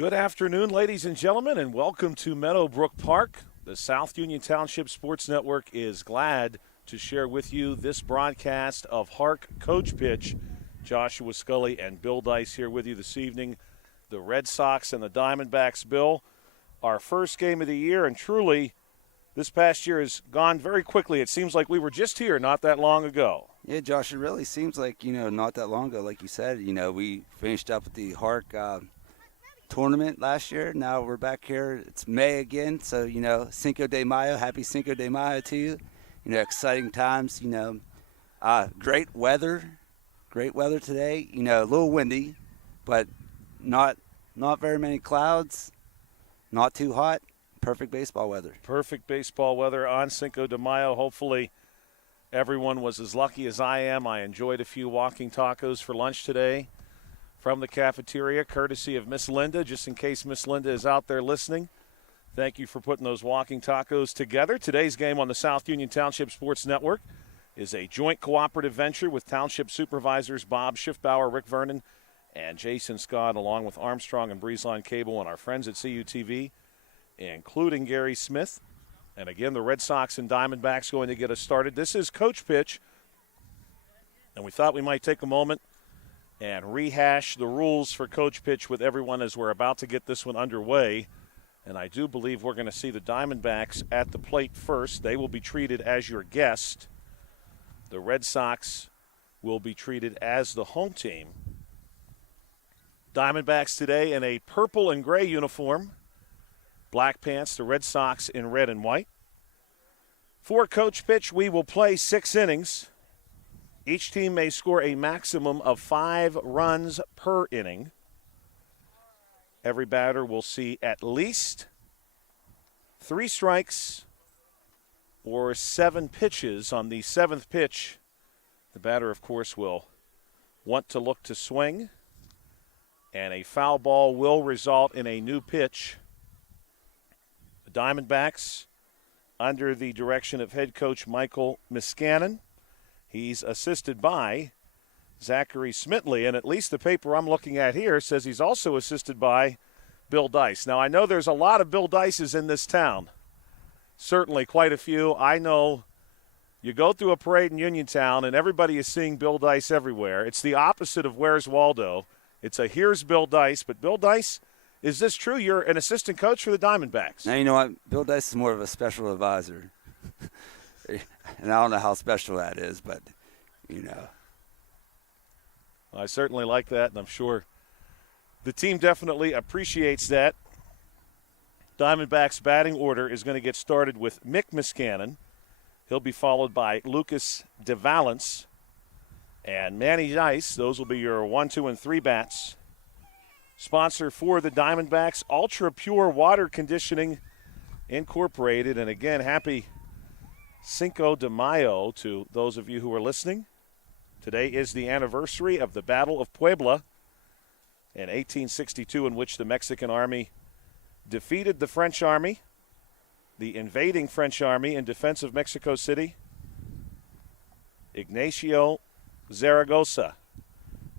Good afternoon, ladies and gentlemen, and welcome to Meadowbrook Park. The South Union Township Sports Network is glad to share with you this broadcast of HARC Coach Pitch. Joshua Scully and Bill Dice here with you this evening. The Red Sox and the Diamondbacks, Bill, our first game of the year, and truly this past year has gone very quickly. It seems like we were just here not that long ago. Yeah, Josh, it really seems like, not that long ago, like you said, we finished up with the HARC tournament last year. Now we're back here. It's May again, so, Cinco de Mayo, happy Cinco de Mayo to you. Exciting times, great weather today, a little windy, but not very many clouds, not too hot, perfect baseball weather. Perfect baseball weather on Cinco de Mayo. Hopefully everyone was as lucky as I am. I enjoyed a few walking tacos for lunch today from the cafeteria, courtesy of Miss Linda, just in case Miss Linda is out there listening. Thank you for putting those walking tacos together. Today's game on the South Union Township Sports Network is a joint cooperative venture with Township Supervisors Bob Schiffbauer, Rick Vernon, and Jason Scott, along with Armstrong and Breezeline Cable and our friends at CUTV, including Gary Smith. And again, the Red Sox and Diamondbacks going to get us started. This is Coach Pitch, and we thought we might take a moment and rehash the rules for Coach Pitch with everyone as we're about to get this one underway. And I do believe we're going to see the Diamondbacks at the plate first. They will be treated as your guest. The Red Sox will be treated as the home team. Diamondbacks today in a purple and gray uniform. Black pants, the Red Sox in red and white. For Coach Pitch, we will play 6 innings. Each team may score a maximum of 5 runs per inning. Every batter will see at least 3 strikes or 7 pitches. On the 7th pitch, the batter, of course, will want to look to swing, and a foul ball will result in a new pitch. The Diamondbacks, under the direction of head coach Michael Miscannon, he's assisted by Zachary Smitley, and at least the paper I'm looking at here says he's also assisted by Bill Dice. Now, I know there's a lot of Bill Dices in this town, certainly quite a few. I know you go through a parade in Uniontown, and everybody is seeing Bill Dice everywhere. It's the opposite of Where's Waldo. It's a here's Bill Dice, but Bill Dice, is this true? You're an assistant coach for the Diamondbacks. Now, you know what? Bill Dice is more of a special advisor. And I don't know how special that is, but, I certainly like that, and I'm sure the team definitely appreciates that. Diamondbacks batting order is going to get started with Mick Miscannon. He'll be followed by Lucas DeValence and Manny Dice. Those will be your 1, 2, and 3 bats. Sponsor for the Diamondbacks, Ultra Pure Water Conditioning Incorporated. And again, happy Cinco de Mayo to those of you who are listening. Today is the anniversary of the Battle of Puebla in 1862, in which the Mexican army defeated the French army, the invading French army, in defense of Mexico City. Ignacio Zaragoza,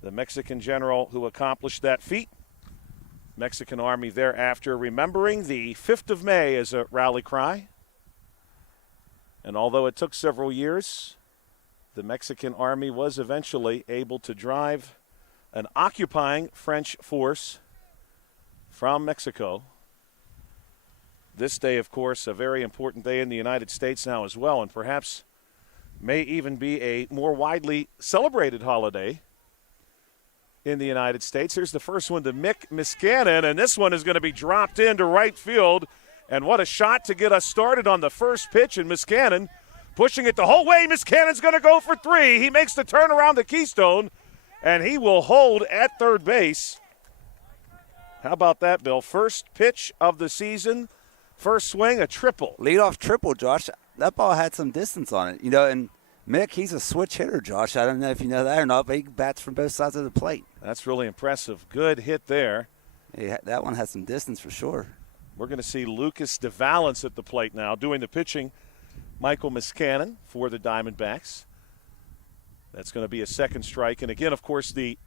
the Mexican general who accomplished that feat. Mexican army thereafter remembering the 5th of May as a rally cry. And although it took several years, the Mexican army was eventually able to drive an occupying French force from Mexico. This day, of course, a very important day in the United States now as well, and perhaps may even be a more widely celebrated holiday in the United States. Here's the first one to Mick Miscannon, and this one is going to be dropped into right field. And what a shot to get us started on the first pitch, and Miscannon pushing it the whole way. Miscannon's going to go for 3. He makes the turn around the Keystone, and he will hold at third base. How about that, Bill? First pitch of the season, first swing, a triple. Leadoff triple, Josh. That ball had some distance on it. And Mick, he's a switch hitter, Josh. I don't know if you know that or not, but he bats from both sides of the plate. That's really impressive. Good hit there. Yeah, that one has some distance for sure. We're going to see Lucas DeValence at the plate now doing the pitching. Michael Miscannon for the Diamondbacks. That's going to be a second strike. And again, of course, the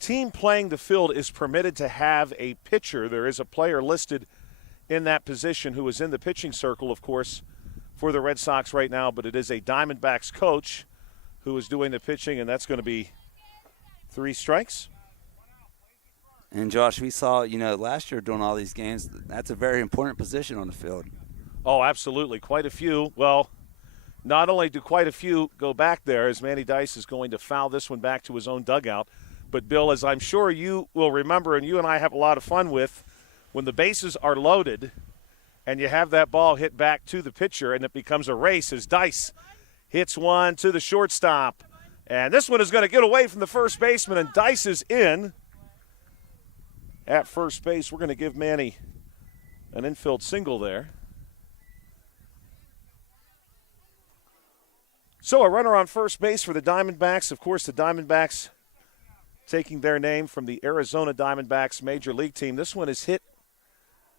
team playing the field is permitted to have a pitcher. There is a player listed in that position who is in the pitching circle, of course, for the Red Sox right now, but it is a Diamondbacks coach who is doing the pitching, and that's going to be 3 strikes. And, Josh, we saw, last year during all these games, that's a very important position on the field. Oh, absolutely. Quite a few. Well, not only do quite a few go back there, as Manny Dice is going to foul this one back to his own dugout, but, Bill, as I'm sure you will remember and you and I have a lot of fun with, when the bases are loaded and you have that ball hit back to the pitcher and it becomes a race as Dice hits one to the shortstop. And this one is going to get away from the first baseman, and Dice is in at first base. We're going to give Manny an infield single there. So a runner on first base for the Diamondbacks. Of course, the Diamondbacks taking their name from the Arizona Diamondbacks Major League team. This one is hit.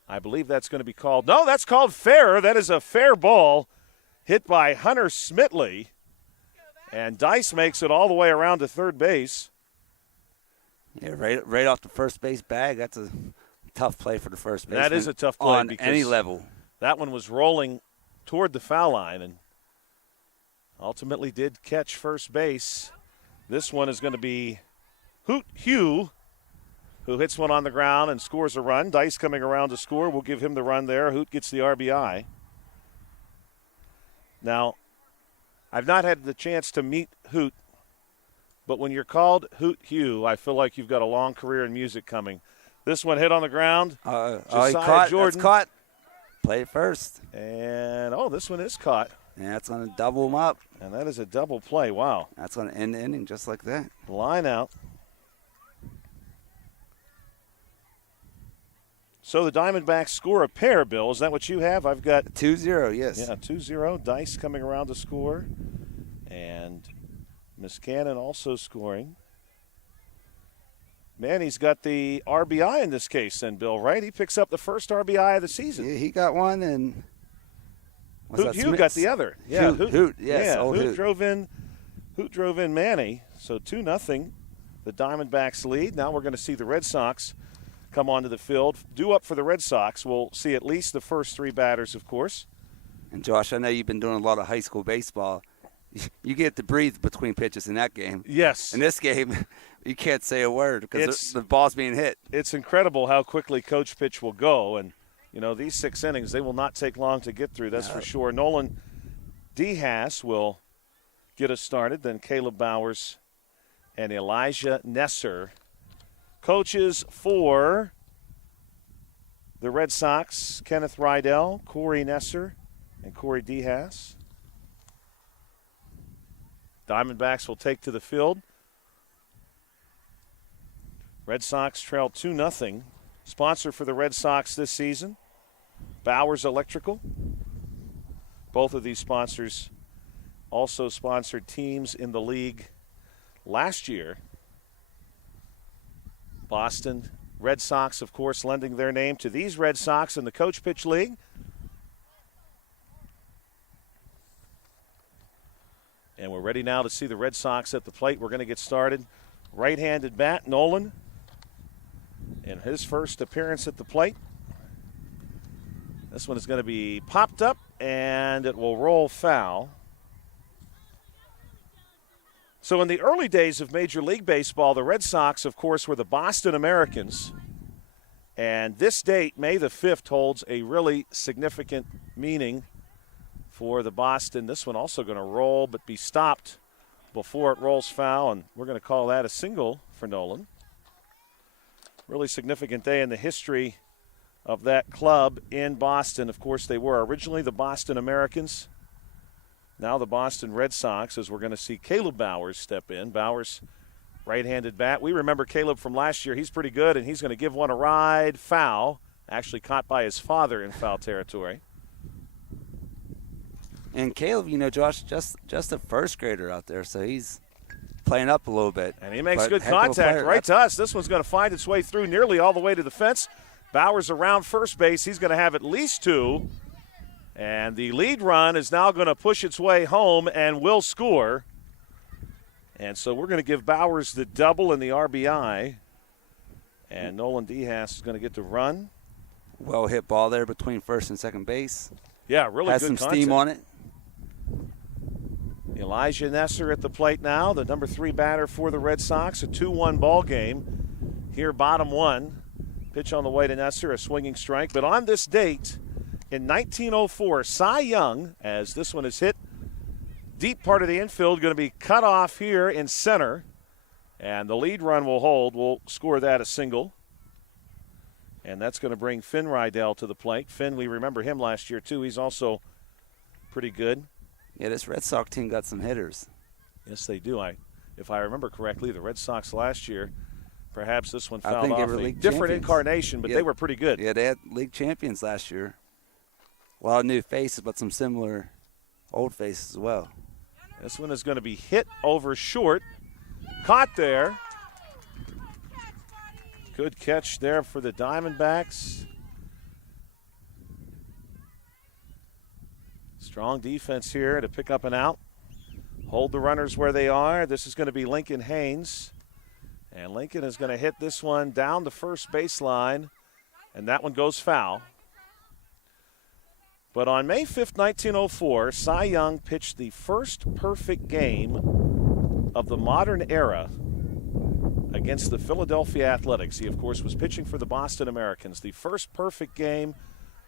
I believe that's going to be called. No, that's called fair. That is a fair ball hit by Hunter Smitley. And Dice makes it all the way around to third base. Yeah, right off the first base bag. That's a tough play for the first baseman. That is a tough play on because any level. That one was rolling toward the foul line and ultimately did catch first base. This one is going to be Hoot Hugh, who hits one on the ground and scores a run. Dice coming around to score. We'll give him the run there. Hoot gets the RBI. Now, I've not had the chance to meet Hoot, but when you're called Hoot Hugh, I feel like you've got a long career in music coming. This one hit on the ground. He caught. Jordan. That's caught. Play first. And, this one is caught. And that's going to double him up. And that is a double play. Wow. That's going to end the inning just like that. Line out. So the Diamondbacks score a pair, Bill. Is that what you have? I've got 2-0, yes. Yeah, 2-0. Dice coming around to score. And Miss Cannon also scoring. Manny's got the RBI in this case then, Bill, right? He picks up the first RBI of the season. Yeah, he got one, and Hoot got the other. Yeah, Hoot, yes. Yeah, Hoot drove in Manny. So 2-0, the Diamondbacks lead. Now we're going to see the Red Sox come onto the field. Due up for the Red Sox. We'll see at least the first 3 batters, of course. And, Josh, I know you've been doing a lot of high school baseball. You get to breathe between pitches in that game. Yes. In this game, you can't say a word because the ball's being hit. It's incredible how quickly Coach Pitch will go. And, these 6 innings, they will not take long to get through, that's for sure. Nolan DeHaas will get us started. Then Caleb Bowers and Elijah Nesser. Coaches for the Red Sox, Kenneth Rydell, Corey Nesser, and Corey DeHaas. Diamondbacks will take to the field. Red Sox trail 2-0. Sponsor for the Red Sox this season, Bowers Electrical. Both of these sponsors also sponsored teams in the league last year. Boston Red Sox, of course, lending their name to these Red Sox in the Coach Pitch League. And we're ready now to see the Red Sox at the plate. We're going to get started. Right-handed bat, Nolan, in his first appearance at the plate. This one is going to be popped up, and it will roll foul. So in the early days of Major League Baseball, the Red Sox, of course, were the Boston Americans. And this date, May the 5th, holds a really significant meaning for the Boston. This one also going to roll but be stopped before it rolls foul, and we're going to call that a single for Nolan. Really significant day in the history of that club in Boston. Of course, they were originally the Boston Americans. Now the Boston Red Sox, as we're going to see Caleb Bowers step in. Bowers, right-handed bat. We remember Caleb from last year. He's pretty good, and he's going to give one a ride. Foul. Actually caught by his father in foul territory. And Caleb, Josh, just a first grader out there, so he's playing up a little bit. And he makes good contact right to us. This one's going to find its way through nearly all the way to the fence. Bowers around first base. He's going to have at least 2. And the lead run is now going to push its way home and will score. And so we're going to give Bowers the double and the RBI. And Nolan Dehas is going to get to run. Well hit ball there between first and second base. Yeah, really Has good some contact. steam on it. Elijah Nesser at the plate now, the number 3 batter for the Red Sox. A 2-1 ball game. Here, bottom 1. Pitch on the way to Nesser, a swinging strike. But on this date, in 1904, Cy Young, as this one is hit, deep part of the infield, going to be cut off here in center. And the lead run will hold. We'll score that a single. And that's going to bring Finn Rydell to the plate. Finn, we remember him last year, too. He's also pretty good. Yeah, this Red Sox team got some hitters. Yes, they do. If I remember correctly, the Red Sox last year, perhaps this one fouled think they off were a league different champions. incarnation, but Yeah. they were pretty good. Yeah, they had league champions last year. A lot of new faces, but some similar old faces as well. This one is going to be hit over short. Caught there. Good catch there for the Diamondbacks. Strong defense here to pick up an out. Hold the runners where they are. This is going to be Lincoln Haynes. And Lincoln is going to hit this one down the first baseline. And that one goes foul. But on May 5th, 1904, Cy Young pitched the first perfect game of the modern era against the Philadelphia Athletics. He, of course, was pitching for the Boston Americans. The first perfect game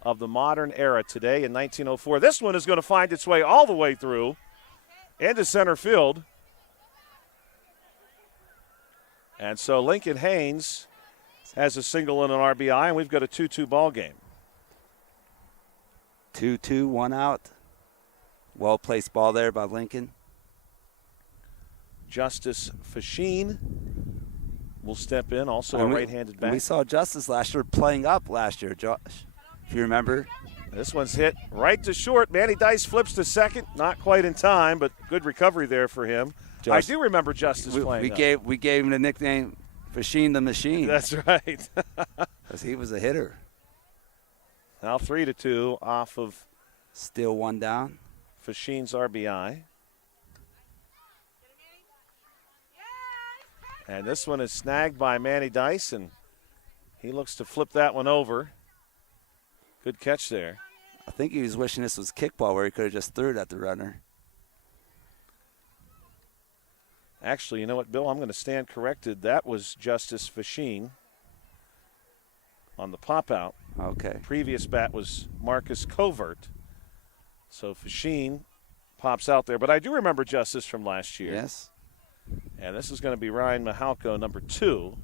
of the modern era today in 1904. This one is going to find its way all the way through into center field. And so Lincoln Haynes has a single and an RBI, and we've got a 2-2 ball game. 2-2, 1 out. Well-placed ball there by Lincoln. Justice Fasheen will step in, also a right-handed bat. We saw Justice last year playing up last year, Josh, if you remember. This one's hit right to short. Manny Dice flips to second. Not quite in time, but good recovery there for him. I do remember Justice playing up. We gave him the nickname Fasheen the Machine. That's right. Because he was a hitter. Now 3-2 off of Still one down. Fasheen's RBI. And this one is snagged by Manny Dice, and he looks to flip that one over. Good catch there. I think he was wishing this was kickball where he could have just threw it at the runner. Actually, you know what, Bill? I'm going to stand corrected. That was Justice Fasheen on the pop-out. Okay. Previous bat was Marcus Covert. So Fasheen pops out there. But I do remember Justice from last year. Yes. And this is going to be Ryan Mahalko, number 2.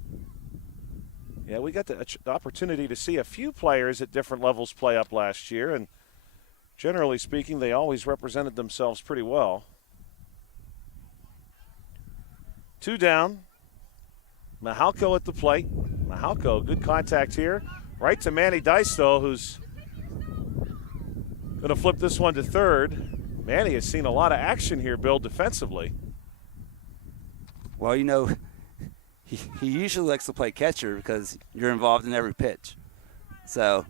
Yeah, we got the opportunity to see a few players at different levels play up last year, and generally speaking, they always represented themselves pretty well. 2 down. Mahalko at the plate. Mahalko, good contact here. Right to Manny Dice, though, who's going to flip this one to third. Manny has seen a lot of action here, Bill, defensively. Well, you know, he usually likes to play catcher because you're involved in every pitch. So,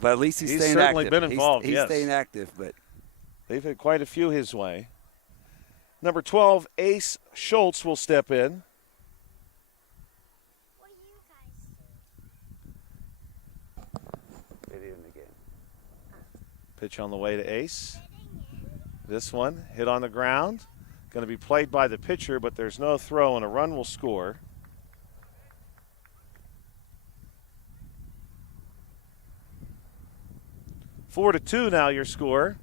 but at least he's staying active. He's certainly been involved, he's staying active, but they've had quite a few his way. Number 12, Ace Schultz will step in. What do you guys do? video in the game. Pitch on the way to Ace. This one hit on the ground. Going to be played by the pitcher, but there's no throw, and a run will score. Four to 2 now your score.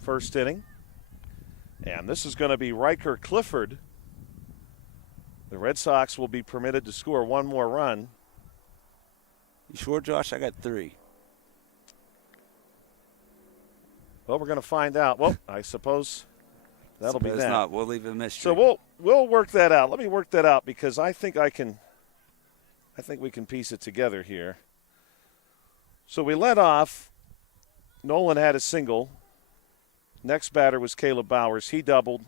First inning. And this is going to be Riker Clifford. The Red Sox will be permitted to score one more run. You sure, Josh? I got 3. Well, we're going to find out. Well, I suppose that'll be that. Not. We'll leave it a mystery. So we'll work that out. Let me work that out because I think we can piece it together here. So we led off. Nolan had a single. Next batter was Caleb Bowers. He doubled.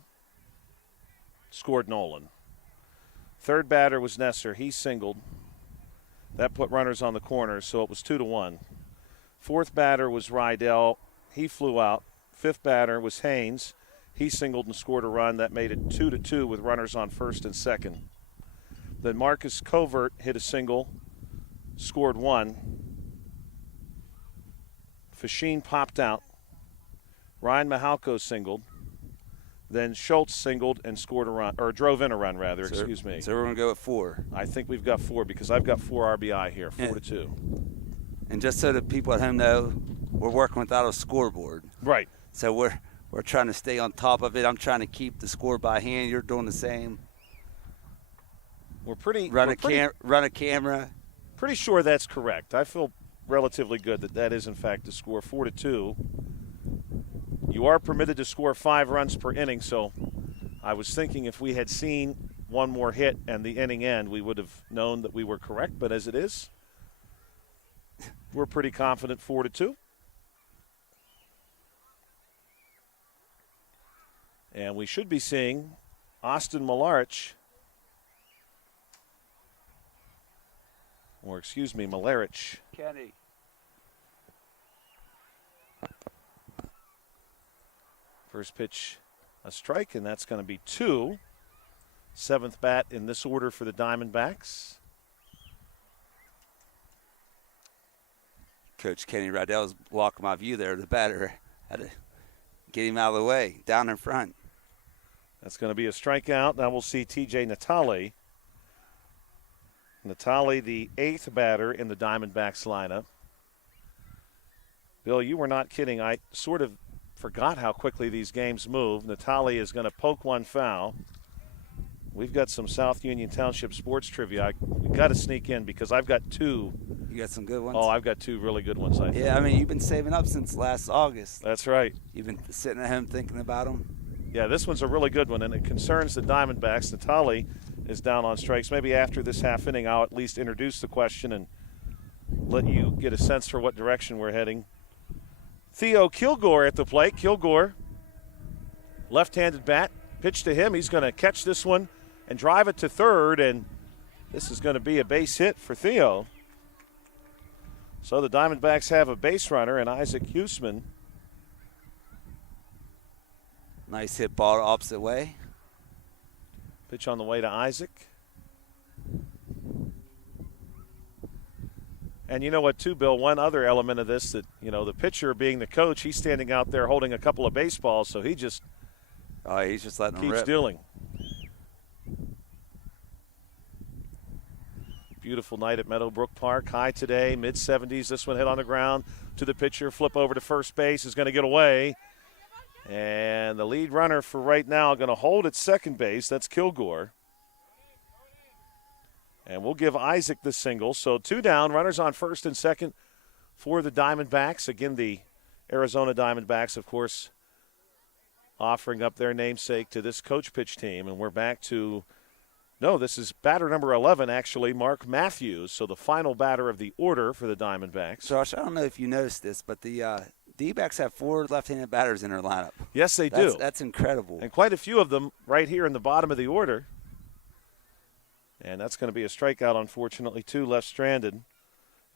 Scored Nolan. Third batter was Nesser. He singled. That put runners on the corners, so it was 2-1. Fourth batter was Rydell. He flew out. Fifth batter was Haynes. He singled and scored a run. That made it 2-2 with runners on first and second. Then Marcus Covert hit a single, scored one. Fasheen popped out. Ryan Mahalko singled. Then Schultz singled and scored a run, or drove in a run, rather, excuse me. So we're going to go at 4. I think we've got 4 because I've got 4 RBI here, 4-2. And just so the people at home know, we're working without a scoreboard. Right. So we're trying to stay on top of it. I'm trying to keep the score by hand. You're doing the same. Run a camera. Pretty sure that's correct. I feel relatively good that is, in fact, the score, 4-2. You are permitted to score 5 runs per inning, so I was thinking if we had seen one more hit and the inning end, we would have known that we were correct. But as it is, we're pretty confident 4-2. And we should be seeing Austin Malarich, Malarich. Kenny. First pitch, a strike, and that's going to be 2. 7th bat in this order for the Diamondbacks. Coach Kenny Rydell was blocking my view there. The batter had to get him out of the way, down in front. That's going to be a strikeout. Now we'll see T.J. Natale. Natale, the 8th batter in the Diamondbacks lineup. Bill, you were not kidding. I sort of forgot how quickly these games move. Natale is going to poke one foul. We've got some South Union Township sports trivia. We've got to sneak in because I've got 2. You got some good ones? Oh, I've got 2 really good ones, I think. Yeah, I mean, you've been saving up since last August. That's right. You've been sitting at home thinking about them. Yeah, this one's a really good one, and it concerns the Diamondbacks. Natale is down on strikes. Maybe after this half inning, I'll at least introduce the question and let you get a sense for what direction we're heading. Theo Kilgore at the plate. Kilgore, left-handed bat, pitch to him. He's going to catch this one and drive it to third, and this is going to be a base hit for Theo. So the Diamondbacks have a base runner, and Isaac Huseman. Nice hit ball opposite way. Pitch on the way to Isaac. And you know what, too, Bill, one other element of this that, the pitcher being the coach, he's standing out there holding a couple of baseballs, so he's just letting them keeps rip. dealing. Beautiful night at Meadowbrook Park. High today, mid-70s. This one hit on the ground to the pitcher. Flip over to first base, is going to get away. And the lead runner for right now going to hold at second base. That's Kilgore. And we'll give Isaac the single. So 2 down, runners on first and second for the Diamondbacks. Again, the Arizona Diamondbacks, of course, offering up their namesake to this coach pitch team. And we're back to, this is batter number 11, actually, Mark Matthews. So the final batter of the order for the Diamondbacks. Josh, I don't know if you noticed this, but the D-backs have 4 left-handed batters in their lineup. Yes, they do. That's incredible. And quite a few of them right here in the bottom of the order. And that's going to be a strikeout, unfortunately, 2 left stranded.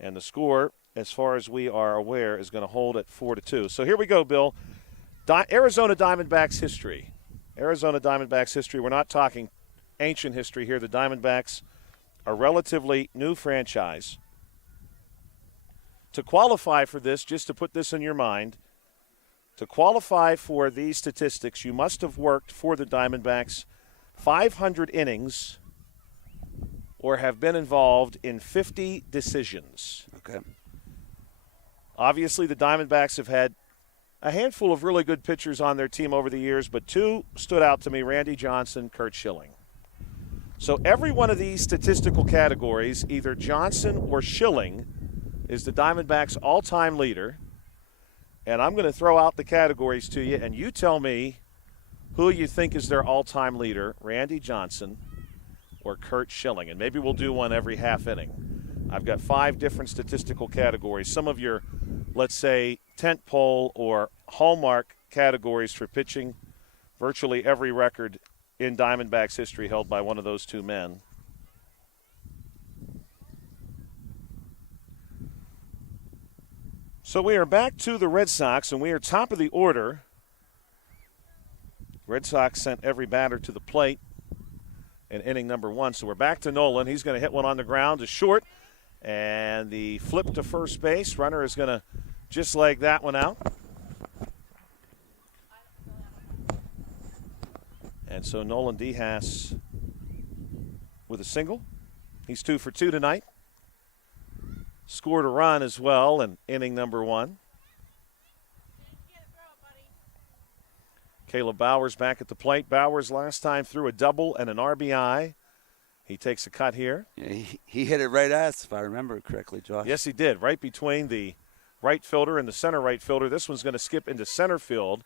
And the score, as far as we are aware, is going to hold at 4-2. So here we go, Bill. Arizona Diamondbacks history. Arizona Diamondbacks history. We're not talking ancient history here. The Diamondbacks are a relatively new franchise. To qualify for this, just to put this in your mind, to qualify for these statistics, you must have worked for the Diamondbacks 500 innings or have been involved in 50 decisions. Okay. Obviously, the Diamondbacks have had a handful of really good pitchers on their team over the years, but 2 stood out to me, Randy Johnson, Curt Schilling. So every one of these statistical categories, either Johnson or Schilling, is the Diamondbacks' all-time leader. And I'm going to throw out the categories to you, and you tell me who you think is their all-time leader, Randy Johnson or Curt Schilling. And maybe we'll do one every half inning. I've got 5 different statistical categories. Some of your, let's say, tentpole or hallmark categories for pitching. Virtually every record in Diamondbacks history held by one of those 2 men. So we are back to the Red Sox, and we are top of the order Red Sox sent every batter to the plate in inning number 1. So we're back to Nolan. He's going to hit one on the ground to short. And the flip to first base. Runner is going to just leg that one out. And so Nolan Dehaas with a single. He's 2 for 2 tonight. Scored a run as well in inning number 1. Caleb Bowers back at the plate. Bowers last time threw a double and an RBI. He takes a cut here. Yeah, he hit it right at us, if I remember correctly, Josh. Yes, he did. Right between the right fielder and the center right fielder. This one's going to skip into center field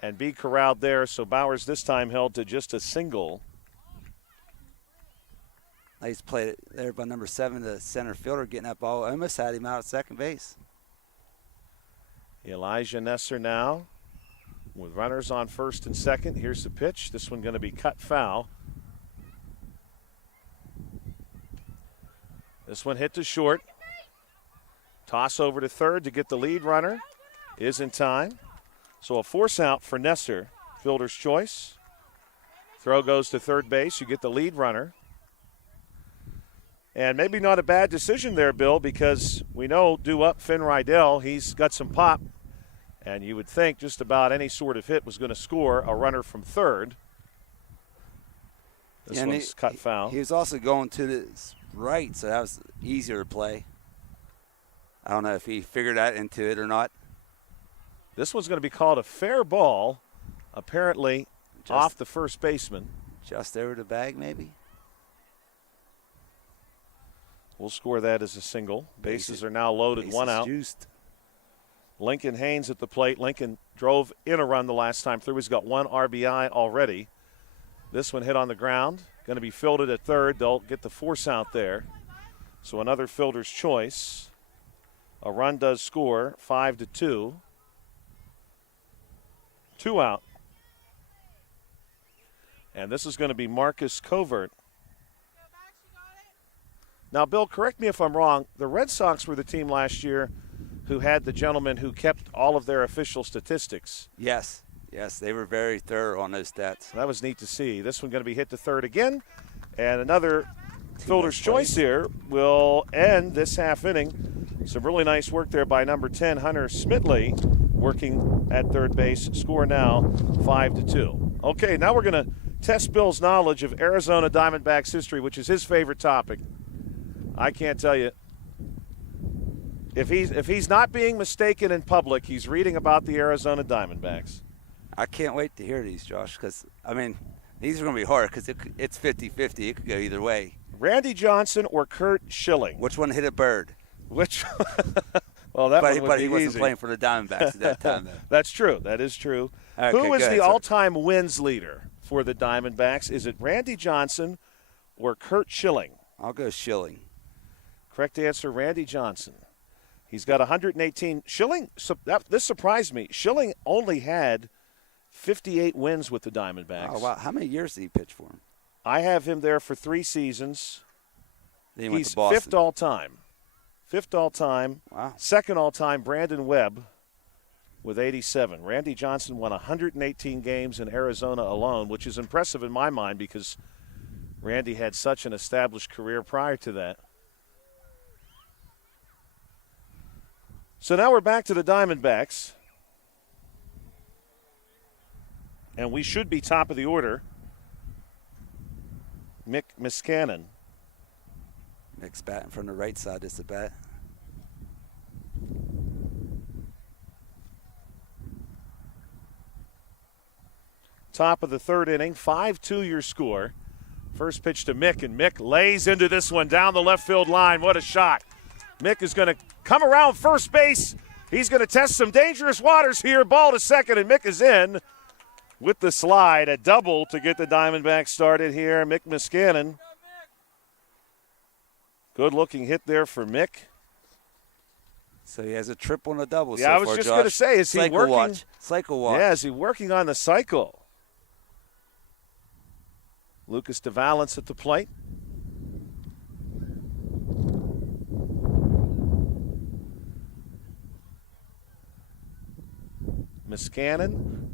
and be corralled there. So Bowers this time held to just a single. Nice play there by number 7, the center fielder, getting that ball. Almost had him out at second base. Elijah Nesser now with runners on first and second. Here's the pitch. This one going to be cut foul. This one hit to short. Toss over to third to get the lead runner. Is in time. So a force out for Nesser. Fielder's choice. Throw goes to third base. You get the lead runner. And maybe not a bad decision there, Bill, because we know due up Finn Rydell. He's got some pop. And you would think just about any sort of hit was going to score a runner from third. This one's cut foul. He was also going to the right, so that was easier to play. I don't know if he figured that into it or not. This one's going to be called a fair ball, apparently off the first baseman. Just over the bag, maybe? We'll score that as a single. Bases are now loaded, one out. Juiced. Lincoln Haynes at the plate. Lincoln drove in a run the last time through. He's got 1 RBI already. This one hit on the ground. Going to be fielded at third. They'll get the force out there. So another fielder's choice. A run does score, 5-2. 2 out. And this is going to be Marcus Covert. Now, Bill, correct me if I'm wrong. The Red Sox were the team last year who had the gentleman who kept all of their official statistics. Yes, they were very thorough on those stats. That was neat to see. This one going to be hit to third again. And another fielder's choice here will end this half inning. Some really nice work there by number 10, Hunter Smitley, working at third base. Score now 5-2. Okay, now we're going to test Bill's knowledge of Arizona Diamondbacks history, which is his favorite topic. I can't tell you. If he's not being mistaken in public, he's reading about the Arizona Diamondbacks. I can't wait to hear these, Josh, because, I mean, these are going to be hard because it's 50-50. It could go either way. Randy Johnson or Kurt Schilling? Which one hit a bird? Which? Well, that one would but be he wasn't easy. playing for the Diamondbacks at that time, though. That's true. That is true. Okay, Who is go ahead, the sir. all-time wins leader for the Diamondbacks? Is it Randy Johnson or Kurt Schilling? I'll go Schilling. Correct answer, Randy Johnson. He's got 118. Schilling, this surprised me. Schilling only had 58 wins with the Diamondbacks. Oh, wow. How many years did he pitch for him? I have him there for 3 seasons. Then he went He's to Boston. 5th all-time. 5th all-time. Wow. 2nd all-time, Brandon Webb with 87. Randy Johnson won 118 games in Arizona alone, which is impressive in my mind because Randy had such an established career prior to that. So now we're back to the Diamondbacks. And we should be top of the order. Mick Miskanen. Mick's batting from the right side is the bat. Top of the third inning, 5-2 your score. First pitch to Mick, and Mick lays into this one down the left field line. What a shot. Mick is going to come around first base. He's going to test some dangerous waters here. Ball to second, and Mick is in with the slide. A double to get the Diamondbacks started here. Mick Miskanen. Good-looking hit there for Mick. So he has a triple and a double so Yeah, I was far, just Josh. going to say, is he Cycle working? watch. Cycle watch. Yeah, is he working on the cycle? Lucas DeValance at the plate. Miskanen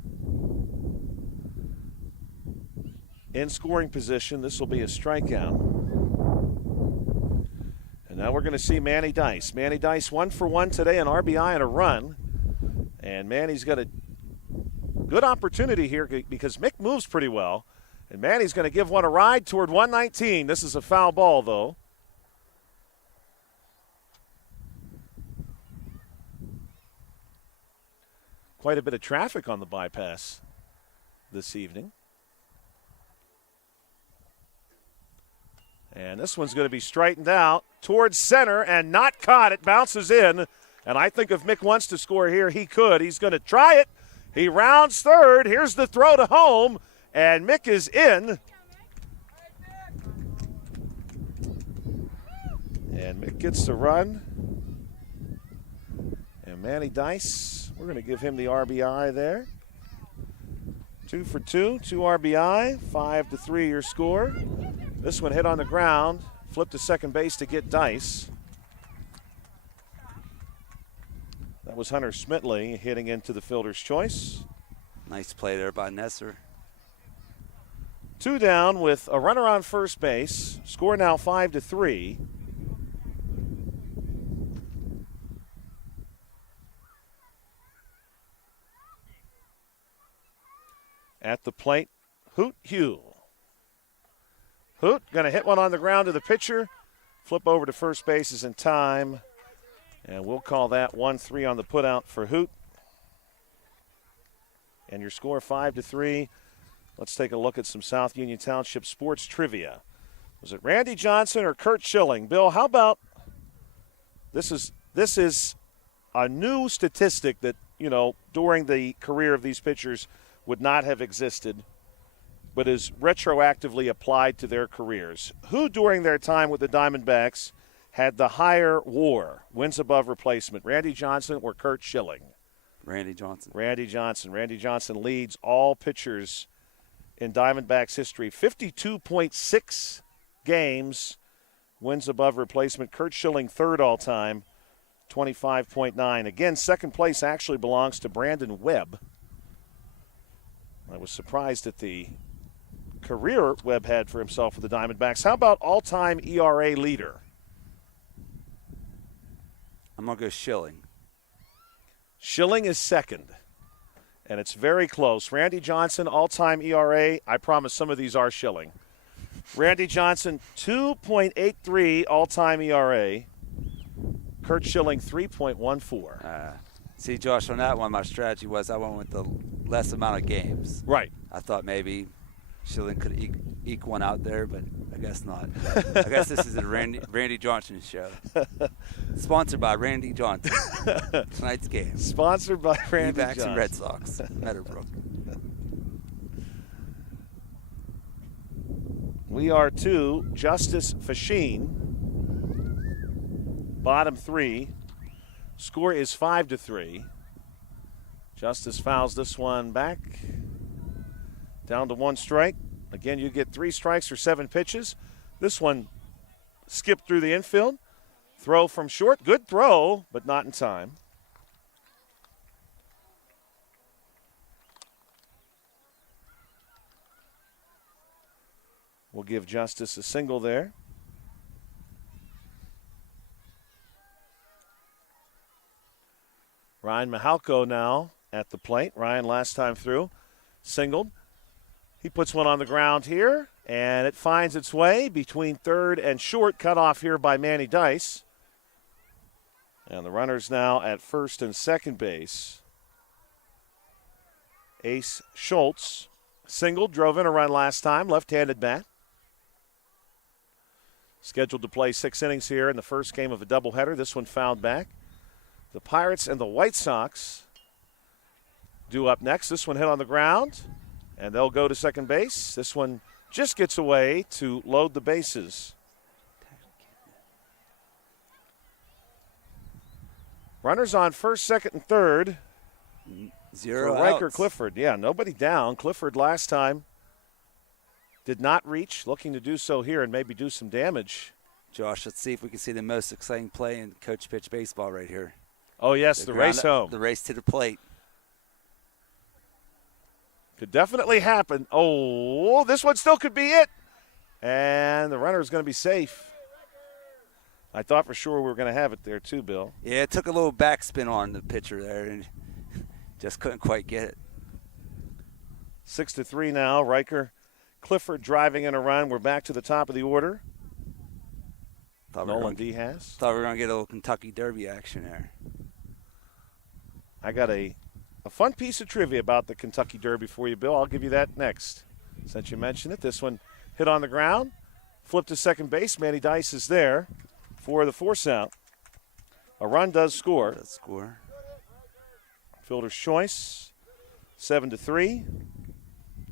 in scoring position. This will be a strikeout. And now we're going to see Manny Dice. Manny Dice 1 for 1 today, an RBI and a run. And Manny's got a good opportunity here because Mick moves pretty well. And Manny's going to give one a ride toward 119. This is a foul ball, though. Quite a bit of traffic on the bypass this evening. And this one's going to be straightened out towards center and not caught. It bounces in. And I think if Mick wants to score here, he could. He's going to try it. He rounds third. Here's the throw to home. And Mick is in. And Mick gets the run. And Manny Dice, we're going to give him the RBI there. 2 for 2, 2 RBI, 5-3 your score. This one hit on the ground, flipped to second base to get Dice. That was Hunter Smitley hitting into the fielder's choice. Nice play there by Nesser. 2 down with a runner on first base. Score now 5-3. At the plate, Hoot Hugh. Hoot going to hit one on the ground to the pitcher. Flip over to first base is in time. And we'll call that 1-3 on the putout for Hoot. And your score 5-3. Let's take a look at some South Union Township sports trivia. Was it Randy Johnson or Kurt Schilling? Bill, how about this is a new statistic that, during the career of these pitchers would not have existed, but is retroactively applied to their careers. Who during their time with the Diamondbacks had the higher WAR, wins above replacement, Randy Johnson or Kurt Schilling? Randy Johnson. Randy Johnson. Randy Johnson leads all pitchers in Diamondbacks history. 52.6 games, wins above replacement. Kurt Schilling third all time, 25.9. Again, second place actually belongs to Brandon Webb. I was surprised at the career Webb had for himself with the Diamondbacks. How about all-time ERA leader? I'm going to go Schilling. Schilling is second, and it's very close. Randy Johnson, all-time ERA. I promise some of these are Schilling. Randy Johnson, 2.83 all-time ERA. Kurt Schilling, 3.14. See, Josh, on that one, my strategy was I went with the less amount of games. Right. I thought maybe Schilling could eke one out there, but I guess not. I guess this is a Randy Johnson show. Sponsored by Randy Johnson. Tonight's game. Sponsored by Randy D-backs Johnson. and Red Sox. Meadowbrook. We are to Justice Fasheen. Bottom 3. Score is 5-3. Justice fouls this one back. Down to 1 strike. Again, you get 3 strikes or 7 pitches. This one skipped through the infield. Throw from short. Good throw, but not in time. We'll give Justice a single there. Ryan Mihalko now at the plate. Ryan last time through singled. He puts one on the ground here, and it finds its way between third and short, cut off here by Manny Dice. And the runners now at first and second base. Ace Schultz singled, drove in a run last time, left-handed bat. Scheduled to play 6 innings here in the first game of a doubleheader. This one fouled back. The Pirates and the White Sox due up next. This one hit on the ground, and they'll go to second base. This one just gets away to load the bases. Runners on first, second, and third. 0 for Riker outs. Clifford. Yeah, nobody down. Clifford last time did not reach, looking to do so here and maybe do some damage. Josh, let's see if we can see the most exciting play in coach pitch baseball right here. Oh, yes, the race home. The race to the plate. Could definitely happen. Oh, this one still could be it. And the runner is going to be safe. I thought for sure we were going to have it there too, Bill. Yeah, it took a little backspin on the pitcher there and just couldn't quite get it. 6-3 now. Riker, Clifford driving in a run. We're back to the top of the order. Nolan Dehas. Thought we were going to get a little Kentucky Derby action there. I got a fun piece of trivia about the Kentucky Derby for you, Bill. I'll give you that next. Since you mentioned it, this one hit on the ground, flipped to second base. Manny Dice is there for the force out. A run does score. Fielder's choice, 7-3.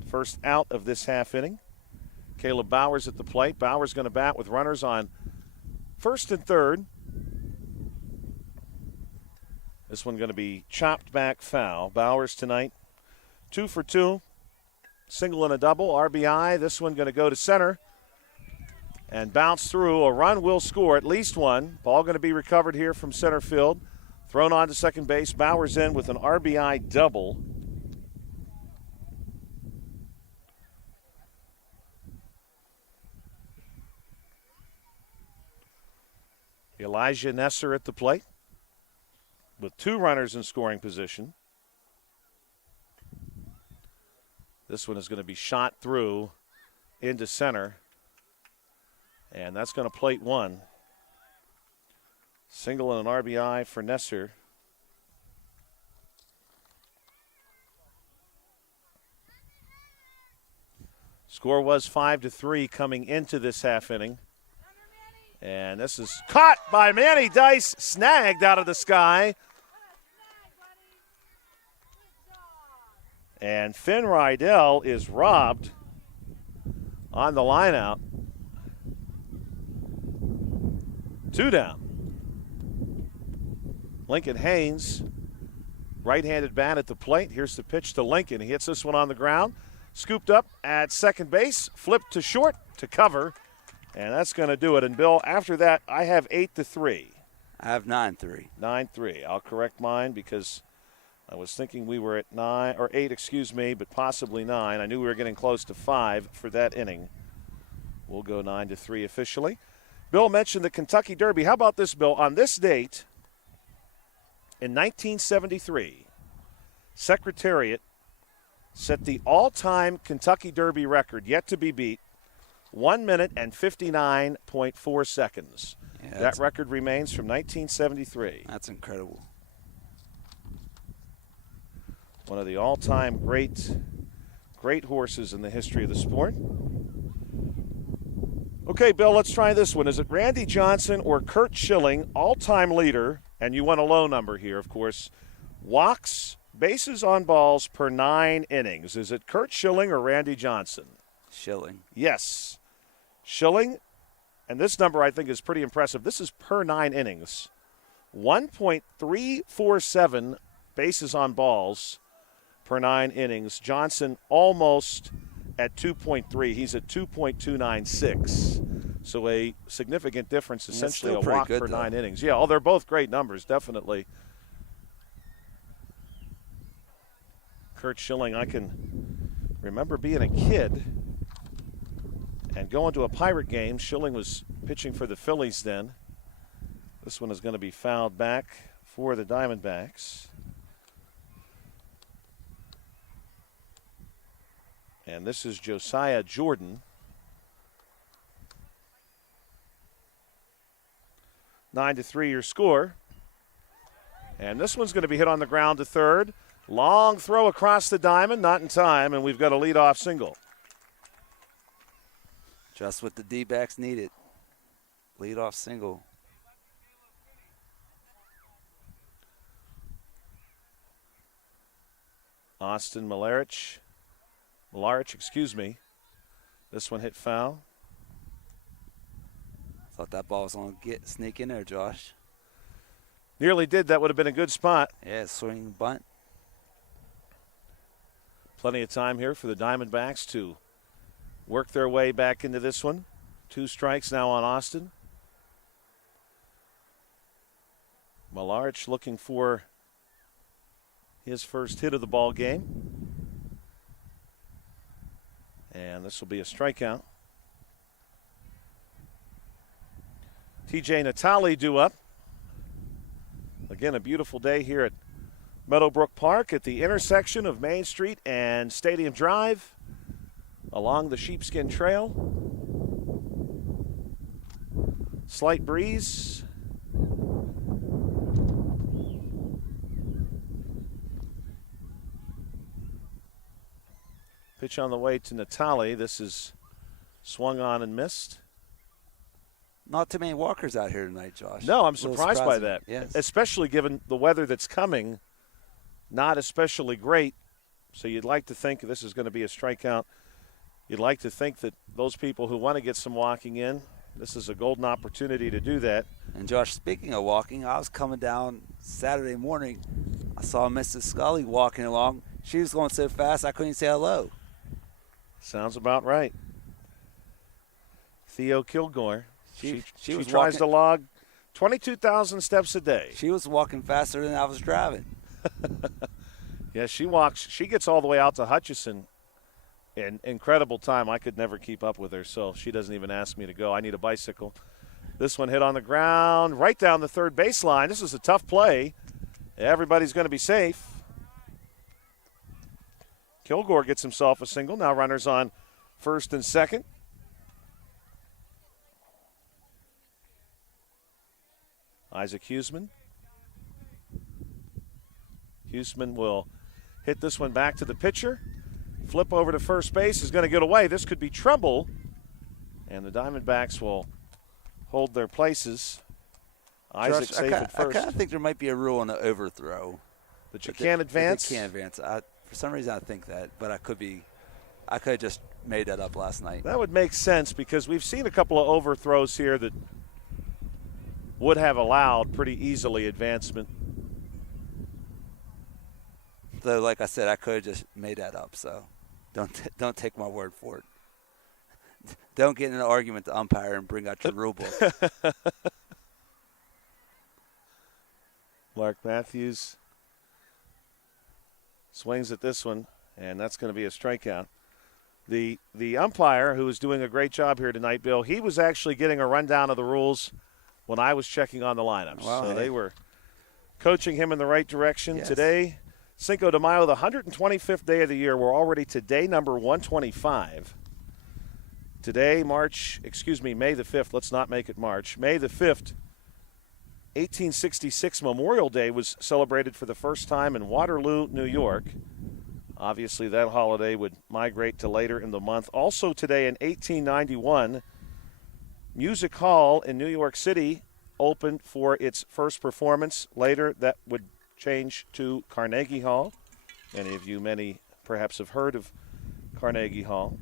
First out of this half inning. Caleb Bowers at the plate. Bowers going to bat with runners on first and third. This one going to be chopped back foul. Bowers tonight, 2 for 2. Single and a double, RBI. This one going to go to center and bounce through. A run will score, at least one. Ball going to be recovered here from center field. Thrown on to second base. Bowers in with an RBI double. Elijah Nesser at the plate with 2 runners in scoring position. This one is going to be shot through into center, and that's going to plate one. Single and an RBI for Nesser. Score was 5-3 coming into this half inning. And this is caught by Manny Dice, snagged out of the sky. And Finn Rydell is robbed on the lineout. 2 down. Lincoln Haynes, right-handed bat at the plate. Here's the pitch to Lincoln. He hits this one on the ground. Scooped up at second base, flipped to short to cover. And that's going to do it. And, Bill, after that, I have 8-3. I have 9-3. 9-3. I'll correct mine because I was thinking we were at 9 or 8, but possibly 9. I knew we were getting close to 5 for that inning. We'll go 9-3 officially. Bill mentioned the Kentucky Derby. How about this, Bill? On this date in 1973, Secretariat set the all-time Kentucky Derby record, yet to be beat, 1 minute and 59.4 seconds. Yeah, that record remains from 1973. That's incredible. One of the all-time great horses in the history of the sport. Okay, Bill, let's try this one. Is it Randy Johnson or Curt Schilling, all-time leader, and you want a low number here, of course, walks, bases on balls per 9 innings? Is it Curt Schilling or Randy Johnson? Schilling. Yes. Schilling, and this number I think is pretty impressive. This is per 9 innings. 1.347 bases on balls per 9 innings. Johnson almost at 2.3. He's at 2.296. So a significant difference, essentially a walk per 9 innings. Yeah, they're both great numbers, definitely. Curt Schilling, I can remember being a kid and going to a Pirate game. Schilling was pitching for the Phillies then. This one is going to be fouled back for the Diamondbacks. And this is Josiah Jordan. 9-3 your score. And this one's going to be hit on the ground to third. Long throw across the diamond, not in time, and we've got a leadoff single. Just what the D-backs needed. Leadoff single. Austin Malarich, This one hit foul. Thought that ball was going to sneak in there, Josh. Nearly did. That would have been a good spot. Yeah, swing bunt. Plenty of time here for the Diamondbacks to work their way back into this one. 2 strikes now on Austin. Malarich looking for his first hit of the ball game. And this will be a strikeout. TJ Natale due up. Again, a beautiful day here at Meadowbrook Park at the intersection of Main Street and Stadium Drive along the Sheepskin Trail. Slight breeze. Pitch on the way to Natale. This is swung on and missed. Not too many walkers out here tonight, Josh. No, I'm surprised by that. Yes. Especially given the weather that's coming, not especially great. So you'd like to think this is going to be a strikeout. You'd like to think that those people who want to get some walking in, this is a golden opportunity to do that. And Josh, speaking of walking, I was coming down Saturday morning. I saw Mrs. Scully walking along. She was going so fast I couldn't even say hello. Sounds about right. Theo Kilgore. She was tries walking, to log 22,000 steps a day. She was walking faster than I was driving. Yeah, she walks. She gets all the way out to Hutchison in incredible time. I could never keep up with her, so she doesn't even ask me to go. I need a bicycle. This one hit on the ground, right down the third baseline. This is a tough play. Everybody's going to be safe. Kilgore gets himself a single. Now runners on first and second. Isaac Huseman. Huseman will hit this one back to the pitcher. Flip over to first base is going to get away. This could be trouble. And the Diamondbacks will hold their places. Isaac Josh, safe at first. I kind of think there might be a rule on the overthrow. That you can't advance? You can't advance. For some reason I think that, but I could have just made that up last night. That would make sense because we've seen a couple of overthrows here that would have allowed pretty easily advancement. Though, like I said, I could have just made that up, so don't take my word for it. Don't get in an argument with the umpire and bring out your rule book. Mark Matthews swings at this one, and that's going to be a strikeout. The umpire, who is doing a great job here tonight, Bill, he was actually getting a rundown of the rules when I was checking on the lineups. Wow, so they were coaching him in the right direction. Yes. Today, Cinco de Mayo, the 125th day of the year. We're already today number 125. Today, May the 5th. Let's not make it March. May the 5th, 1866 Memorial Day was celebrated for the first time in Waterloo, New York. Obviously, that holiday would migrate to later in the month. Also today in 1891, Music Hall in New York City opened for its first performance. Later, that would change to Carnegie Hall. Many perhaps have heard of Carnegie Hall.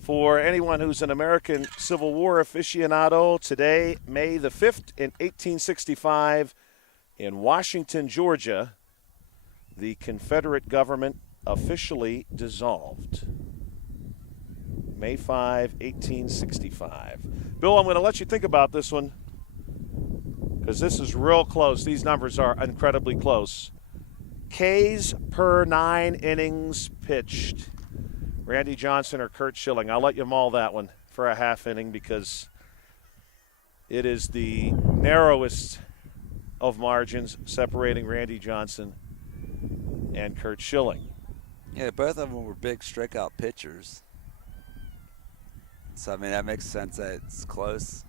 For anyone who's an American Civil War aficionado, today, May the 5th, in 1865, in Washington, Georgia, the Confederate government officially dissolved. May 5, 1865. Bill, I'm going to let you think about this one because this is real close. These numbers are incredibly close. Ks per 9 innings pitched. Randy Johnson or Curt Schilling. I'll let you maul that one for a half inning because it is the narrowest of margins separating Randy Johnson and Curt Schilling. Yeah, both of them were big strikeout pitchers. So I mean that makes sense that it's close.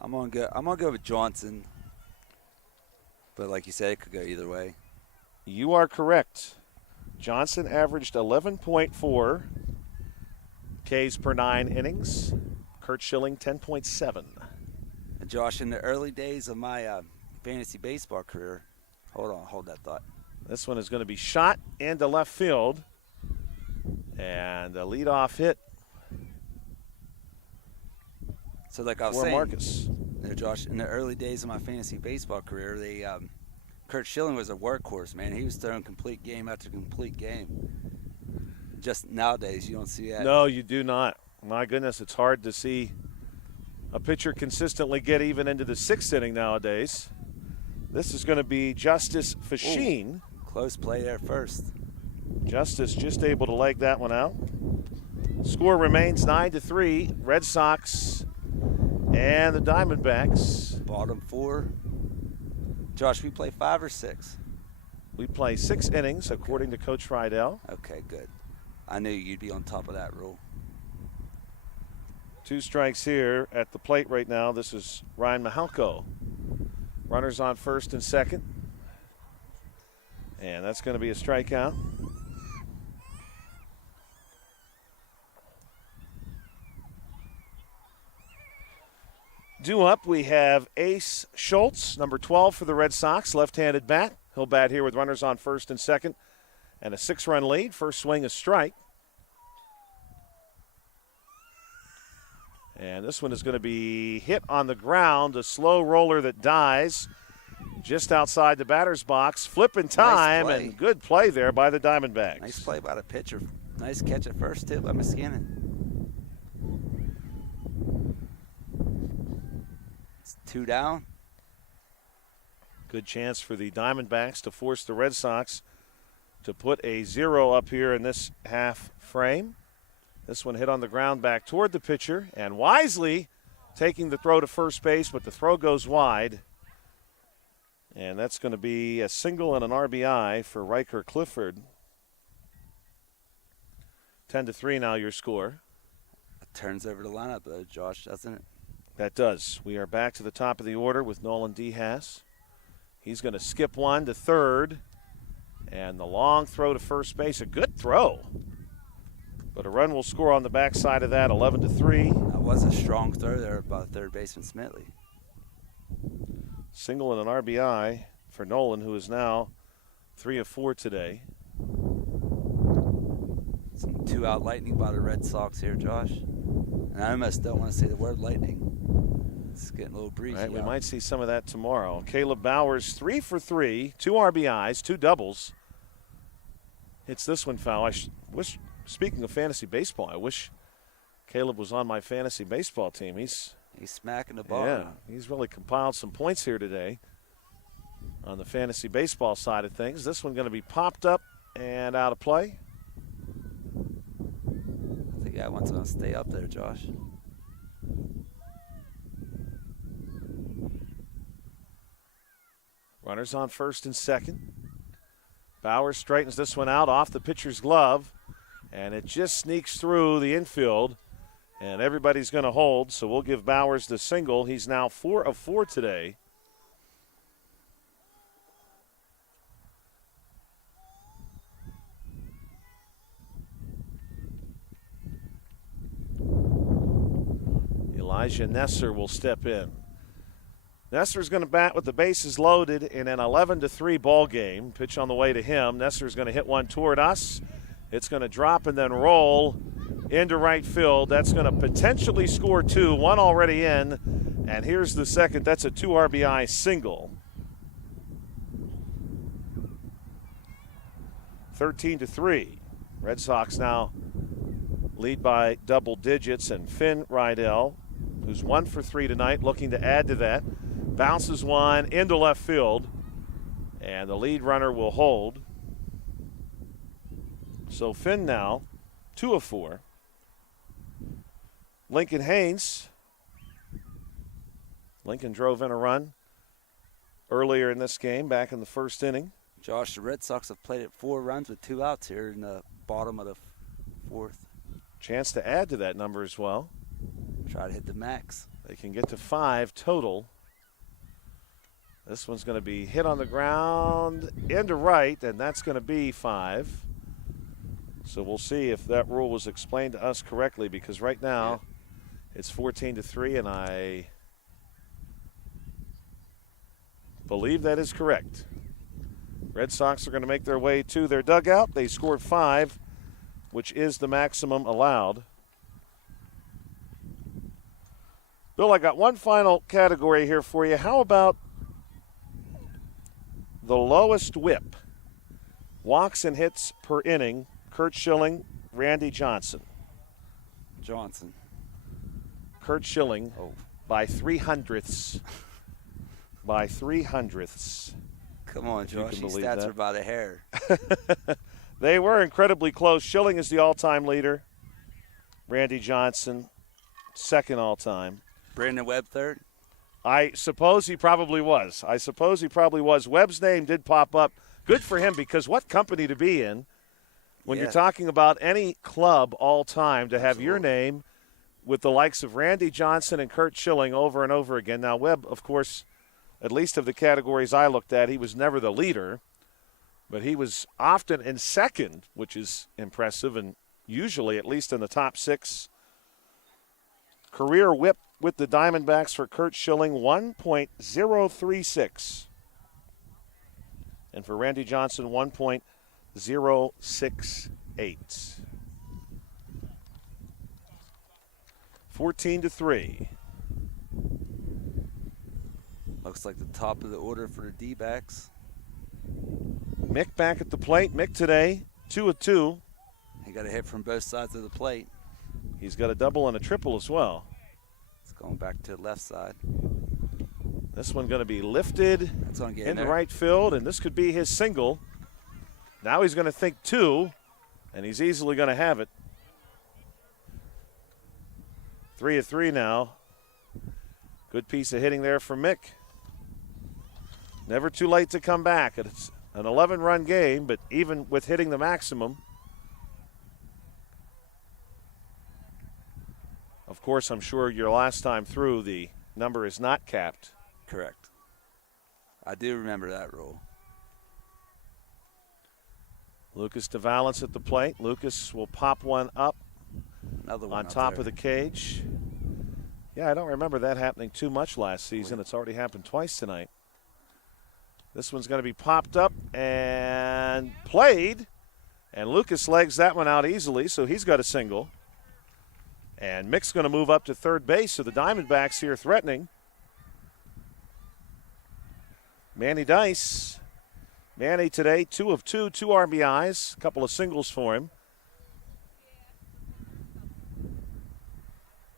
I'm gonna go with Johnson. But like you said, it could go either way. You are correct. Johnson averaged 11.4 Ks per 9 innings. Curt Schilling 10.7. And Josh, in the early days of my fantasy baseball career, hold that thought. This one is going to be shot into left field. And a leadoff hit. So like I was for saying, Marcus. Josh, in the early days of my fantasy baseball career, Curt Schilling was a workhorse, man. He was throwing complete game after complete game. Just nowadays, you don't see that. No, you do not. My goodness, it's hard to see a pitcher consistently get even into the 6th inning nowadays. This is going to be Justice Fasheen. Close play there first. Justice just able to leg that one out. Score remains 9-3. Red Sox and the Diamondbacks. Bottom 4. Josh, we play 5 or 6? We play 6 innings, according to Coach Friedel. Okay, good. I knew you'd be on top of that rule. 2 strikes here at the plate right now. This is Ryan Mahalko. Runners on first and second. And that's going to be a strikeout. Due up, we have Ace Schultz, number 12 for the Red Sox, left-handed bat. He'll bat here with runners on first and second and a 6-run lead. First swing, a strike. And this one is going to be hit on the ground, a slow roller that dies just outside the batter's box. Flip in time, nice and good play there by the Diamondbacks. Nice play by the pitcher. Nice catch at first, too, by Muscanin. It's 2 down. Good chance for the Diamondbacks to force the Red Sox to put a 0 up here in this half frame. This one hit on the ground back toward the pitcher, and wisely taking the throw to first base, but the throw goes wide. And that's going to be a single and an RBI for Riker Clifford. 10-3 now your score. It turns over the lineup, though, Josh, doesn't it? That does. We are back to the top of the order with Nolan DeHaas. He's going to skip one to third. And the long throw to first base, a good throw. But a run will score on the backside of that, 11-3. That was a strong throw there by third baseman Smitley. Single and an RBI for Nolan, who is now 3 of 4 today. Some 2-out lightning by the Red Sox here, Josh. And I almost don't want to say the word lightning. It's getting a little breezy. Right, we might see some of that tomorrow. Caleb Bowers, 3 for 3, 2 RBIs, 2 doubles. Hits this one foul. Speaking of fantasy baseball, I wish Caleb was on my fantasy baseball team. He's smacking the ball. Yeah, he's really compiled some points here today on the fantasy baseball side of things. This one going to be popped up and out of play. I think that one's going to stay up there, Josh. Runners on first and second. Bowers straightens this one out off the pitcher's glove, and it just sneaks through the infield, and everybody's going to hold, so we'll give Bowers the single. He's now 4 of 4 today. Elijah Nesser will step in. Nesser's going to bat with the bases loaded in an 11-3 ball game. Pitch on the way to him. Nesser's going to hit one toward us. It's going to drop and then roll into right field. That's going to potentially score 2. One already in. And here's the second. That's a 2 RBI single. 13-3. Red Sox now lead by double digits. And Finn Rydell, who's 1 for 3 tonight, looking to add to that. Bounces one into left field, and the lead runner will hold. So Finn now 2 of 4. Lincoln Haynes. Lincoln drove in a run earlier in this game, back in the first inning. Josh, the Red Sox have played it 4 runs with 2 outs here in the bottom of the 4th. Chance to add to that number as well. Try to hit the max. They can get to 5 total. This one's going to be hit on the ground into right, and that's going to be 5. So we'll see if that rule was explained to us correctly, because right now it's 14-3, and I believe that is correct. Red Sox are going to make their way to their dugout. They scored 5, which is the maximum allowed. Bill, I got one final category here for you. How about the lowest whip? Walks and hits per inning, Kurt Schilling, Randy Johnson. Kurt Schilling by 300ths. By 300ths. Come on, Josh. These stats are by the hair. They were incredibly close. Schilling is the all-time leader. Randy Johnson, second all-time. Brandon Webb, third. I suppose he probably was. Webb's name did pop up. Good for him, because what company to be in when you're talking about any club all-time to have your name with the likes of Randy Johnson and Curt Schilling over and over again. Now, Webb, of course, at least of the categories I looked at, he was never the leader, but he was often in second, which is impressive, and usually at least in the top six. Career whip with the Diamondbacks for Curt Schilling, 1.036. And for Randy Johnson, 1.068. 14-3. Looks like the top of the order for the D-backs. Mick back at the plate. Mick today, 2 of 2. He got a hit from both sides of the plate. He's got a double and a triple as well. It's going back to the left side. This one going to be lifted into right field, and this could be his single. Now he's going to think 2, and he's easily going to have it. 3 of 3 now. Good piece of hitting there from Mick. Never too late to come back. It's an 11-run game, but even with hitting the maximum, of course, I'm sure your last time through, the number is not capped. Correct. I do remember that rule. Lucas DeValance at the plate. Lucas will pop one up. Another one on top of the cage. Yeah, I don't remember that happening too much last season. It's already happened twice tonight. This one's going to be popped up and played. And Lucas legs that one out easily, so he's got a single. And Mick's going to move up to third base, so the Diamondbacks here threatening. Manny Dice. Manny today, 2 of 2, 2 RBIs, a couple of singles for him.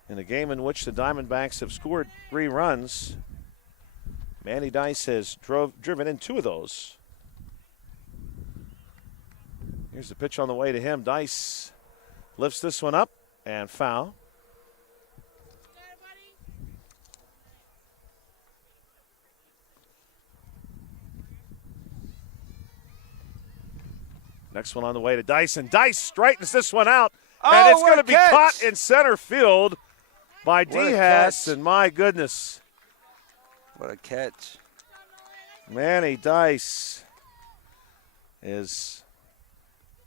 In a game in which the Diamondbacks have scored 3 runs, Manny Dice has driven in 2 of those. Here's the pitch on the way to him. Dice lifts this one up and foul. Next one on the way to Dice, and Dice straightens this one out, and it's going to be caught in center field by Diaz, and my goodness. What a catch. Manny Dice is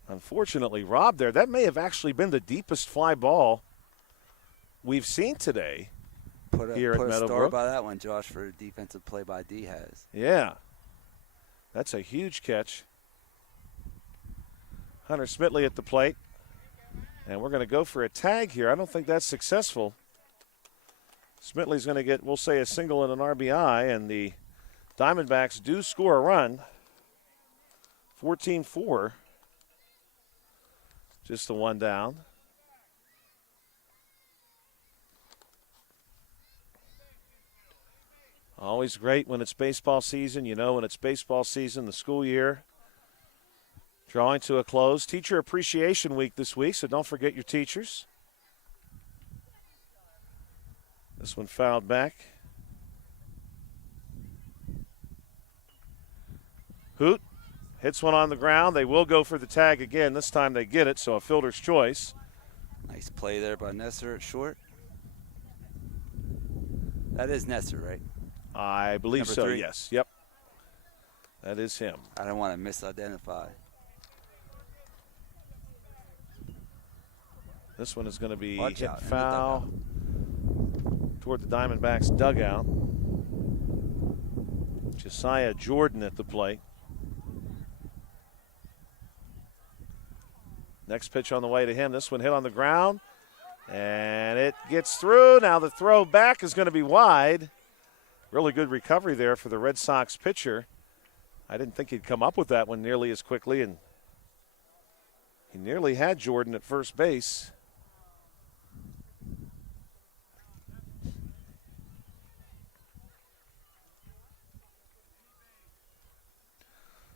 unfortunately robbed there. That may have actually been the deepest fly ball we've seen today here at Meadowbrook. Put a star by that one, Josh, for a defensive play by Diaz. Yeah. That's a huge catch. Hunter Smitley at the plate. And we're going to go for a tag here. I don't think that's successful. Smitley's going to get, we'll say, a single and an RBI, and the Diamondbacks do score a run. 14-4. Just the one down. Always great when it's baseball season. You know, when it's baseball season, the school year drawing to a close. Teacher Appreciation Week this week, so don't forget your teachers. This one fouled back. Hoot hits one on the ground. They will go for the tag again. This time they get it, so a fielder's choice. Nice play there by Nesser at short. That is Nesser, right? I believe Number so, 3. yes. Yep. That is him. I don't want to misidentify. This one is going to be Watch hit out, foul toward the Diamondbacks dugout. Josiah Jordan at the plate. Next pitch on the way to him. This one hit on the ground, and it gets through. Now the throw back is going to be wide. Really good recovery there for the Red Sox pitcher. I didn't think he'd come up with that one nearly as quickly, and he nearly had Jordan at first base.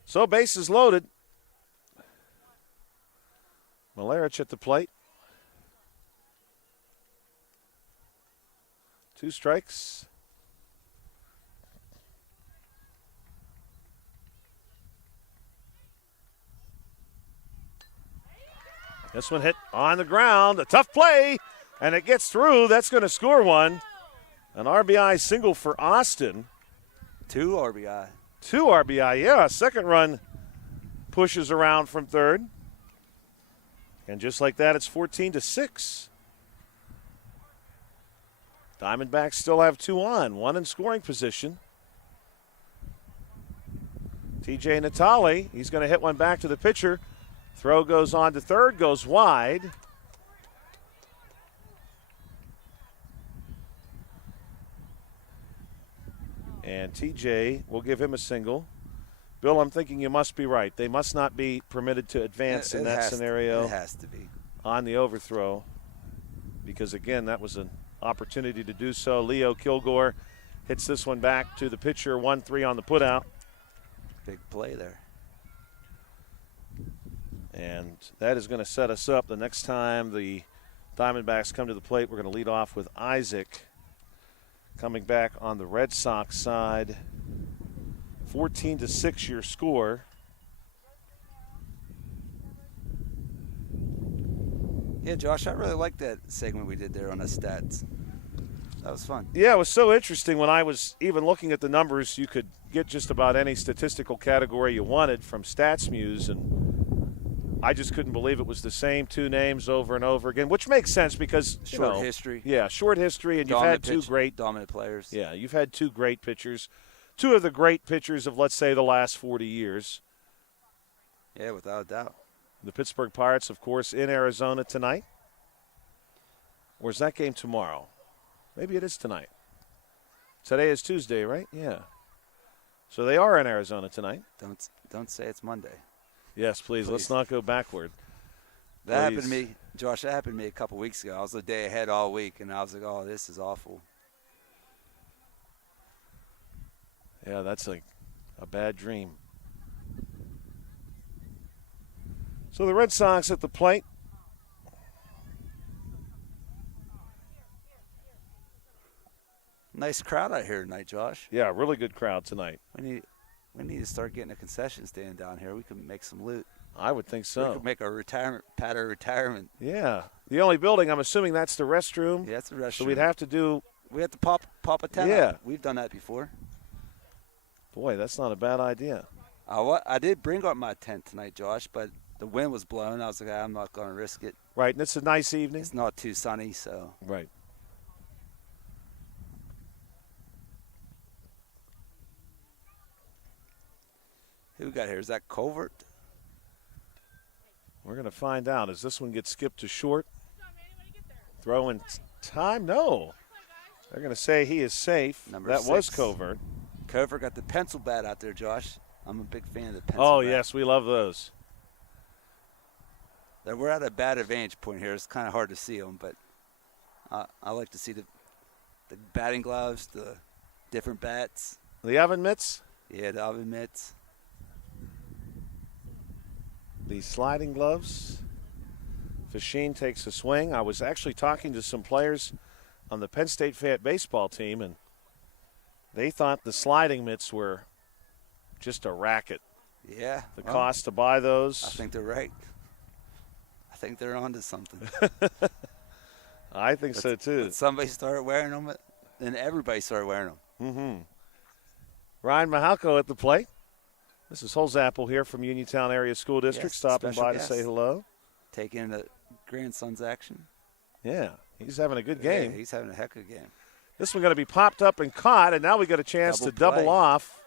So bases loaded. Malarich at the plate. 2 strikes. This one hit on the ground. A tough play, and it gets through. That's going to score one. An RBI single for Austin. 2 RBI. 2 RBI, yeah. Second run pushes around from third. And just like that, it's 14-6. Diamondbacks still have 2 on, 1 in scoring position. TJ Natale, he's going to hit one back to the pitcher. Throw goes on to third, goes wide. And TJ will give him a single. Bill, I'm thinking you must be right. They must not be permitted to advance in that scenario. It has to be. On the overthrow. Because, again, that was an opportunity to do so. Leo Kilgore hits this one back to the pitcher, 1-3 on the putout. Big play there. And that is going to set us up the next time the Diamondbacks come to the plate. We're going to lead off with Isaac coming back on the Red Sox side. 14-6 your score. Yeah, Josh, I really liked that segment we did there on the stats. That was fun. Yeah, it was so interesting. When I was even looking at the numbers, you could get just about any statistical category you wanted from StatsMuse, and I just couldn't believe it was the same 2 names over and over again, which makes sense because, short history. Yeah, short history, and you've had 2 great dominant players. Yeah, you've had 2 great pitchers. 2 of the great pitchers of, let's say, the last 40 years. Yeah, without a doubt. The Pittsburgh Pirates, of course, in Arizona tonight. Or is that game tomorrow? Maybe it is tonight. Today is Tuesday, right? Yeah. So they are in Arizona tonight. Don't say it's Monday. Yes, please. Let's not go backward. That happened to me, Josh. That happened to me a couple weeks ago. I was a day ahead all week, and I was like, "Oh, this is awful." Yeah, that's like a bad dream. So the Red Sox at the plate. Nice crowd out here tonight, Josh. Yeah, really good crowd tonight. We need to start getting a concession stand down here. We can make some loot. I would think so. We could make a retirement. Yeah. The only building, I'm assuming that's the restroom. Yeah, that's the restroom. So we'd have to pop a tent Yeah. up. We've done that before. Boy, that's not a bad idea. I did bring up my tent tonight, Josh, but the wind was blowing. I was like, I'm not going to risk it. Right, and it's a nice evening. It's not too sunny, so. Right. Who we got here? Is that Covert? We're going to find out. Does this one get skipped to short? Throw in time? No. They're going to say he is safe. Number that 6. was Covert. Covert got the pencil bat out there, Josh. I'm a big fan of the pencil bat. Yes, we love those. We're at a bad vantage point here. It's kind of hard to see them, but I like to see the batting gloves, the different bats. The oven mitts? Yeah, the oven mitts. The sliding gloves. Fasheen takes a swing. I was actually talking to some players on the Penn State Fayette baseball team, and they thought the sliding mitts were just a racket. Yeah. The cost to buy those. I think they're right. I think they're onto something. I think so, too. But somebody started wearing them, then everybody started wearing them. Mm-hmm. Ryan Mahalko at the plate. This is Holzapple here from Uniontown Area School District, stopping by to say hello. Taking the grandson's action. Yeah, he's having a good game. Yeah, he's having a heck of a game. This one going to be popped up and caught, and now we got a chance to double off.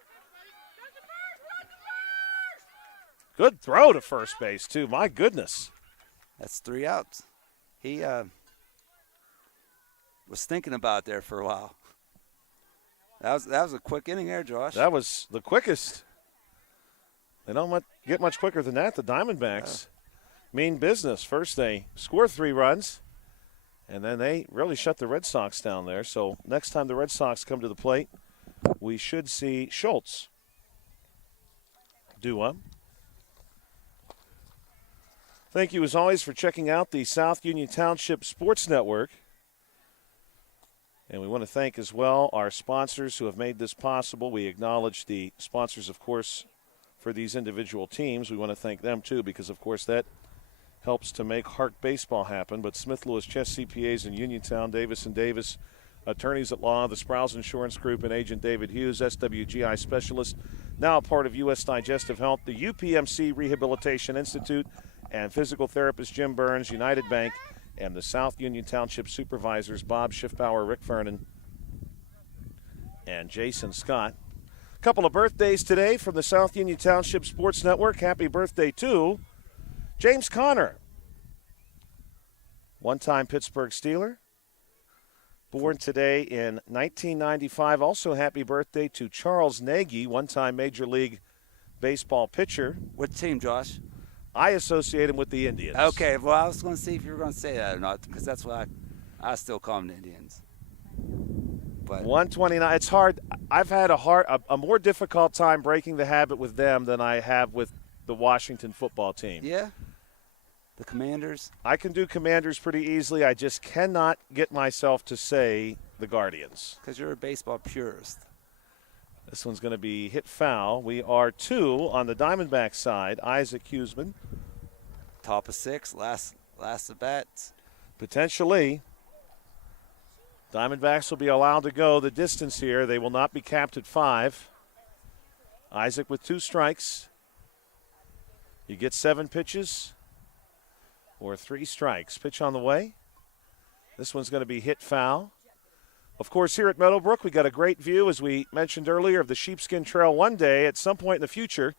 Good throw to first base, too. My goodness. That's 3 outs. He was thinking about it there for a while. That was a quick inning there, Josh. That was the quickest. They don't get much quicker than that. The Diamondbacks mean business. First they score 3 runs, and then they really shut the Red Sox down there. So next time the Red Sox come to the plate, we should see Schultz do one. Thank you, as always, for checking out the South Union Township Sports Network. And we want to thank as well our sponsors who have made this possible. We acknowledge the sponsors, of course, for these individual teams. We want to thank them, too, because, of course, that helps to make HARC baseball happen. But Smith Lewis Chess CPAs in Uniontown, Davis & Davis Attorneys at Law, the Sprouse Insurance Group, and Agent David Hughes, SWGI Specialist, now a part of U.S. Digestive Health, the UPMC Rehabilitation Institute, and physical therapist Jim Burns, United Bank, and the South Union Township Supervisors Bob Schiffbauer, Rick Fernan, and Jason Scott. A couple of birthdays today from the South Union Township Sports Network. Happy birthday to James Conner, one-time Pittsburgh Steeler, born today in 1995. Also happy birthday to Charles Nagy, one-time Major League Baseball pitcher. What team, Josh? I associate him with the Indians. Okay, well, I was going to see if you were going to say that or not, because that's what I still call them the Indians. But 129. It's hard. I've had a more difficult time breaking the habit with them than I have with the Washington football team. Yeah. The Commanders. I can do Commanders pretty easily. I just cannot get myself to say the Guardians. Because you're a baseball purist. This one's going to be hit foul. We are 2 on the Diamondback side. Isaac Huseman. Top of 6, last at bat. Potentially. Diamondbacks will be allowed to go the distance here. They will not be capped at 5. Isaac with 2 strikes. You get 7 pitches or 3 strikes. Pitch on the way. This one's going to be hit foul. Of course, here at Meadowbrook, we got a great view, as we mentioned earlier, of the Sheepskin Trail one day at some point in the future.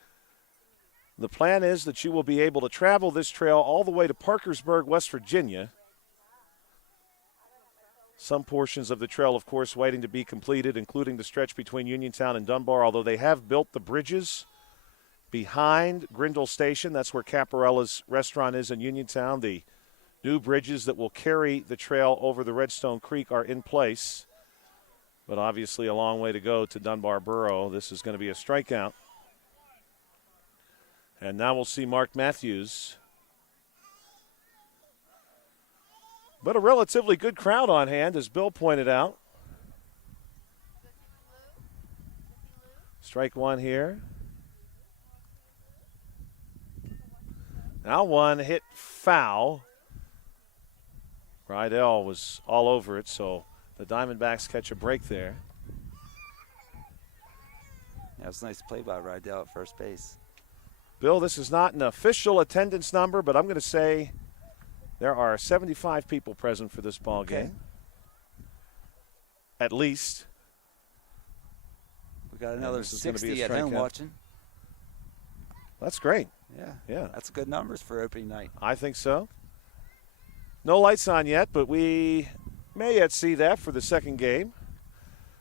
The plan is that you will be able to travel this trail all the way to Parkersburg, West Virginia. Some portions of the trail, of course, waiting to be completed, including the stretch between Uniontown and Dunbar, although they have built the bridges behind Grindle Station. That's where Caparella's restaurant is in Uniontown. The new bridges that will carry the trail over the Redstone Creek are in place. But obviously a long way to go to Dunbar Borough. This is going to be a strikeout. And now we'll see Mark Matthews. But a relatively good crowd on hand, as Bill pointed out. Strike 1 here. Now 1 hit foul. Rydell was all over it, so the Diamondbacks catch a break there. That was a nice play by Rydell at first base. Bill, this is not an official attendance number, but I'm going to say there are 75 people present for this ball game. At least. We got another 60 at home watching. That's great. Yeah. That's good numbers for opening night. I think so. No lights on yet, but we may yet see that for the second game.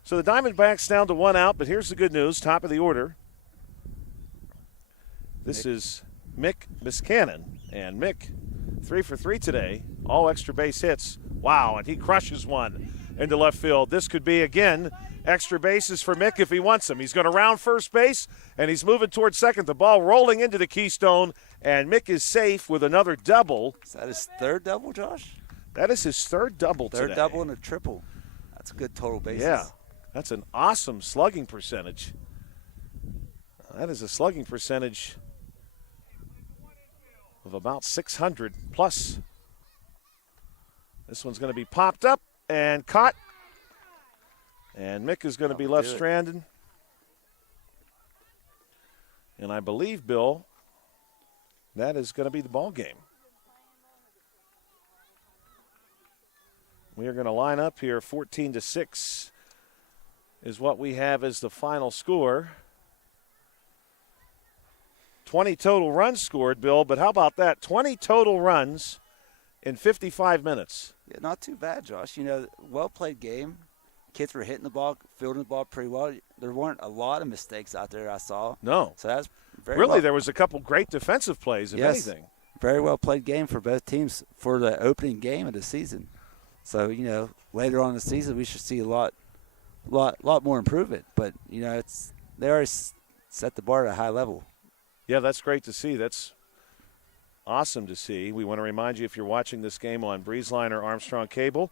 So the Diamondbacks down to 1 out, but here's the good news, top of the order. This is Mick Biscannon, and Mick 3 for 3 today, all extra base hits. Wow, and he crushes one into left field. This could be, again, extra bases for Mick if he wants them. He's going to round first base, and he's moving towards second. The ball rolling into the Keystone, and Mick is safe with another double. Is that his third double, Josh? That is his third double today. Third double and a triple. That's a good total bases. Yeah, that's an awesome slugging percentage. That is a slugging percentage of about 600 plus. This one's going to be popped up and caught. And Mick is going to be left stranded. And I believe, Bill, that is going to be the ball game. We are going to line up here. 14-6 is what we have as the final score. 20 total runs scored, Bill, but how about that? 20 total runs in 55 minutes. Yeah, not too bad, Josh. Well-played game. Kids were hitting the ball, fielding the ball pretty well. There weren't a lot of mistakes out there I saw. No. So that's very really, there was a couple great defensive plays, if anything. Very well-played game for both teams for the opening game of the season. So, later on in the season, we should see a lot more improvement. But, they already set the bar at a high level. Yeah, that's great to see. That's awesome to see. We want to remind you, if you're watching this game on Breezeline or Armstrong Cable,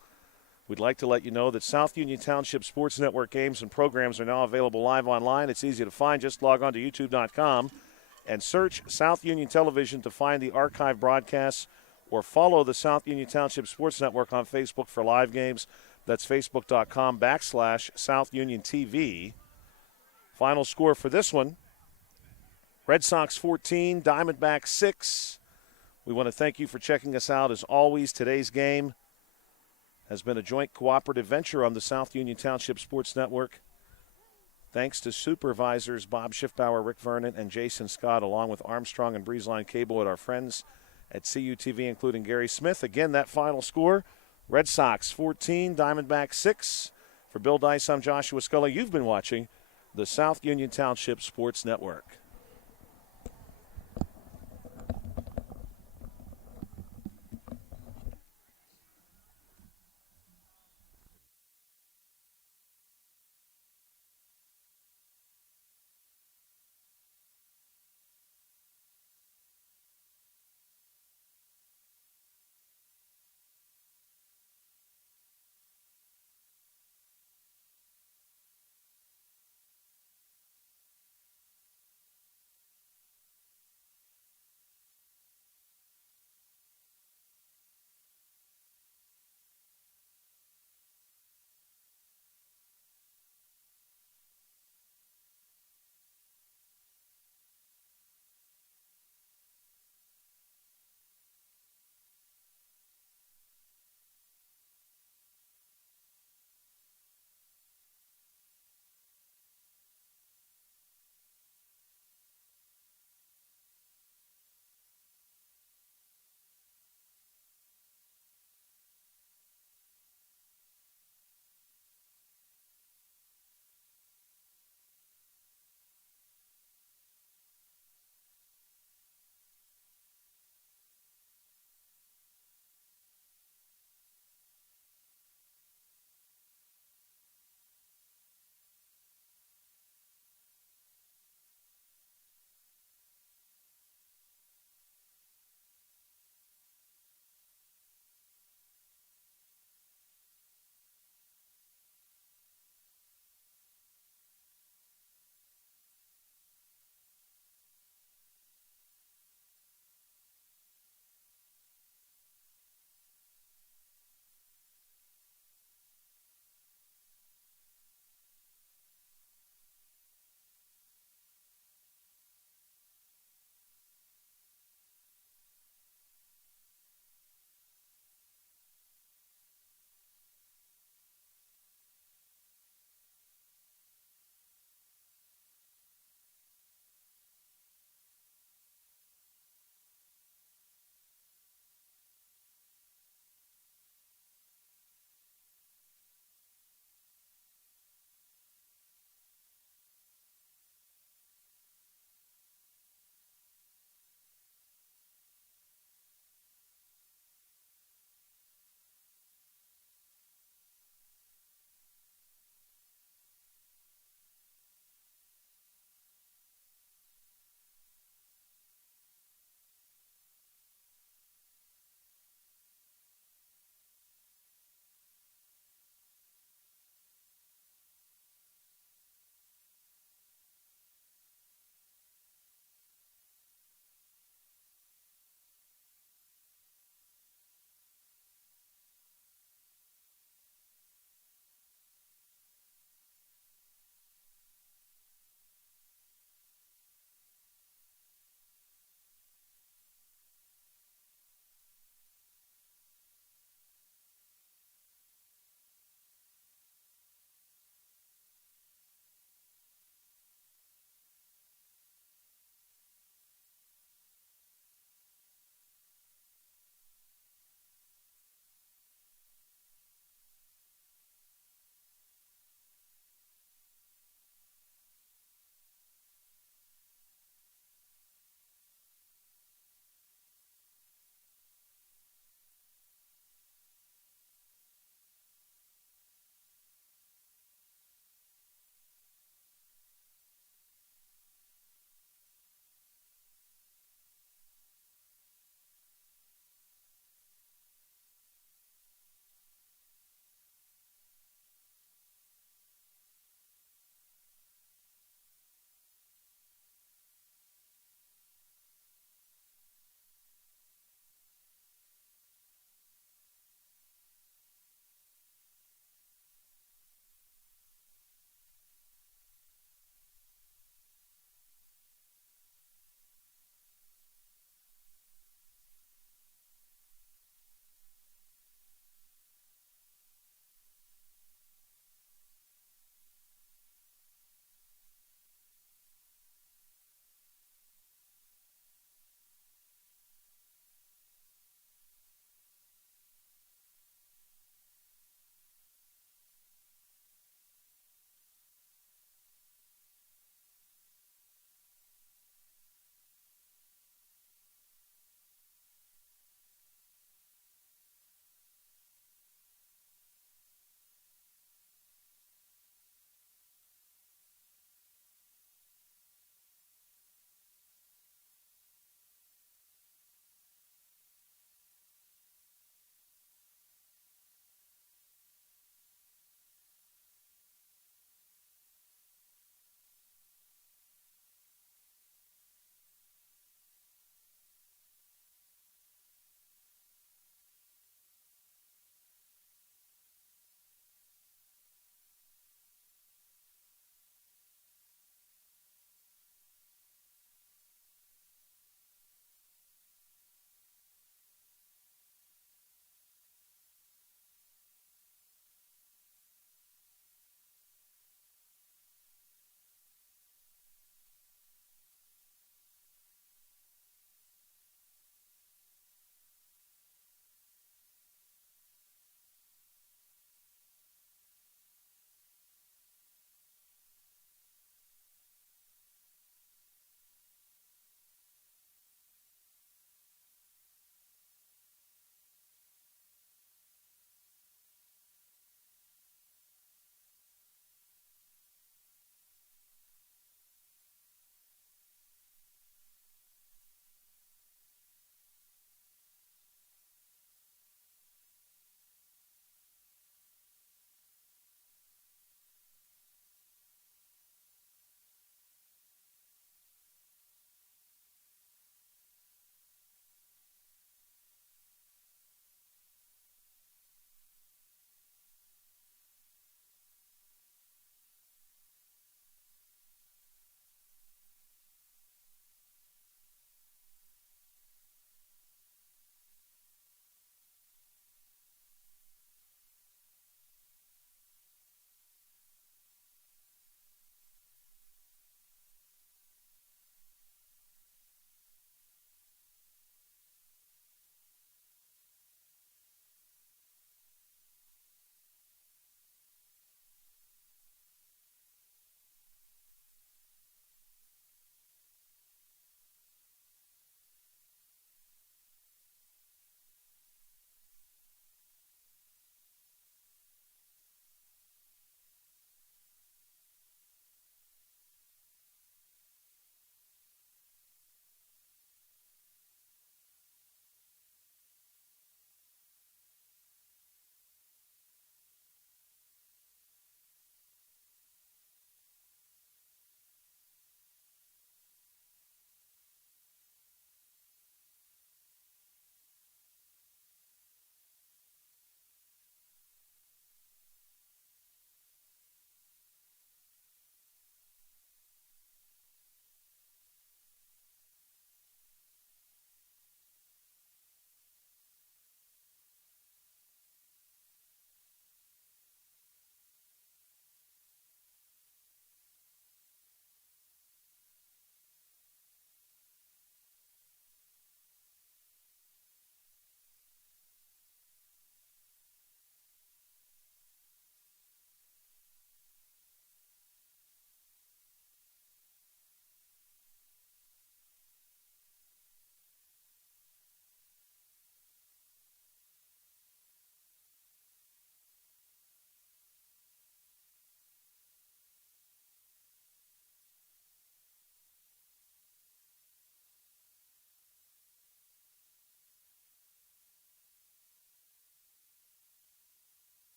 we'd like to let you know that South Union Township Sports Network games and programs are now available live online. It's easy to find. Just log on to youtube.com and search South Union Television to find the archive broadcasts, or follow the South Union Township Sports Network on Facebook for live games. That's facebook.com/South Union TV. Final score for this one: Red Sox 14, Diamondbacks 6. We want to thank you for checking us out. As always, today's game has been a joint cooperative venture on the South Union Township Sports Network. Thanks to supervisors Bob Schiffbauer, Rick Vernon, and Jason Scott, along with Armstrong and Breezeline Cable, and our friends at CUTV, including Gary Smith. Again, that final score: Red Sox 14, Diamondbacks 6. For Bill Dice, I'm Joshua Scully. You've been watching the South Union Township Sports Network.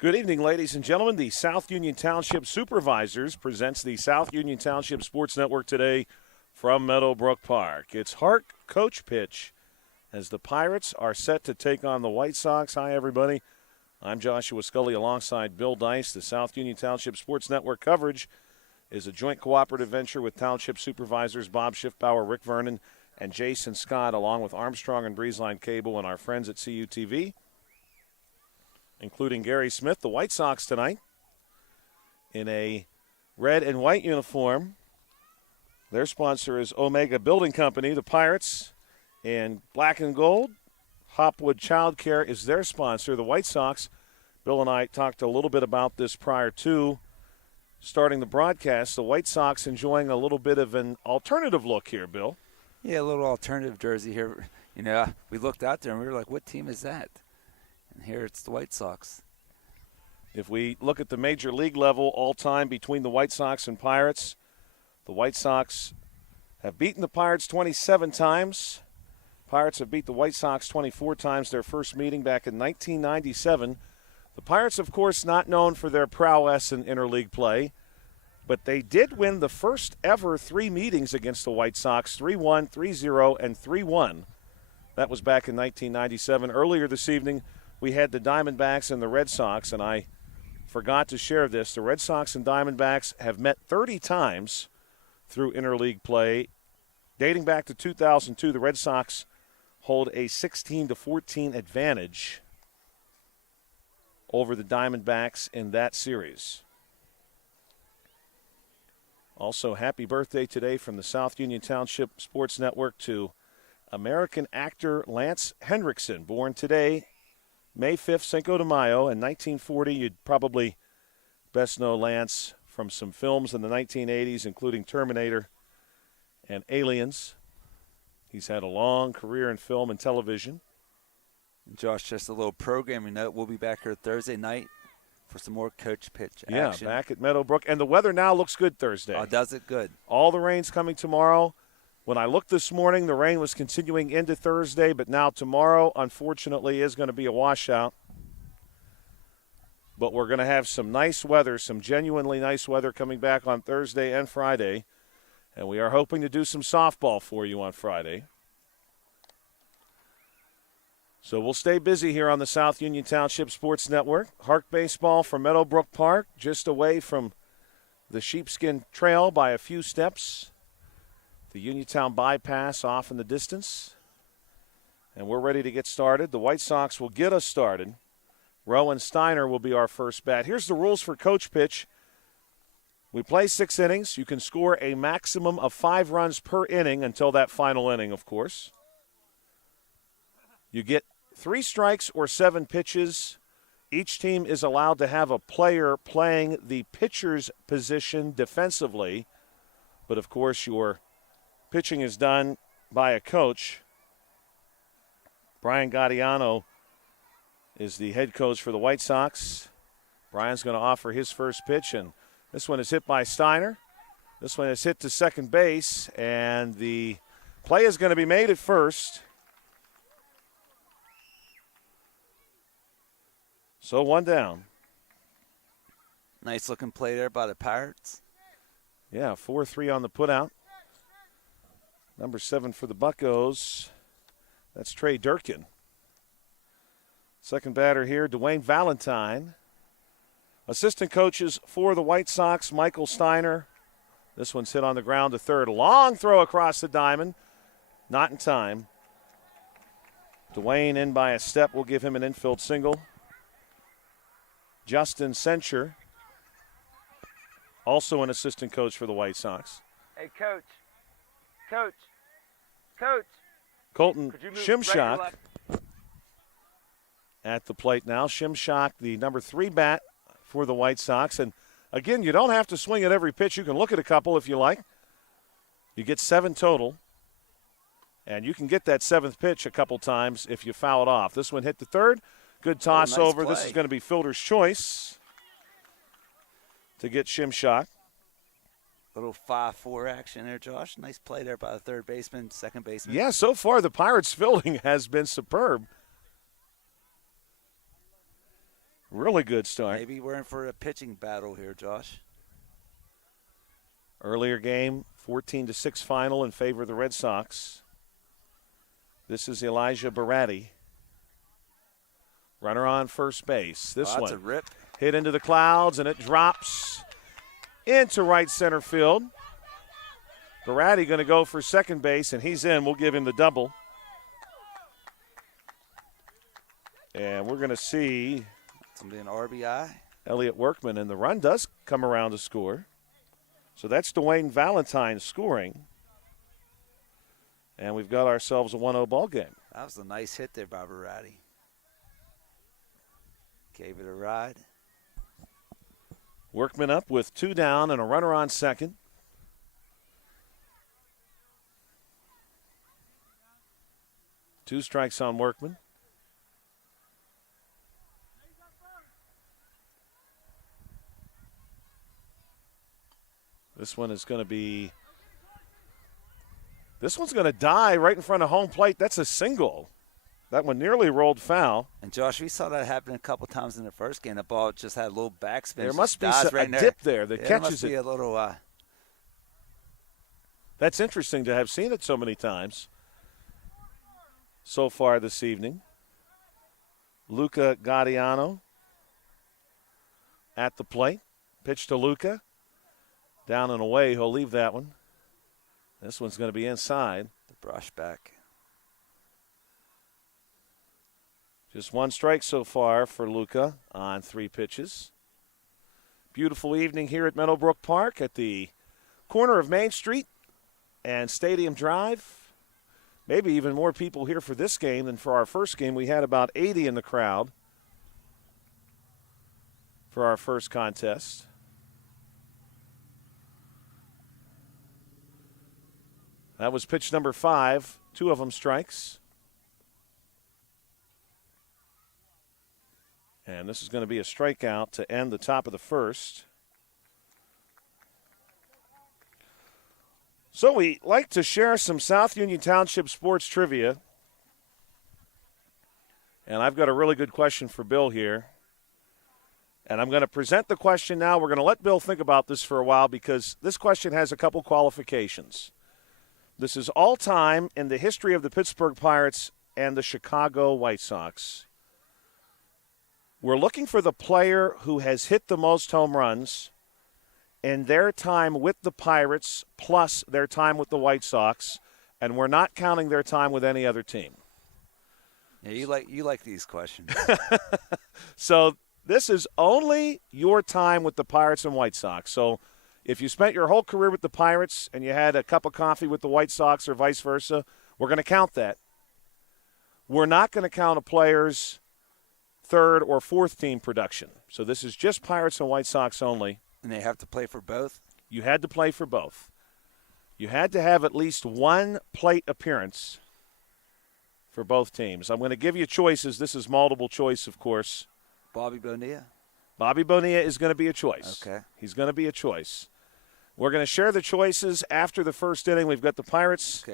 Good evening, ladies and gentlemen. The South Union Township Supervisors presents the South Union Township Sports Network today from Meadowbrook Park. It's HARC coach pitch as the Pirates are set to take on the White Sox. Hi, everybody. I'm Joshua Scully alongside Bill Dice. The South Union Township Sports Network coverage is a joint cooperative venture with Township Supervisors Bob Schiffbauer, Rick Vernon, and Jason Scott, along with Armstrong and Breezeline Cable and our friends at CUTV, including Gary Smith. The White Sox tonight in a red and white uniform. Their sponsor is Omega Building Company. The Pirates in black and gold. Hopwood Child Care is their sponsor. The White Sox, Bill and I talked a little bit about this prior to starting the broadcast. The White Sox enjoying a little bit of an alternative look here, Bill. Yeah, a little alternative jersey here. You know, we looked out there and we were like, what team is that? And here it's the White Sox. If we look at the major league level all-time between the White Sox and Pirates, the White Sox have beaten the Pirates 27 times. Pirates have beat the White Sox 24 times, their first meeting back in 1997. The Pirates, of course, not known for their prowess in interleague play, but they did win the first ever 3 meetings against the White Sox, 3-1, 3-0, and 3-1. That was back in 1997. Earlier this evening, we had the Diamondbacks and the Red Sox, and I forgot to share this. The Red Sox and Diamondbacks have met 30 times through interleague play. Dating back to 2002, the Red Sox hold a 16-14 advantage over the Diamondbacks in that series. Also, happy birthday today from the South Union Township Sports Network to American actor Lance Henriksen, born today, May 5th, Cinco de Mayo. In 1940, you'd probably best know Lance from some films in the 1980s, including Terminator and Aliens. He's had a long career in film and television. Josh, just a little programming note. We'll be back here Thursday night for some more coach pitch action. Yeah, back at Meadowbrook. And the weather now looks good Thursday. Oh, does it good. All the rain's coming tomorrow. When I looked this morning, the rain was continuing into Thursday, but now tomorrow, unfortunately, is going to be a washout. But we're going to have some nice weather, some genuinely nice weather coming back on Thursday and Friday. And we are hoping to do some softball for you on Friday. So we'll stay busy here on the South Union Township Sports Network. HARC baseball from Meadowbrook Park, just away from the Sheepskin Trail by a few steps. The Uniontown bypass off in the distance. And we're ready to get started. The White Sox will get us started. Rowan Steiner will be our first bat. Here's the rules for coach pitch. We play 6 innings. You can score a maximum of 5 runs per inning until that final inning, of course. You get 3 strikes or 7 pitches. Each team is allowed to have a player playing the pitcher's position defensively. But, of course, your pitching is done by a coach. Brian Gaudiano is the head coach for the White Sox. Brian's going to offer his first pitch, and this one is hit by Steiner. This one is hit to second base, and the play is going to be made at first. So 1 down. Nice looking play there by the Pirates. Yeah, 4-3 on the putout. Number 7 for the Buccos. That's Trey Durkin. Second batter here, Dwayne Valentine. Assistant coaches for the White Sox, Michael Steiner. This one's hit on the ground to third. Long throw across the diamond. Not in time. Dwayne in by a step will give him an infield single. Justin Sencher, also an assistant coach for the White Sox. Hey, Coach. Colton Could you move Shimshock right or left? at the plate now. Shimshock, the number 3 bat for the White Sox. And, again, you don't have to swing at every pitch. You can look at a couple if you like. You get 7 total. And you can get that 7th pitch a couple times if you foul it off. This one hit the third. Good toss nice over. play. This is going to be fielder's choice to get Shimshock. Little 5-4 action there, Josh. Nice play there by the third baseman, second baseman. Yeah, so far the Pirates' fielding has been superb. Really good start. Maybe we're in for a pitching battle here, Josh. Earlier game, 14-6 final in favor of the Red Sox. This is Elijah Baratti. Runner on first base. This that's one a rip. hit into the clouds, and it drops into right center field. Baratti going to go for second base, and he's in. We'll give him the double. And we're going to see It's going to be an RBI. Elliott Workman, and the run does come around to score. So that's Dwayne Valentine scoring. And we've got ourselves a 1-0 ball game. That was a nice hit there by Baratti. Gave it a ride. Workman up with 2 down and a runner on second. Two strikes on Workman. This one is going to be. This one's going to die right in front of home plate. That's a single. That one nearly rolled foul. And, Josh, we saw that happen a couple times in the first game. The ball just had a little backspin. There must be right a dip there that catches must be it. A little, That's interesting to have seen it so many times so far this evening. Luca Gaudiano at the plate. Pitch to Luca. Down and away. He'll leave that one. This one's going to be inside. the brush back. Just one strike so far for Luca on 3 pitches. Beautiful evening here at Meadowbrook Park at the corner of Main Street and Stadium Drive. Maybe even more people here for this game than for our first game. We had about 80 in the crowd for our first contest. That was pitch number 5, 2 of them strikes. And this is going to be a strikeout to end the top of the first. So we like to share some South Union Township sports trivia. And I've got a really good question for Bill here. And I'm going to present the question now. We're going to let Bill think about this for a while because this question has a couple qualifications. This is all time in the history of the Pittsburgh Pirates and the Chicago White Sox. We're looking for the player who has hit the most home runs in their time with the Pirates plus their time with the White Sox, and we're not counting their time with any other team. Yeah, you like these questions. So this is only your time with the Pirates and White Sox. So if you spent your whole career with the Pirates and you had a cup of coffee with the White Sox or vice versa, we're going to count that. We're not going to count a player's third or fourth team production. So this is just Pirates and White Sox only. And they have to play for both? You had to play for both. You had to have at least one plate appearance for both teams. I'm going to give you choices. This is multiple choice, of course. Bobby Bonilla? Bobby Bonilla is going to be a choice. Okay. He's going to be a choice. We're going to share the choices after the first inning. We've got the Pirates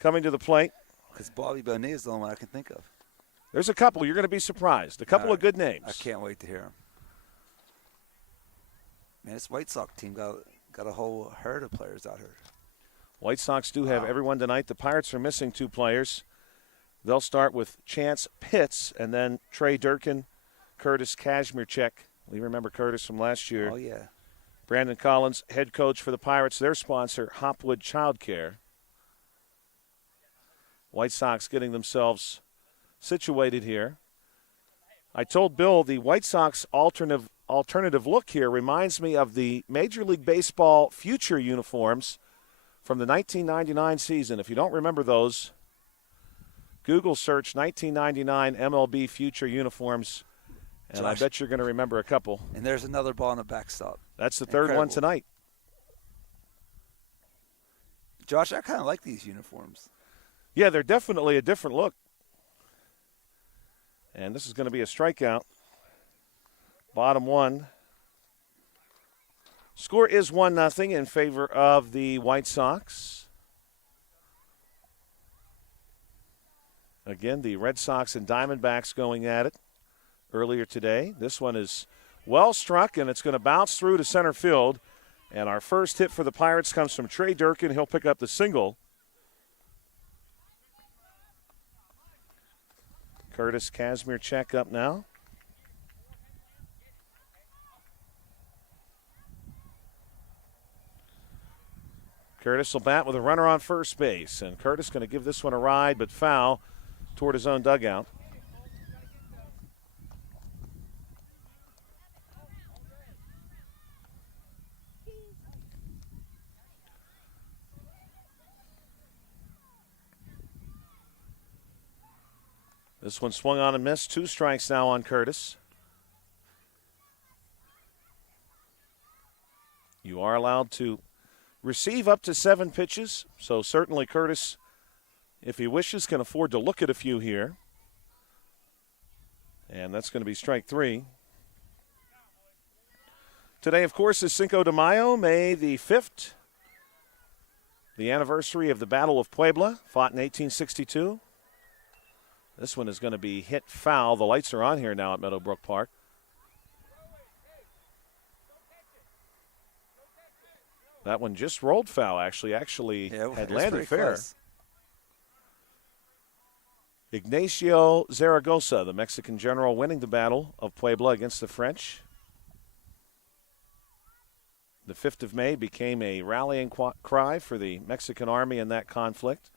coming to the plate. Because Bobby Bonilla is the only one I can think of. There's a couple. You're going to be surprised. A couple of good names. I can't wait to hear them. Man, this White Sox team got a whole herd of players out here. White Sox do have everyone tonight. The Pirates are missing 2 players. They'll start with Chance Pitts and then Trey Durkin, Curtis Kazmierczak. We remember Curtis from last year. Oh, yeah. Brandon Collins, head coach for the Pirates. Their sponsor, Hopwood Childcare. White Sox getting themselves situated here. I told Bill the White Sox alternative look here reminds me of the Major League Baseball future uniforms from the 1999 season. If you don't remember those, Google search 1999 MLB future uniforms, and I bet you're going to remember a couple. And there's another ball on the backstop. That's the third one tonight. Josh, I kind of like these uniforms. Yeah, they're definitely a different look. And this is going to be a strikeout. Bottom 1. Score is 1-0 in favor of the White Sox. Again, the Red Sox and Diamondbacks going at it. earlier today. This one is well struck, and it's going to bounce through to center field. And our first hit for the Pirates comes from Trey Durkin. He'll pick up the single. Curtis Kazmierczak up now. Curtis will bat with a runner on first base, and Curtis going to give this one a ride, but foul toward his own dugout. This one swung on and missed. 2 strikes now on Curtis. You are allowed to receive up to 7 pitches, so certainly Curtis, if he wishes, can afford to look at a few here. And that's going to be strike 3. Today, of course, is Cinco de Mayo, May the 5th, the anniversary of the Battle of Puebla, fought in 1862. This one is going to be hit foul. The lights are on here now at Meadowbrook Park. That one just rolled foul, actually had landed fair. Close. Ignacio Zaragoza, the Mexican general, winning the Battle of Puebla against the French. The 5th of May became a rallying cry for the Mexican army in that conflict.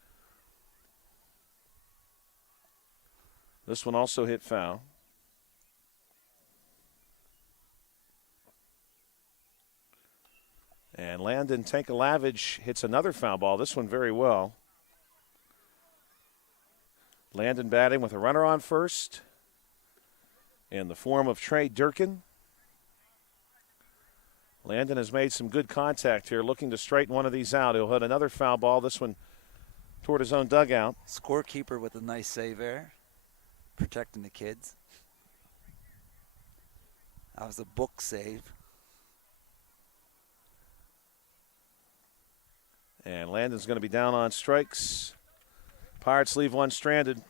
This one also hit foul. And Landon Tankalavage hits another foul ball. This one very well. Landon batting with a runner on first in the form of Trey Durkin. Landon has made some good contact here, looking to straighten one of these out. He'll hit another foul ball, this one toward his own dugout. Scorekeeper with a nice save there, protecting the kids. That was a book save. And Landon's going to be down on strikes. Pirates leave one stranded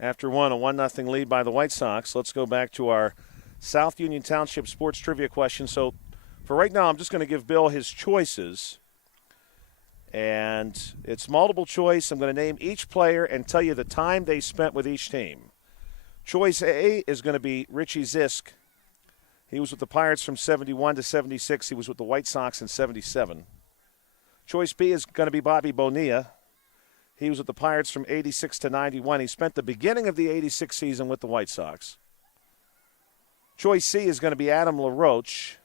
after one, a 1-0 lead by the White Sox. Let's go back to our South Union Township sports trivia question. So for right now, I'm just going to give Bill his choices. And it's multiple choice. I'm going to name each player and tell you the time they spent with each team. Choice A is going to be Richie Zisk. He was with the Pirates from 71 to 76. He was with the White Sox in 77. Choice B is going to be Bobby Bonilla. He was with the Pirates from 86 to 91. He spent the beginning of the 86 season with the White Sox. Choice C is going to be Adam LaRoche.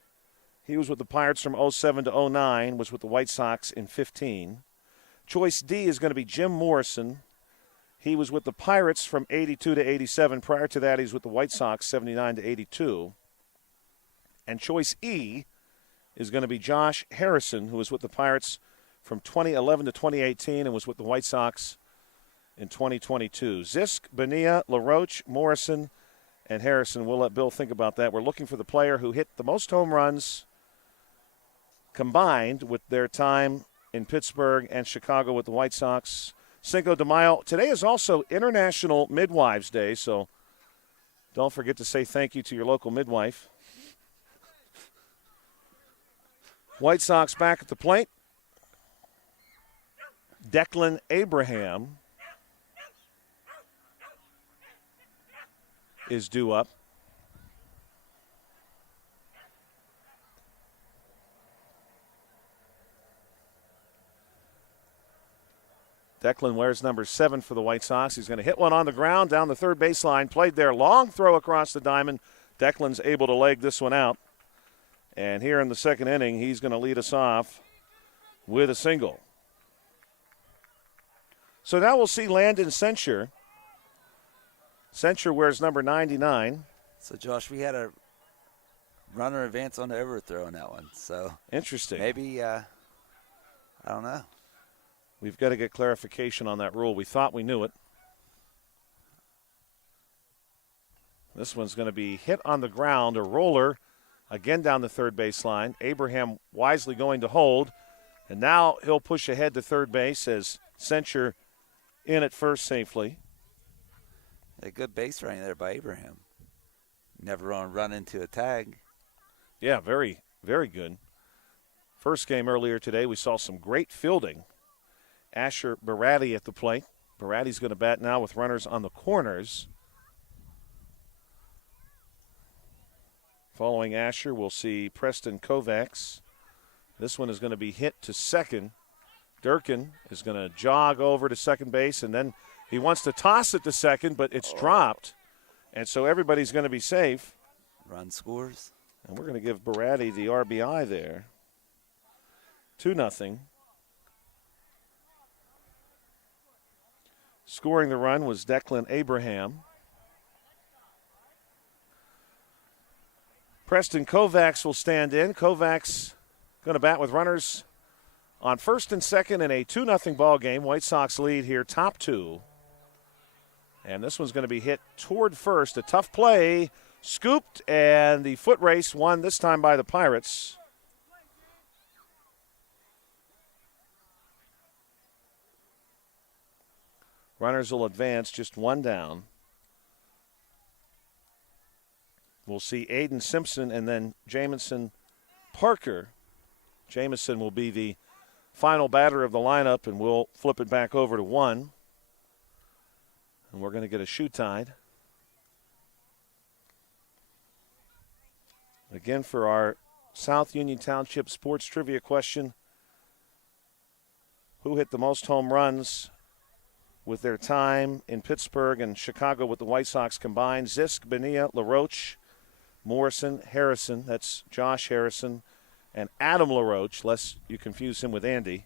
He was with the Pirates from 07 to 09, was with the White Sox in 15. Choice D is going to be Jim Morrison. He was with the Pirates from 82 to 87. Prior to that, he was with the White Sox 79 to 82. And choice E is going to be Josh Harrison, who was with the Pirates from 2011 to 2018 and was with the White Sox in 2022. Zisk, Bonilla, LaRoche, Morrison, and Harrison. We'll let Bill think about that. We're looking for the player who hit the most home runs combined with their time in Pittsburgh and Chicago with the White Sox. Cinco de Mayo. Today is also International Midwives Day, so don't forget to say thank you to your local midwife. White Sox back at the plate. Declan Abraham is due up. Declan wears number 7 for the White Sox. He's going to hit one on the ground down the third baseline. Played there. Long throw across the diamond. Declan's able to leg this one out. And here in the second inning, he's going to lead us off with a single. So now we'll see Landon Sencher. Sencher wears number 99. So, Josh, we had a runner advance on the overthrow in that one. So interesting. Maybe, I don't know. We've got to get clarification on that rule. We thought we knew it. This one's going to be hit on the ground, a roller, again down the third baseline. Abraham wisely going to hold. And now he'll push ahead to third base as Sencher in at first safely. A good base running there by Abraham. Never run into a tag. Yeah, very, very good. First game earlier today, we saw some great fielding. Asher Baratti at the plate. Baratti's going to bat now with runners on the corners. Following Asher, we'll see Preston Kovacs. This one is going to be hit to second. Durkin is going to jog over to second base, and then he wants to toss it to second, but it's dropped. And so everybody's going to be safe. Run scores. And we're going to give Baratti the RBI there. 2-0. Scoring the run was Declan Abraham. Preston Kovacs will stand in. Kovacs going to bat with runners on first and second in a 2-0 ball game. White Sox lead here, top two. And this one's going to be hit toward first. A tough play, scooped, and the foot race won this time by the Pirates. Runners will advance just one down. We'll see Aiden Simpson and then Jamison Parker. Jamison will be the final batter of the lineup, and we'll flip it back over to one. And we're going to get a shoe tied. Again, for our South Union Township sports trivia question, who hit the most home runs with their time in Pittsburgh and Chicago with the White Sox combined? Zisk, Bonilla, LaRoche, Morrison, Harrison. That's Josh Harrison and Adam LaRoche, lest you confuse him with Andy.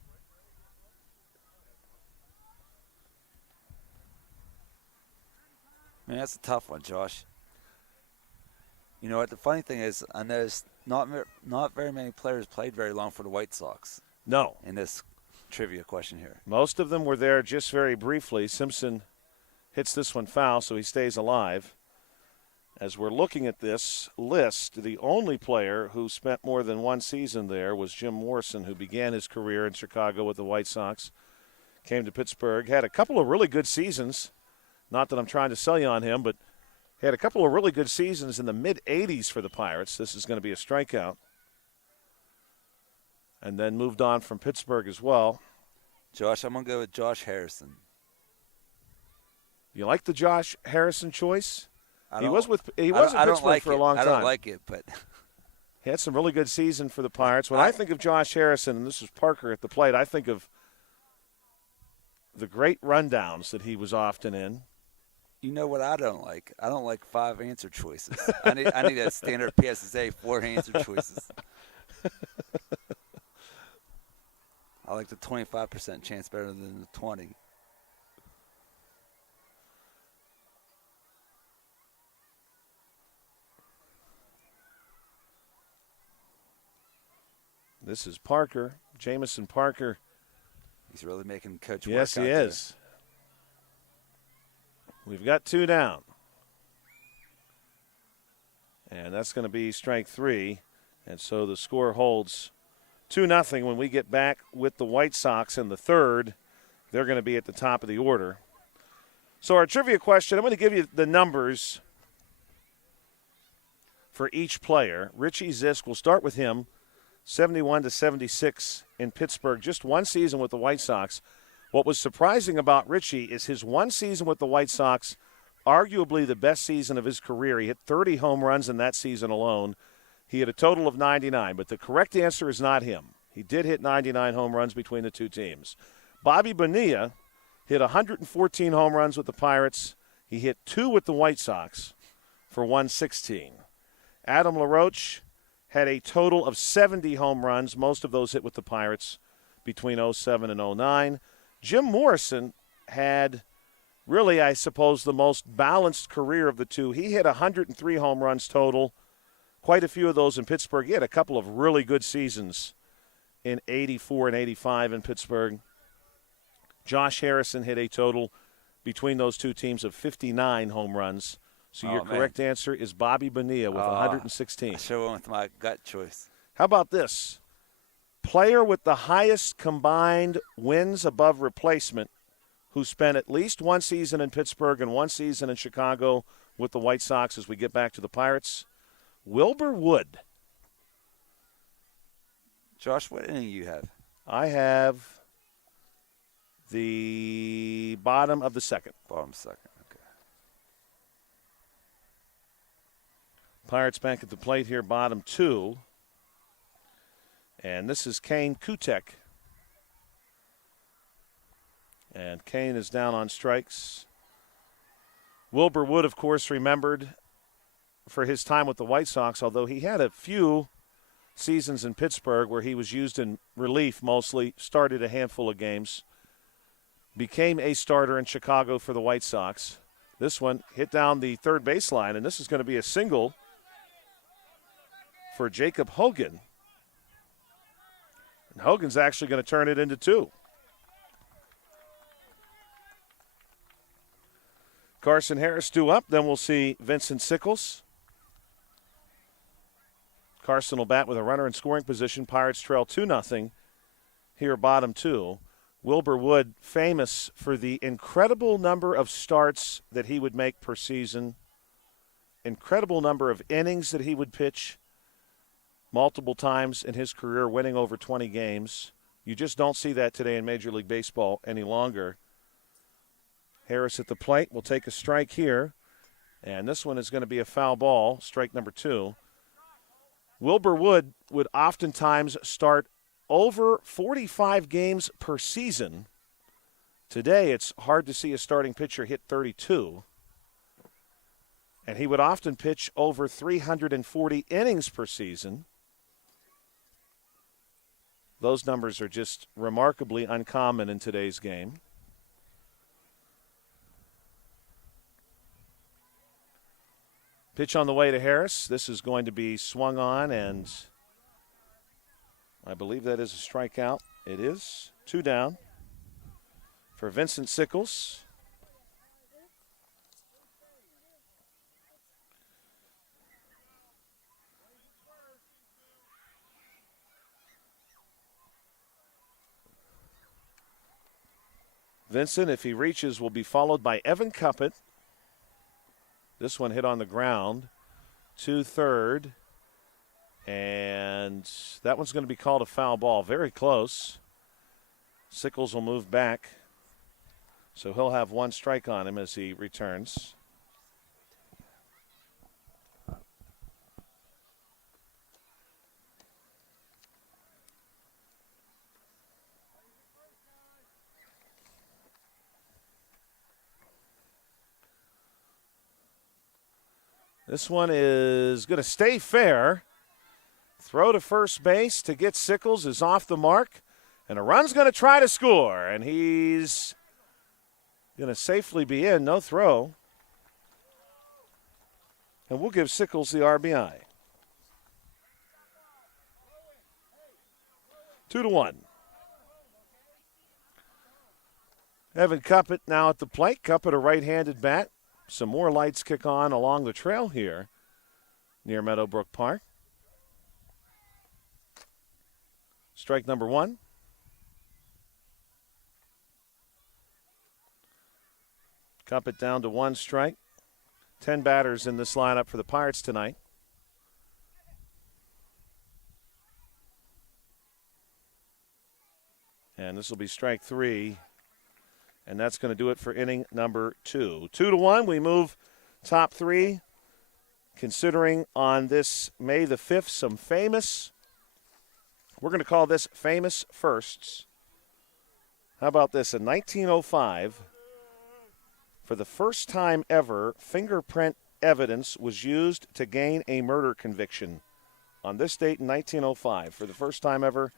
Man, that's a tough one, Josh. You know what? The funny thing is, I noticed not very many players played very long for the White Sox. No. In this trivia question here. Most of them were there just very briefly. Simpson hits this one foul, so he stays alive. As we're looking at this list, the only player who spent more than one season there was Jim Morrison, who began his career in Chicago with the White Sox, came to Pittsburgh, had a couple of really good seasons. Not that I'm trying to sell you on him, but he had a couple of really good seasons in the mid-'80s for the Pirates. This is going to be a strikeout. And then moved on from Pittsburgh as well. Josh, I'm going to go with Josh Harrison. You like the Josh Harrison choice? He was in Pittsburgh Pittsburgh for a long time. I don't like it, but he had some really good season for the Pirates. When I think of Josh Harrison, and this is Parker at the plate, I think of the great rundowns that he was often in. You know what I don't like? I don't like 5 answer choices. I need a standard PSSA 4 answer choices. I like the 25% chance better than the 20. This is Parker, Jamison Parker. He's really making Coach work. Yes, he is. We've got 2 down. And that's going to be strike 3. And so the score holds 2-0 when we get back with the White Sox in the third. They're going to be at the top of the order. So our trivia question, I'm going to give you the numbers for each player. Richie Zisk, we'll start with him. 71 to 76 in Pittsburgh, just one season with the White Sox. What was surprising about Richie is his one season with the White Sox, arguably the best season of his career. He hit 30 home runs in that season alone. He had a total of 99, but the correct answer is not him. He did hit 99 home runs between the two teams. Bobby Bonilla hit 114 home runs with the Pirates. He hit 2 with the White Sox for 116. Adam LaRoche had a total of 70 home runs, most of those hit with the Pirates between 07 and 09. Jim Morrison had really, I suppose, the most balanced career of the two. He hit 103 home runs total, quite a few of those in Pittsburgh. He had a couple of really good seasons in 84 and 85 in Pittsburgh. Josh Harrison hit a total between those two teams of 59 home runs. So your correct answer is Bobby Bonilla with 116. I sure went with my gut choice. How about this? Player with the highest combined wins above replacement who spent at least one season in Pittsburgh and one season in Chicago with the White Sox as we get back to the Pirates. Wilbur Wood. Josh, what inning you have? I have the bottom of the second. Bottom second, okay. Pirates back at the plate here, bottom 2. And this is Kane Kutek. And Kane is down on strikes. Wilbur Wood, of course, remembered for his time with the White Sox, although he had a few seasons in Pittsburgh where he was used in relief mostly, started a handful of games, became a starter in Chicago for the White Sox. This one hit down the third baseline, and this is going to be a single for Jacob Hogan. And Hogan's actually going to turn it into 2. Carson Harris due up. Then we'll see Vincent Sickles. Carson will bat with a runner in scoring position. Pirates trail 2-0 here, bottom 2. Wilbur Wood, famous for the incredible number of starts that he would make per season, incredible number of innings that he would pitch multiple times in his career, winning over 20 games. You just don't see that today in Major League Baseball any longer. Harris at the plate will take a strike here, and this one is going to be a foul ball, strike number 2. Wilbur Wood would oftentimes start over 45 games per season. Today, it's hard to see a starting pitcher hit 32. And he would often pitch over 340 innings per season. Those numbers are just remarkably uncommon in today's game. Pitch on the way to Harris. This is going to be swung on, and I believe that is a strikeout. It is. 2 down for Vincent Sickles. Vincent, if he reaches, will be followed by Evan Cuppett. This one hit on the ground to third. And that one's going to be called a foul ball. Very close. Sickles will move back. So he'll have 1 strike on him as he returns. This one is going to stay fair. Throw to first base to get Sickles is off the mark. And a run's going to try to score. And he's going to safely be in. No throw. And we'll give Sickles the RBI. 2-1. Evan Cuppett now at the plate. Cuppett, a right-handed bat. Some more lights kick on along the trail here near Meadowbrook Park. Strike number 1. Cuppett down to 1 strike. 10 batters in this lineup for the Pirates tonight. And this will be strike 3. And that's going to do it for inning number 2. 2-1, we move top 3. Considering on this May the 5th, some famous, we're going to call this famous firsts. How about this? In 1905, for the first time ever, fingerprint evidence was used to gain a murder conviction. On this date in 1905, for the first time ever,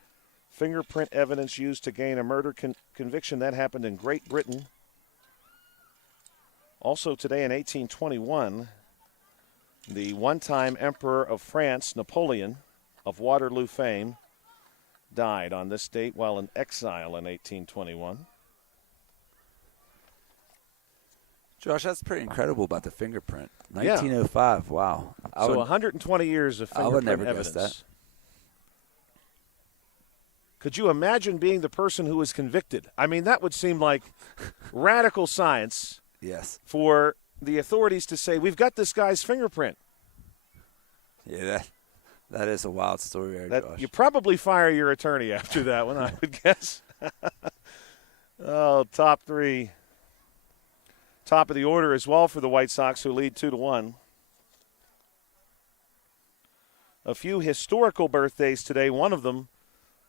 fingerprint evidence used to gain a murder conviction. That happened in Great Britain. Also today in 1821, the one-time Emperor of France, Napoleon, of Waterloo fame, died on this date while in exile in 1821. Josh, that's pretty incredible about the fingerprint. 1905, yeah. Wow. So 120 years of fingerprint I would never evidence. guess that. Could you imagine being the person who was convicted? I mean, that would seem like radical science. Yes. For the authorities to say, we've got this guy's fingerprint. Yeah, that is a wild story there, Josh. You probably fire your attorney after that one, I would guess. Oh, top three. Top of the order as well for the White Sox, who lead 2-1. A few historical birthdays today. One of them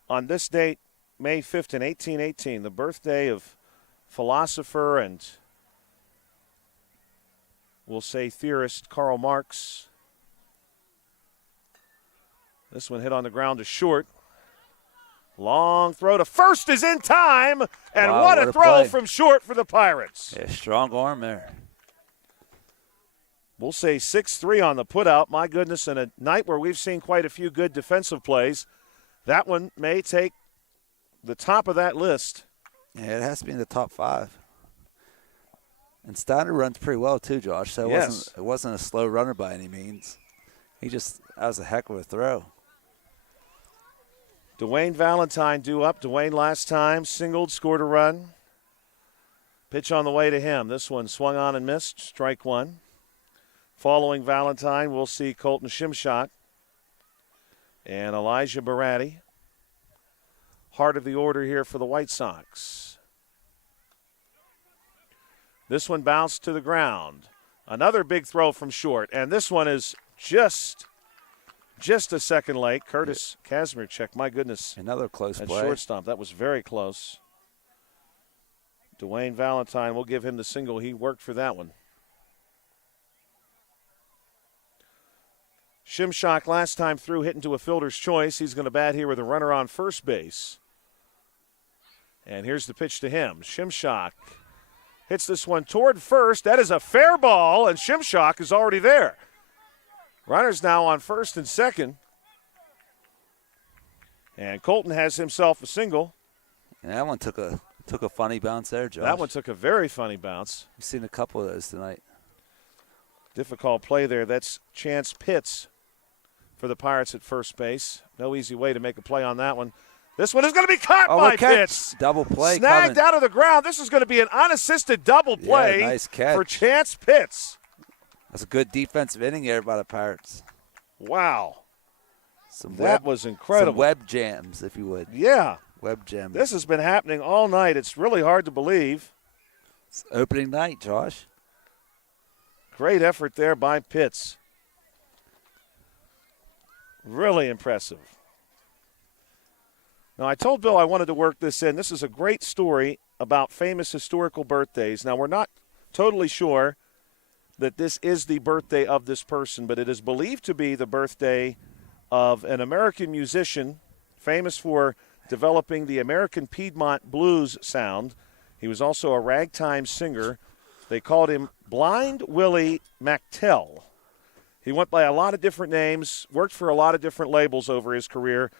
on this date, May 5th in 1818, the birthday of philosopher and, we'll say, theorist Karl Marx. This one hit on the ground to short. Long throw to first is in time, and wow, what a throw play from short for the Pirates. Yeah, strong arm there. We'll say 6-3 on the putout. My goodness, in a night where we've seen quite a few good defensive plays, that one may take the top of that list. Yeah, it has to be in the top 5. And Steiner runs pretty well too, Josh. So it wasn't a slow runner by any means. That was a heck of a throw. Dwayne Valentine due up. Dwayne last time singled, scored a run. Pitch on the way to him. This one swung on and missed. Strike one. Following Valentine, we'll see Colton Shimshot and Elijah Baratti. Heart of the order here for the White Sox. This one bounced to the ground. Another big throw from short, and this one is just a second late. Curtis Kazmierczak, my goodness. Another close play. Shortstop, that was very close. Dwayne Valentine, we'll give him the single. He worked for that one. Shimshot last time through hit into a fielder's choice. He's going to bat here with a runner on first base. And here's the pitch to him. Shimshot hits this one toward first. That is a fair ball, and Shimshot is already there. Runners now on first and second. And Colton has himself a single. And that one took a funny bounce there, Josh. That one took a very funny bounce. We've seen a couple of those tonight. Difficult play there. That's Chance Pitts for the Pirates at first base. No easy way to make a play on that one. This one is going to be caught by Pitts. Double play snagged coming out of the ground. This is going to be an unassisted double play nice catch for Chance Pitts. That's a good defensive inning there by the Pirates. Wow. That was incredible. Some web jams, if you would. Yeah. Web jams. This has been happening all night. It's really hard to believe. It's opening night, Josh. Great effort there by Pitts. Really impressive. Now, I told Bill I wanted to work this in. This is a great story about famous historical birthdays. Now, we're not totally sure that this is the birthday of this person, but it is believed to be the birthday of an American musician famous for developing the American Piedmont blues sound. He was also a ragtime singer. They called him Blind Willie McTell. He went by a lot of different names, worked for a lot of different labels over his career.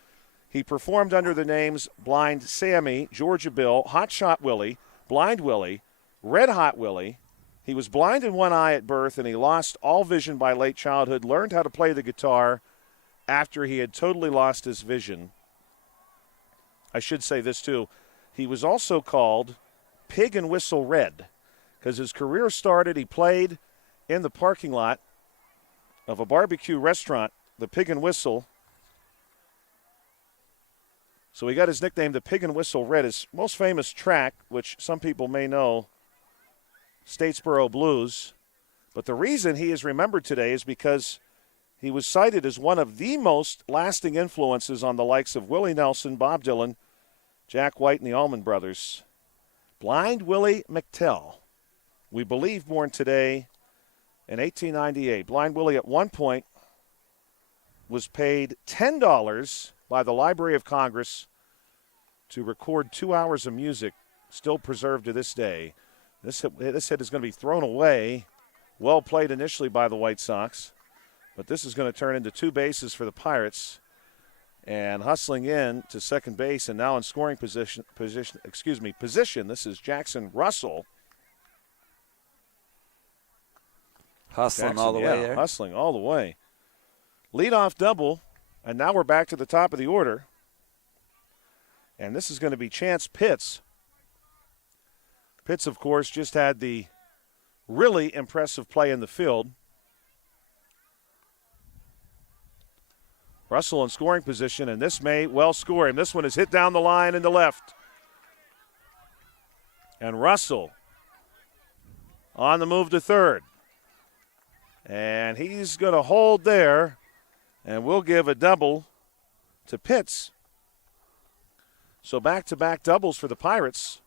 He performed under the names Blind Sammy, Georgia Bill, Hot Shot Willie, Blind Willie, Red Hot Willie. He was blind in one eye at birth, and he lost all vision by late childhood, learned how to play the guitar after he had totally lost his vision. I should say this, too. He was also called Pig and Whistle Red because his career started, he played in the parking lot of a barbecue restaurant, the Pig and Whistle. So he got his nickname, the Pig and Whistle Red. His most famous track, which some people may know, Statesboro Blues. But the reason he is remembered today is because he was cited as one of the most lasting influences on the likes of Willie Nelson, Bob Dylan, Jack White, and the Allman Brothers. Blind Willie McTell, we believe born today in 1898. Blind Willie at one point was paid $10 by the Library of Congress to record 2 hours of music, still preserved to this day. This hit is going to be thrown away. Well played initially by the White Sox, but this is going to turn into two bases for the Pirates. And hustling in to second base and now in scoring position. This is Jackson Russell. Hustling all the way there. Hustling all the way. Leadoff double, and now we're back to the top of the order. And this is going to be Chance Pitts. Pitts, of course, just had the really impressive play in the field. Russell in scoring position, and this may well score him. This one is hit down the line in the left. And Russell on the move to third. And he's going to hold there, and we'll give a double to Pitts. So back-to-back doubles for the Pirates.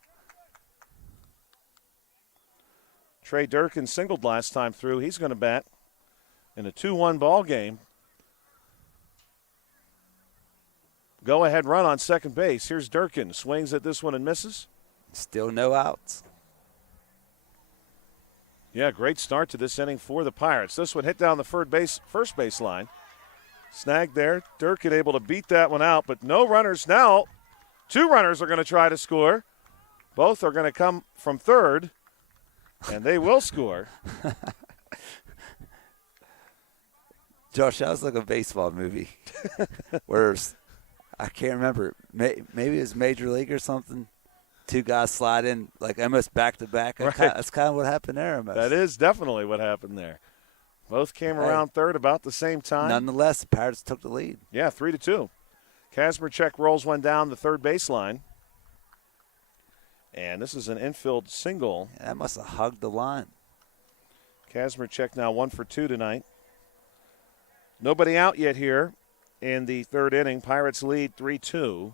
Trey Durkin singled last time through. He's going to bat in a 2-1 ball game. Go-ahead run on second base. Here's Durkin. Swings at this one and misses. Still no outs. Yeah, great start to this inning for the Pirates. This one hit down the first base line. Snagged there. Durkin able to beat that one out, but no runners now. 2 runners are going to try to score. Both are going to come from third, and they will score. Josh, that was like a baseball movie. Where I can't remember. Maybe it was Major League or something. 2 guys slide in like almost back-to-back. Right. That's kind of what happened there almost. That is definitely what happened there. Both came around third about the same time. Nonetheless, the Pirates took the lead. Yeah, 3-2. Kazmierczak rolls one down the third baseline. And this is an infield single. Yeah, that must have hugged the line. Kazmierczak now 1 for 2 tonight. Nobody out yet here in the third inning. Pirates lead 3-2.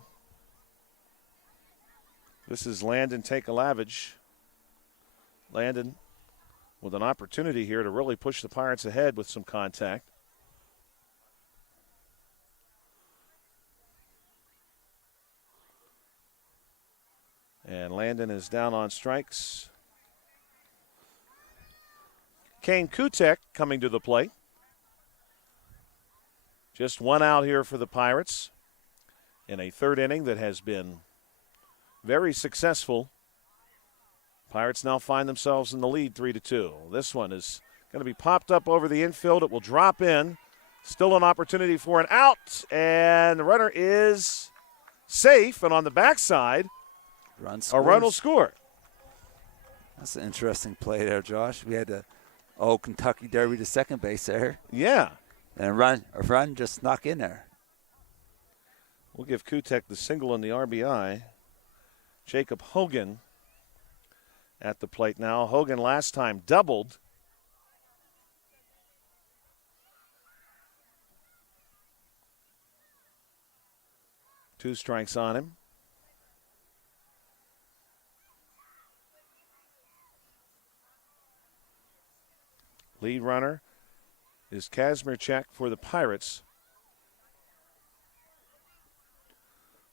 This is Landon Takelavage. Landon with an opportunity here to really push the Pirates ahead with some contact. And Landon is down on strikes. Kane Kutek coming to the plate. Just 1 out here for the Pirates in a third inning that has been very successful. Pirates now find themselves in the lead 3-2. This one is going to be popped up over the infield. It will drop in. Still an opportunity for an out. And the runner is safe. And on the backside, a run will score. That's an interesting play there, Josh. We had the old Kentucky Derby to second base there. Yeah. And a run just snuck in there. We'll give Kutek the single and the RBI. Jacob Hogan at the plate now. Hogan last time doubled. Two strikes on him. Lead runner is Kazmierczak for the Pirates.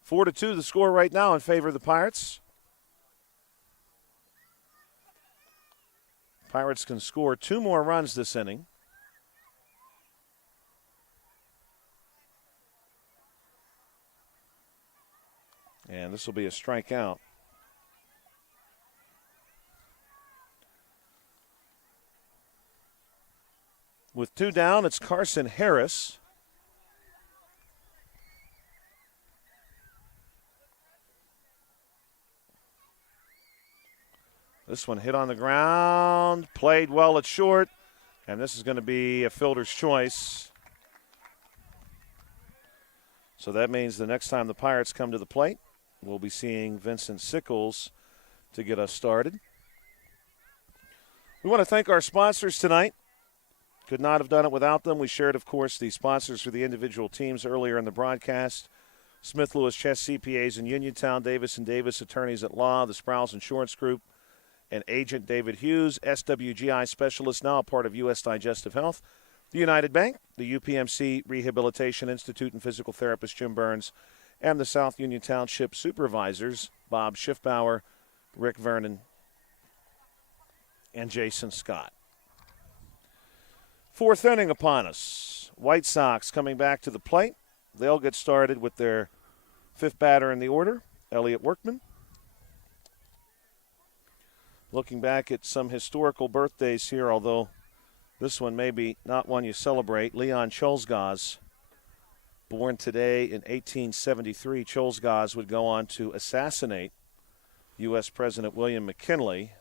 4-2 the score right now in favor of the Pirates. Pirates can score 2 more runs this inning. And this will be a strikeout. With 2 down, it's Carson Harris. This one hit on the ground, played well at short, and this is going to be a fielder's choice. So that means the next time the Pirates come to the plate, we'll be seeing Vincent Sickles to get us started. We want to thank our sponsors tonight. Could not have done it without them. We shared, of course, the sponsors for the individual teams earlier in the broadcast. Smith Lewis Chess CPAs in Uniontown, Davis & Davis Attorneys at Law, the Sprouse Insurance Group, and Agent David Hughes, SWGI Specialist, now a part of U.S. Digestive Health, the United Bank, the UPMC Rehabilitation Institute and physical therapist Jim Burns, and the South Union Township Supervisors, Bob Schiffbauer, Rick Vernon, and Jason Scott. 4th inning upon us. White Sox coming back to the plate. They'll get started with their 5th batter in the order, Elliot Workman. Looking back at some historical birthdays here, although this one may be not one you celebrate. Leon Czolgosz, born today in 1873. Czolgosz would go on to assassinate U.S. President William McKinley.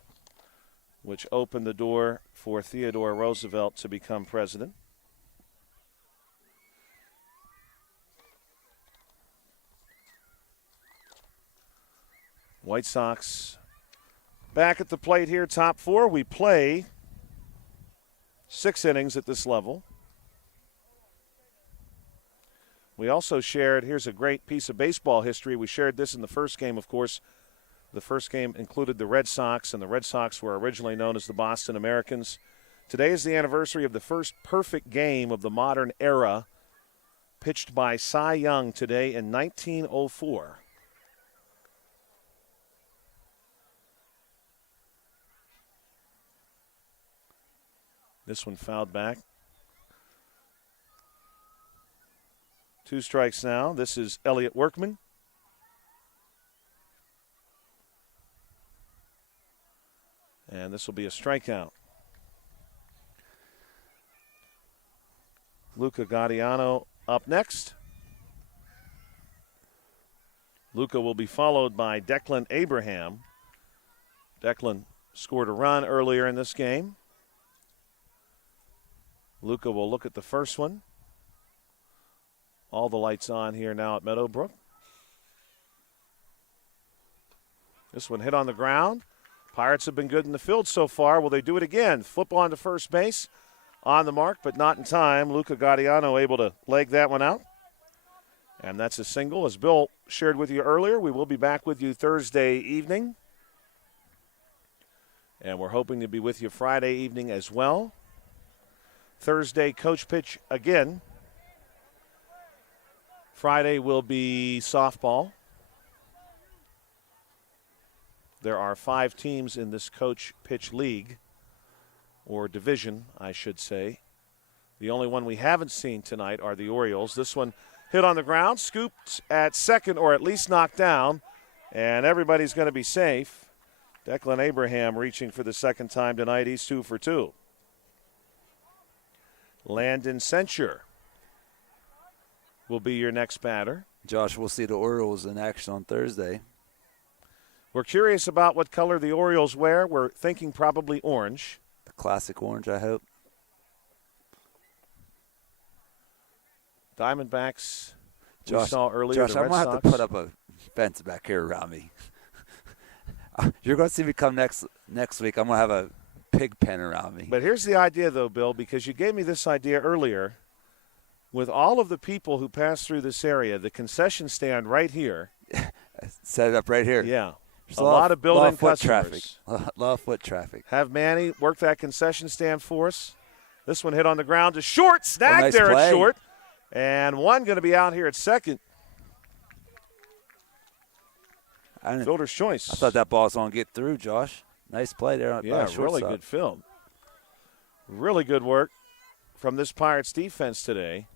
which opened the door for Theodore Roosevelt to become president. White Sox back at the plate here, top four. We play 6 innings at this level. We also shared, here's a great piece of baseball history. We shared this in the first game, of course. The first game included the Red Sox, and the Red Sox were originally known as the Boston Americans. Today is the anniversary of the first perfect game of the modern era, pitched by Cy Young today in 1904. This one fouled back. 2 strikes now. This is Elliott Workman. And this will be a strikeout. Luca Gaudiano up next. Luca will be followed by Declan Abraham. Declan scored a run earlier in this game. Luca will look at the first one. All the lights on here now at Meadowbrook. This one hit on the ground. Pirates have been good in the field so far. Will they do it again? Flip on to first base. On the mark, but not in time. Luca Gaudiano able to leg that one out. And that's a single. As Bill shared with you earlier, we will be back with you Thursday evening. And we're hoping to be with you Friday evening as well. Thursday, coach pitch again. Friday will be softball. There are 5 teams in this coach pitch league, or division, I should say. The only one we haven't seen tonight are the Orioles. This one hit on the ground, scooped at second, or at least knocked down, and everybody's going to be safe. Declan Abraham reaching for the second time tonight. He's 2 for 2. Landon Censure will be your next batter. Josh, we'll see the Orioles in action on Thursday. We're curious about what color the Orioles wear. We're thinking probably orange. The classic orange, I hope. Diamondbacks, Josh, we saw earlier. Josh, the I'm Red going to Sox. have to put up a fence back here around me. You're going to see me come next week. I'm going to have a pig pen around me. But here's the idea, though, Bill, because you gave me this idea earlier. With all of the people who pass through this area, the concession stand right here. Set it up right here. Yeah. There's a lot of built-in foot customers. traffic. A lot of foot traffic. Have Manny work that concession stand for us. This one hit on the ground to short. Snagged nice there play. at short. And one going to be out here at second. Fielder's choice. I thought that ball was going to get through, Josh. Nice play there. Yeah, really good film. Really good work from this Pirates defense today.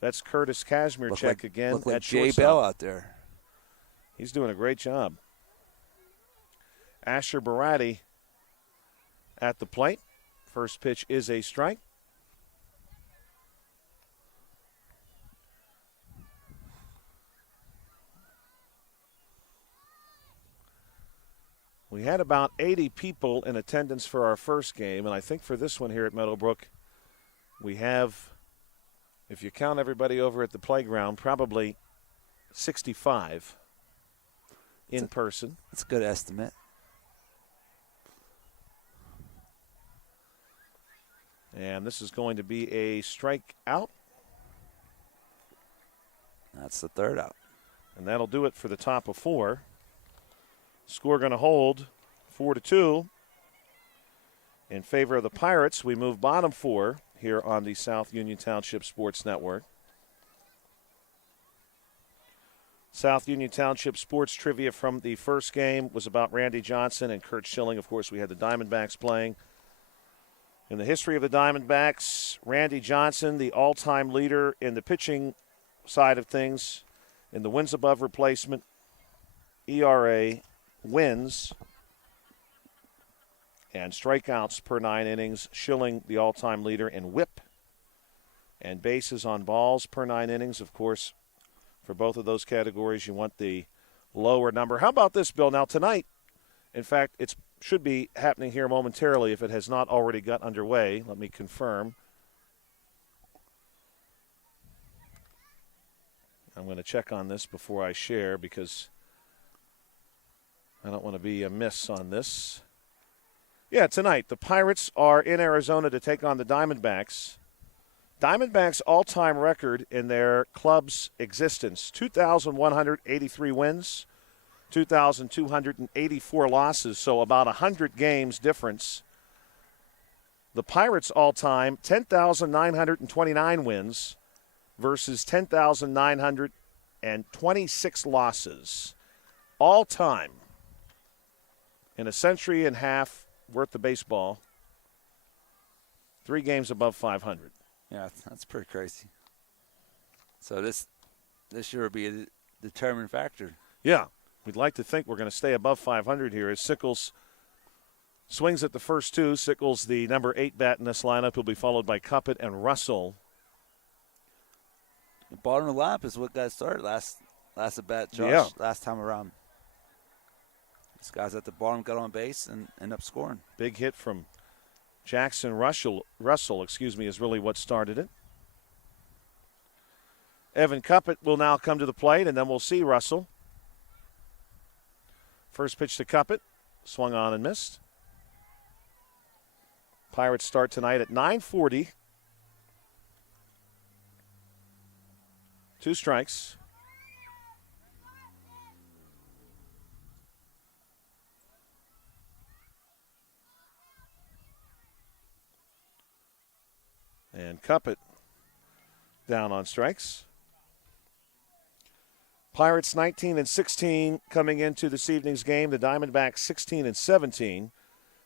That's Curtis Kazmierczak again looked like at Jay shortstop. Bell out there. He's doing a great job. Asher Baratti at the plate. First pitch is a strike. We had about 80 people in attendance for our first game, and I think for this one here at Meadowbrook, we have, if you count everybody over at the playground, probably 65 in person. That's a good estimate. And this is going to be a strikeout. That's the third out. And that'll do it for the top of 4. Score going to hold 4-2 in favor of the Pirates. We move bottom 4 here on the South Union Township Sports Network. South Union Township sports trivia from the first game was about Randy Johnson and Kurt Schilling. Of course, we had the Diamondbacks playing. In the history of the Diamondbacks, Randy Johnson, the all-time leader in the pitching side of things, in the wins above replacement, ERA, wins, and strikeouts per 9 innings. Schilling, the all-time leader in whip and bases on balls per 9 innings. Of course, for both of those categories, you want the lower number. How about this, Bill? Now, tonight, in fact, it's should be happening here momentarily if it has not already got underway. Let me confirm. I'm going to check on this before I share because I don't want to be amiss on this. Yeah, tonight, the Pirates are in Arizona to take on the Diamondbacks. Diamondbacks' all-time record in their club's existence, 2,183 wins, 2,284 losses, so about 100 games difference. The Pirates' all-time, 10,929 wins versus 10,926 losses. All-time in a century and a half worth of baseball, 3 games above 500. Yeah, that's pretty crazy. So this year will be a determining factor. Yeah, we'd like to think we're going to stay above 500 here as Sickles swings at the first two. Sickles, the number 8 bat in this lineup, will be followed by Cuppett and Russell. The bottom of the lineup is what got started last at bat, Josh. Yeah. Last time around. These guys at the bottom got on base and end up scoring. Big hit from Jackson Russell, is really what started it. Evan Cuppett will now come to the plate, and then we'll see Russell. First pitch to Cuppett, swung on and missed. Pirates start tonight at 9:40. 2 strikes. And Cuppett down on strikes. Pirates 19-16 coming into this evening's game. The Diamondbacks 16-17.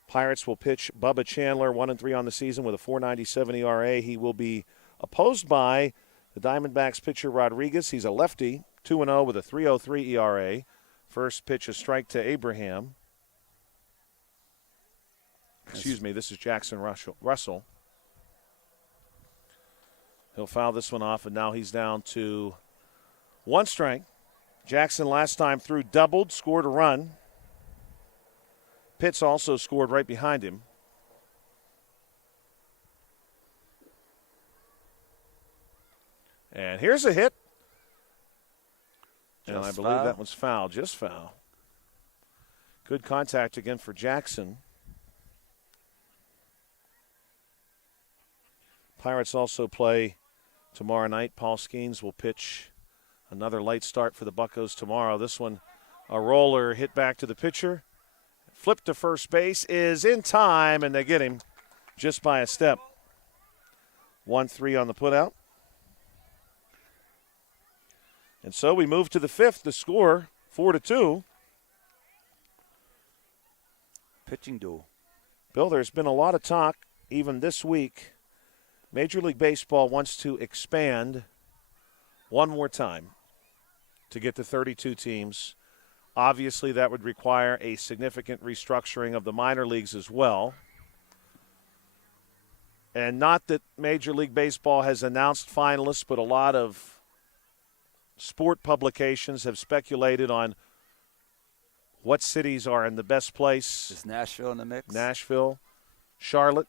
Pirates will pitch Bubba Chandler, 1-3 on the season with a 4.97 ERA. He will be opposed by the Diamondbacks pitcher Rodriguez. He's a lefty, 2-0 with a 3.03 ERA. First pitch a strike to Abraham. Excuse me, this is Jackson Russell. He'll foul this one off, and now he's down to 1 strike. Jackson last time through doubled, scored a run. Pitts also scored right behind him. And here's a hit. And I believe that one's foul, just foul. Good contact again for Jackson. Pirates also play tomorrow night. Paul Skeens will pitch another light start for the Buccos tomorrow. This one, a roller hit back to the pitcher. Flip to first base is in time, and they get him just by a step. 1-3 on the putout. And so we move to the 5th. The score, 4-2. Pitching duel. Bill, there's been a lot of talk, even this week. Major League Baseball wants to expand one more time to get to 32 teams. Obviously, that would require a significant restructuring of the minor leagues as well. And not that Major League Baseball has announced finalists, but a lot of sport publications have speculated on what cities are in the best place. Is Nashville in the mix? Nashville, Charlotte,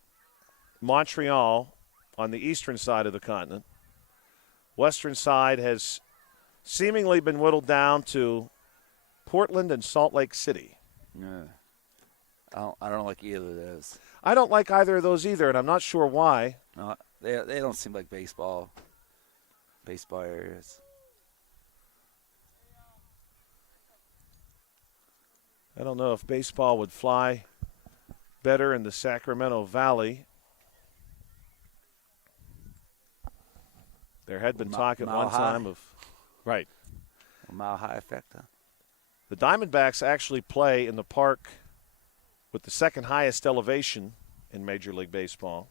Montreal on the eastern side of the continent. Western side has seemingly been whittled down to Portland and Salt Lake City. Yeah. I don't like either of those. I don't like either of those either, and I'm not sure why. No, they don't seem like baseball areas. I don't know if baseball would fly better in the Sacramento Valley. There had been talk at one time of right. A mile high effect, huh? The Diamondbacks actually play in the park with the second highest elevation in Major League Baseball.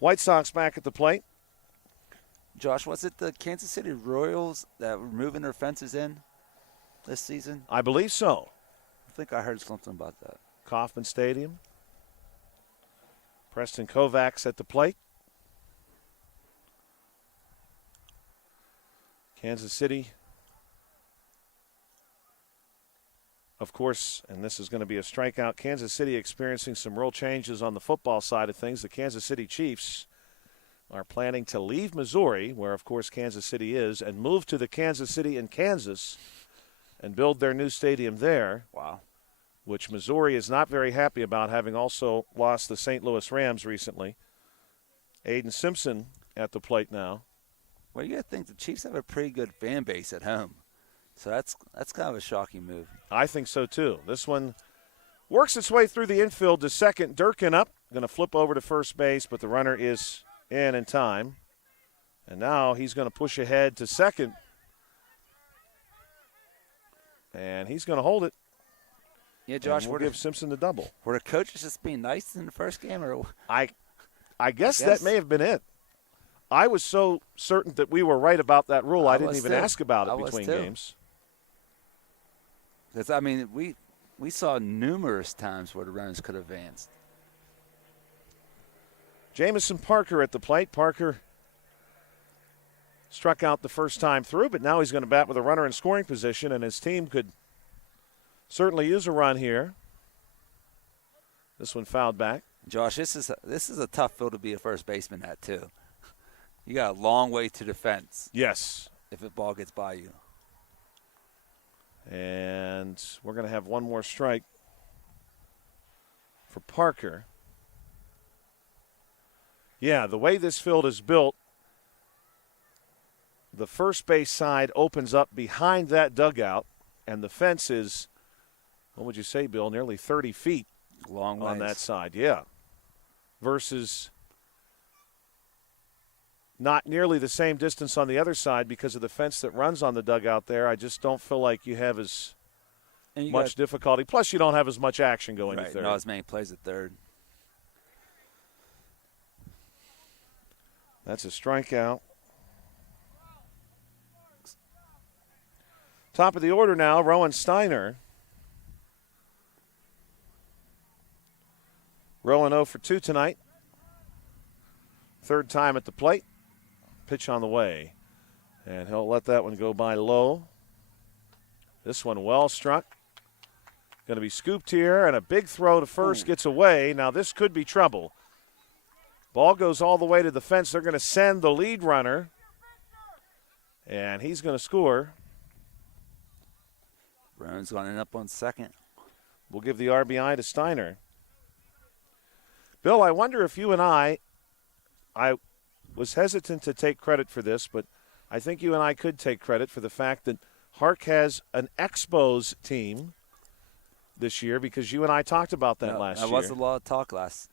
White Sox back at the plate. Josh, was it the Kansas City Royals that were moving their fences in this season? I believe so. I think I heard something about that. Kauffman Stadium. Preston Kovacs at the plate. Kansas City. of course, and this is going to be a strikeout, Kansas City experiencing some real changes on the football side of things. The Kansas City Chiefs are planning to leave Missouri, where, of course, Kansas City is, and move to the Kansas City in Kansas and build their new stadium there. Wow. Which Missouri is not very happy about, having also lost the St. Louis Rams recently. Aiden Simpson at the plate now. Well, you got to think the Chiefs have a pretty good fan base at home. So that's kind of a shocking move. I think so, too. This one works its way through the infield to second. Durkin up. Going to flip over to first base, but the runner is in time. And now he's going to push ahead to second. And he's going to hold it. Yeah, Josh, we'll give Simpson the double. Were the coaches just being nice in the first game? Or I guess that may have been it. I was so certain that we were right about that rule, I didn't even ask about it between games. Because, I mean, we saw numerous times where the runners could have advanced. Jamison Parker at the plate. Parker struck out the first time through, but now he's going to bat with a runner in scoring position, and his team could certainly use a run here. This one fouled back. Josh, this is a tough field to be a first baseman at, too. You got a long way to the fence. Yes. If the ball gets by you. And we're going to have one more strike for Parker. Yeah, the way this field is built, the first base side opens up behind that dugout, and the fence is, what would you say, Bill, nearly 30 feet long on that side. Yeah. Versus not nearly the same distance on the other side because of the fence that runs on the dugout there. I just don't feel like you have as much difficulty. Plus, you don't have as much action going to third. Not as many plays at third. That's a strikeout. Top of the order now, Rowan Steiner. Rowan 0 for 2 tonight. Third time at the plate. Pitch on the way. And he'll let that one go by low. This one well struck. Going to be scooped here, and a big throw to first gets away. Now this could be trouble. Ball goes all the way to the fence. They're going to send the lead runner. And he's going to score. Brown's going to end up on second. We'll give the RBI to Steiner. Bill, I wonder if you and I was hesitant to take credit for this, but I think you and I could take credit for the fact that HARC has an Expos team this year, because you and I talked about that last year. There was a lot of talk last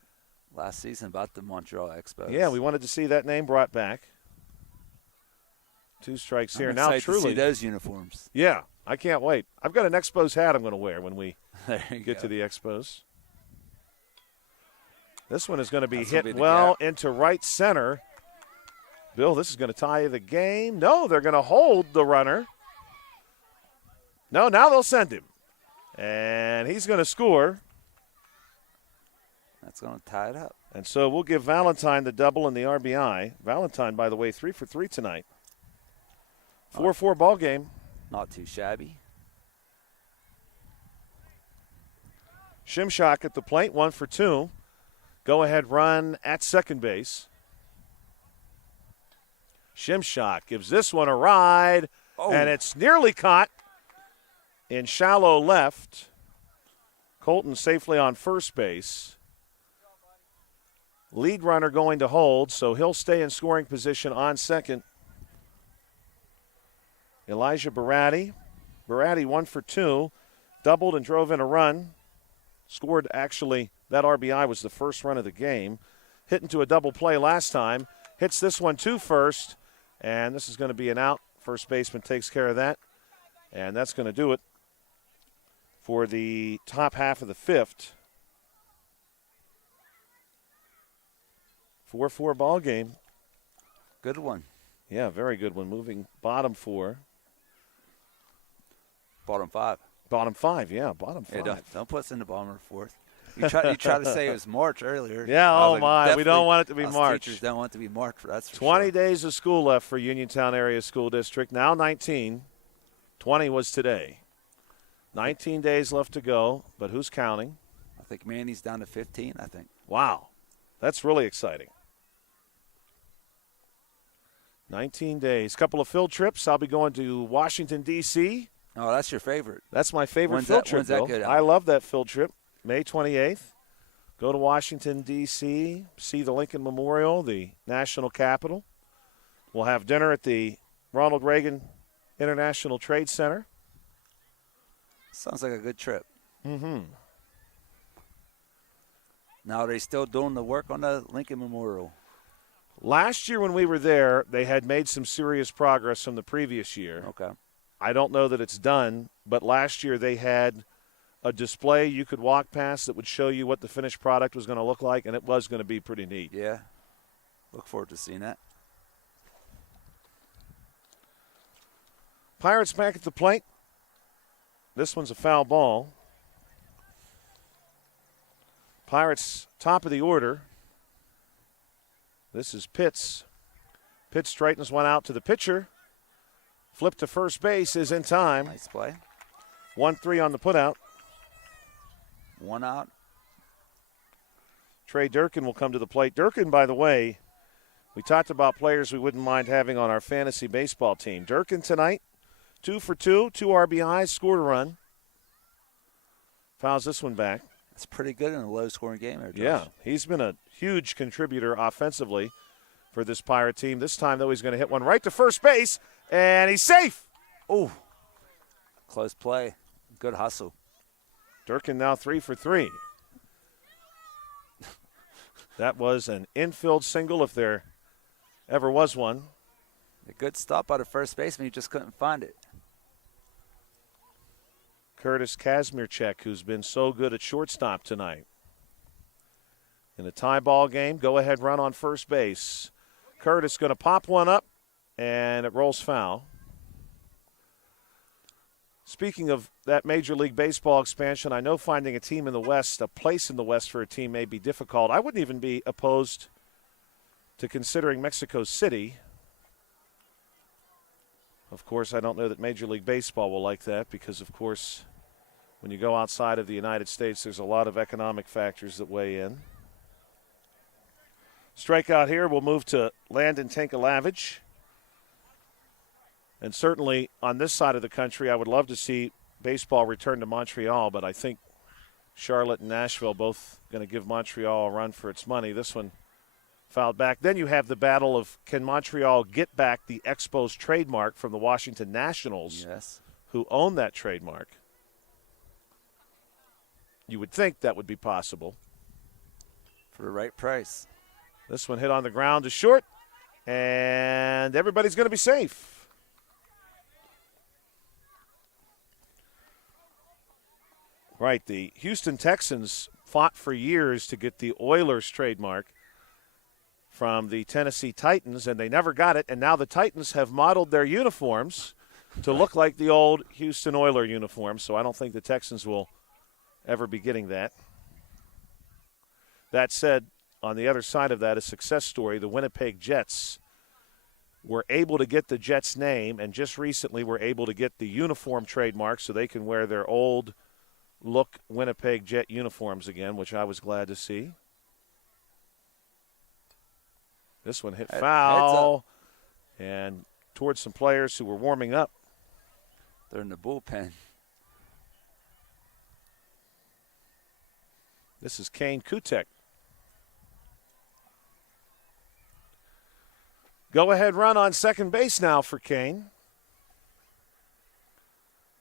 season about the Montreal Expos. Yeah, we wanted to see that name brought back. 2 strikes here. Now, truly, to see those uniforms. Yeah, I can't wait. I've got an Expos hat I'm going to wear when we get to the Expos. This one is going to be hit well into right center. Bill, this is going to tie the game. No, they're going to hold the runner. No, now they'll send him. And he's going to score. That's going to tie it up. And so we'll give Valentine the double and the RBI. Valentine, by the way, 3 for 3 tonight. 4-4 ball game. Not too shabby. Shimshak at the plate, 1 for 2. Go-ahead run at second base. Shimshak gives this one a ride, and it's nearly caught in shallow left. Colton safely on first base. Lead runner going to hold, so he'll stay in scoring position on second. Elijah Baratti. Baratti 1 for 2. Doubled and drove in a run. Scored, actually, that RBI was the first run of the game. Hit into a double play last time. Hits this one to first, and this is going to be an out. First baseman takes care of that, and that's going to do it for the top half of the fifth. 4-4 ball game. Good one. Yeah, very good one. Moving bottom 4. Bottom 5. Bottom 5, yeah, bottom 5. Yeah, don't put us in the bottom or 4th. You tried to say it was March earlier. Yeah, oh my, we don't want it to be March. Teachers don't want it to be March, that's for 20 sure. days of school left for Uniontown Area School District, now 19. 20 was today. 19 days left to go, but who's counting? I think Manny's down to 15, I think. Wow. That's really exciting. 19 days. Couple of field trips. I'll be going to Washington, D.C. Oh, that's your favorite. That's my favorite When's field that- trip, when's that Bill. good, I Alan? love that field trip. May 28th. Go to Washington, D.C., see the Lincoln Memorial, the national capital. We'll have dinner at the Ronald Reagan International Trade Center. Sounds like a good trip. Mm-hmm. Now, are they still doing the work on the Lincoln Memorial? Last year when we were there, they had made some serious progress from the previous year. Okay. I don't know that it's done, but last year they had a display you could walk past that would show you what the finished product was going to look like, and it was going to be pretty neat. Yeah. Look forward to seeing that. Pirates back at the plate. This one's a foul ball. Pirates top of the order. This is Pitts. Pitts straightens one out to the pitcher. Flip to first base is in time. Nice play. 1-3 on the putout. One out. Trey Durkin will come to the plate. Durkin, by the way, we talked about players we wouldn't mind having on our fantasy baseball team. Durkin tonight, 2 for 2, 2 RBIs, scored a run. Fouls this one back. That's pretty good in a low-scoring game there, Josh. Yeah, he's been a huge contributor offensively for this Pirate team. This time, though, he's going to hit one right to first base, and he's safe. Oh, close play. Good hustle. Durkin now 3 for 3. That was an infield single if there ever was one. A good stop by the first baseman. He just couldn't find it. Curtis Kazmierczak, who's been so good at shortstop tonight. In a tie ball game, go-ahead run on first base. Curtis going to pop one up, and it rolls foul. Speaking of that Major League Baseball expansion, I know finding a team in the West, a place in the West for a team may be difficult. I wouldn't even be opposed to considering Mexico City. Of course, I don't know that Major League Baseball will like that because, of course, when you go outside of the United States, there's a lot of economic factors that weigh in. Strikeout here. We'll move to Landon Tankalavich. And certainly on this side of the country, I would love to see baseball return to Montreal, but I think Charlotte and Nashville both going to give Montreal a run for its money. This one fouled back. Then you have the battle of can Montreal get back the Expos trademark from the Washington Nationals, Yes. who own that trademark. You would think that would be possible. For the right price. This one hit on the ground to short, and everybody's going to be safe. Right, the Houston Texans fought for years to get the Oilers trademark from the Tennessee Titans, and they never got it, and now the Titans have modeled their uniforms to look like the old Houston Oiler uniforms, so I don't think the Texans will ever be getting that. That said, on the other side of that, a success story, the Winnipeg Jets were able to get the Jets name, and just recently were able to get the uniform trademark so they can wear their old look Winnipeg Jet uniforms again, which I was glad to see. This one hit foul and towards some players who were warming up. They're in the bullpen. This is Kane Kutek. Go-ahead run on second base now for Kane.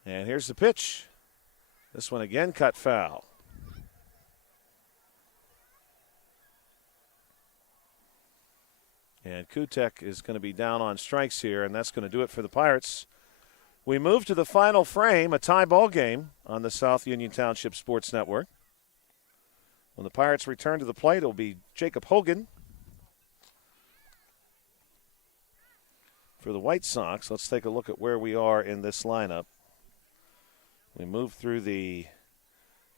And here's the pitch. This one again cut foul. And Kutek is going to be down on strikes here, and that's going to do it for the Pirates. We move to the final frame, a tie ball game on the South Union Township Sports Network. When the Pirates return to the plate, it will be Jacob Hogan. For the White Sox, let's take a look at where we are in this lineup. We move through the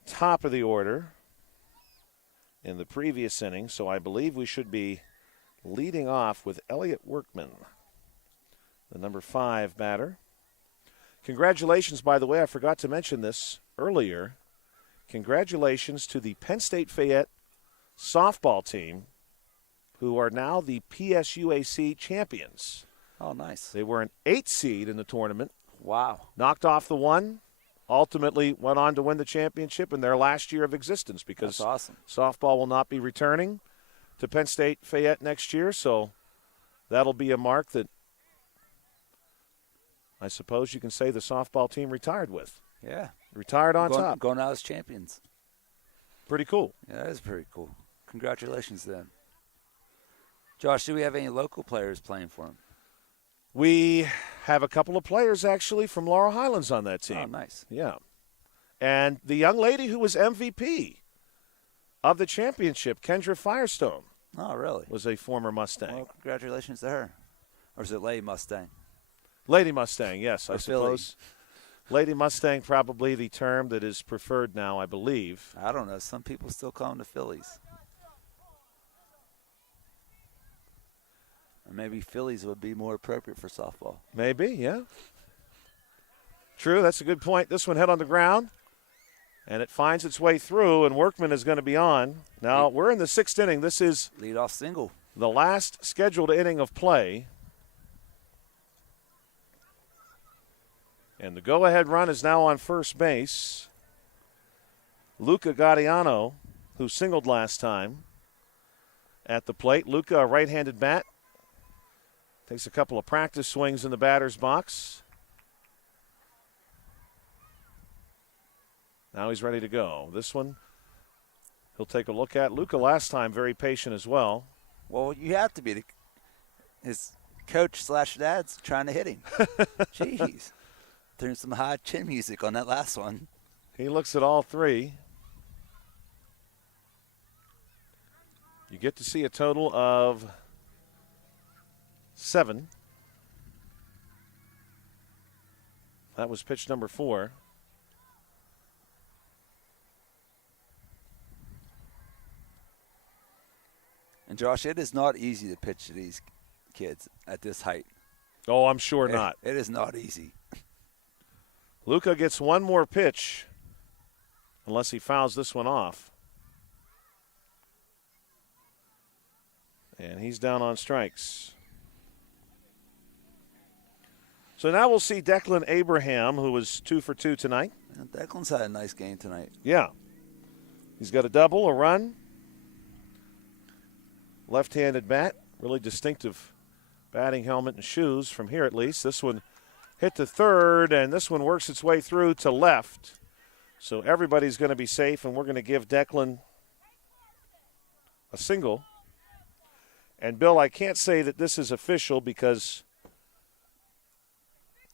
top of the order in the previous inning, so I believe we should be leading off with Elliot Workman, the number 5 batter. Congratulations, by the way, I forgot to mention this earlier. Congratulations to the Penn State Fayette softball team, who are now the PSUAC champions. Oh, nice. They were an 8 seed in the tournament. Wow. Knocked off the 1, ultimately went on to win the championship in their last year of existence, because that's awesome. Softball will not be returning to Penn State Fayette next year, so that'll be a mark that I suppose you can say the softball team retired with. Yeah. Retired on top. Going out as champions. Pretty cool. Yeah, that is pretty cool. Congratulations to them. Josh, do we have any local players playing for them? We have a couple of players, actually, from Laurel Highlands on that team. Oh, nice. Yeah. And the young lady who was MVP of the championship, Kendra Firestone. Oh, really? Was a former Mustang. Well, congratulations to her. Or is it Lady Mustang? Lady Mustang, yes, I suppose. Philly. Lady Mustang, probably the term that is preferred now, I believe. I don't know. Some people still call them the Phillies. Or maybe Phillies would be more appropriate for softball. Maybe, yeah. True, that's a good point. This one hit on the ground, and it finds its way through, and Workman is going to be on. Now, we're in the 6th inning. This is leadoff single. The last scheduled inning of play. And the go-ahead run is now on first base. Luca Gaudiano, who singled last time, at the plate. Luca, a right-handed bat, takes a couple of practice swings in the batter's box. Now he's ready to go. This one he'll take a look at. Luca last time very patient as well. Well, you have to be. His coach/dad's trying to hit him. Jeez. Threw some high chin music on that last one. He looks at all three. You get to see a total of 7. That was pitch number 4. And, Josh, it is not easy to pitch to these kids at this height. Oh, I'm sure not. It is not easy. Luca gets one more pitch, unless he fouls this one off. And he's down on strikes. So now we'll see Declan Abraham, who was 2 for 2 tonight. And Declan's had a nice game tonight. Yeah. He's got a double, a run. Left-handed bat, really distinctive batting helmet and shoes from here at least. This one hit to third, and this one works its way through to left. So everybody's going to be safe, and we're going to give Declan a single. And, Bill, I can't say that this is official because,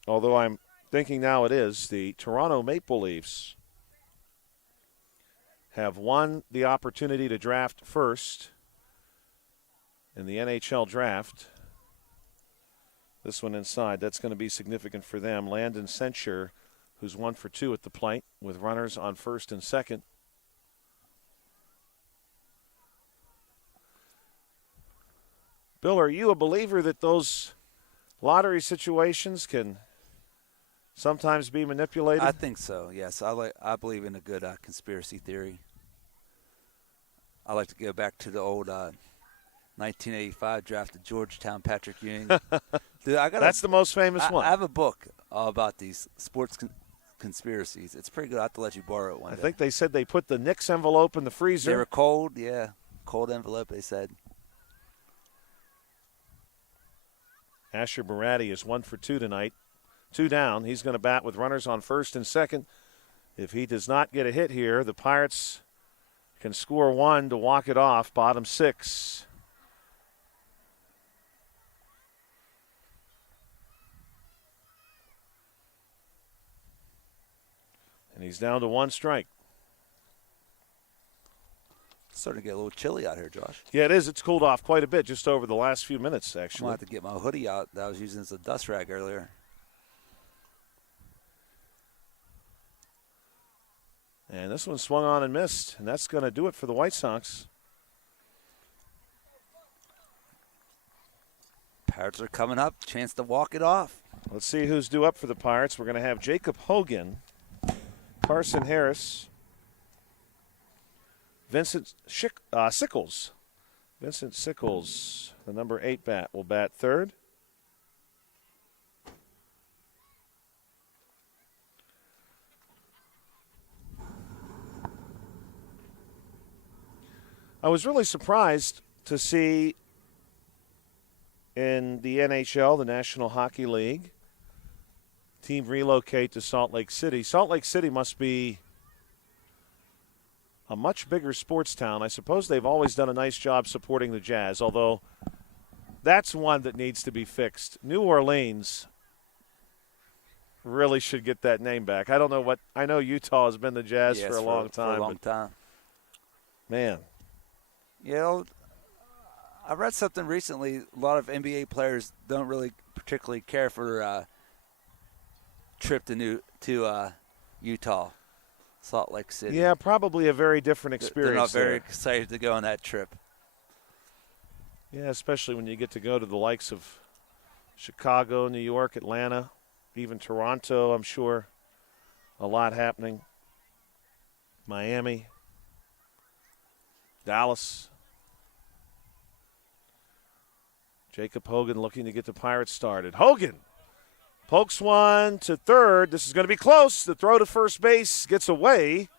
although I'm thinking now it is, the Toronto Maple Leafs have won the opportunity to draft first in the NHL draft. This one inside, that's going to be significant for them. Landon Censure, who's 1 for 2 at the plate with runners on first and second. Bill, are you a believer that those lottery situations can sometimes be manipulated? I think so, yes. I believe in a good conspiracy theory. I like to go back to the old 1985 draft of Georgetown Patrick Ewing. Dude, that's the most famous one. I have a book about these sports conspiracies. It's pretty good. I have to let you borrow it one day. I think they said they put the Knicks envelope in the freezer. They were cold, yeah. Cold envelope, they said. Asher Baratti is 1 for 2 tonight. 2 down. He's going to bat with runners on first and second. If he does not get a hit here, the Pirates can score 1 to walk it off. Bottom 6. And he's down to 1 strike. It's starting to get a little chilly out here, Josh. Yeah, it is. It's cooled off quite a bit just over the last few minutes, actually. I'm going to have to get my hoodie out that I was using as a dust rag earlier. And this one swung on and missed, and that's going to do it for the White Sox. Pirates are coming up. Chance to walk it off. Let's see who's due up for the Pirates. We're going to have Jacob Hogan, Carson Harris, Vincent Sickles. Vincent Sickles, the number 8 bat, will bat third. I was really surprised to see in the NHL, the National Hockey League, team relocate to Salt Lake City. Salt Lake City must be a much bigger sports town. I suppose they've always done a nice job supporting the Jazz, although that's one that needs to be fixed. New Orleans really should get that name back. I don't know what – I know Utah has been the Jazz for a long time. For a long time. Man. You know, I read something recently. A lot of NBA players don't really particularly care for a trip to Utah, Salt Lake City. Yeah, probably a very different experience. They're not very excited to go on that trip. Yeah, especially when you get to go to the likes of Chicago, New York, Atlanta, even Toronto, I'm sure. A lot happening. Miami, Dallas. Jacob Hogan looking to get the Pirates started. Hogan pokes one to third. This is going to be close. The throw to first base gets away.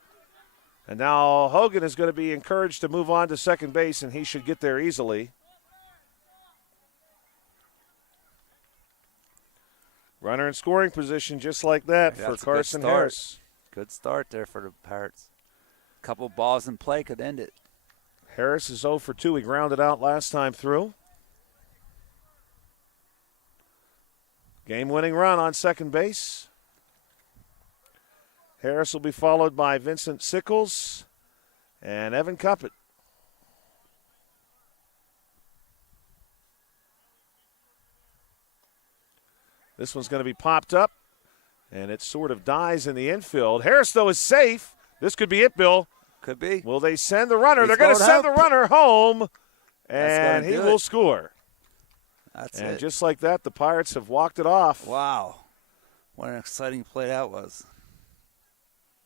And now Hogan is going to be encouraged to move on to second base, and he should get there easily. Runner in scoring position just like that for Carson Harris. Good start there for the Pirates. Couple balls in play could end it. Harris is 0 for 2. He grounded out last time through. Game-winning run on second base. Harris will be followed by Vincent Sickles and Evan Cuppett. This one's going to be popped up, and it sort of dies in the infield. Harris, though, is safe. This could be it, Bill. Could be. Will they send the runner? They're going to send the runner home, and he will score. That's and it. Just like that, the Pirates have walked it off. Wow. What an exciting play that was.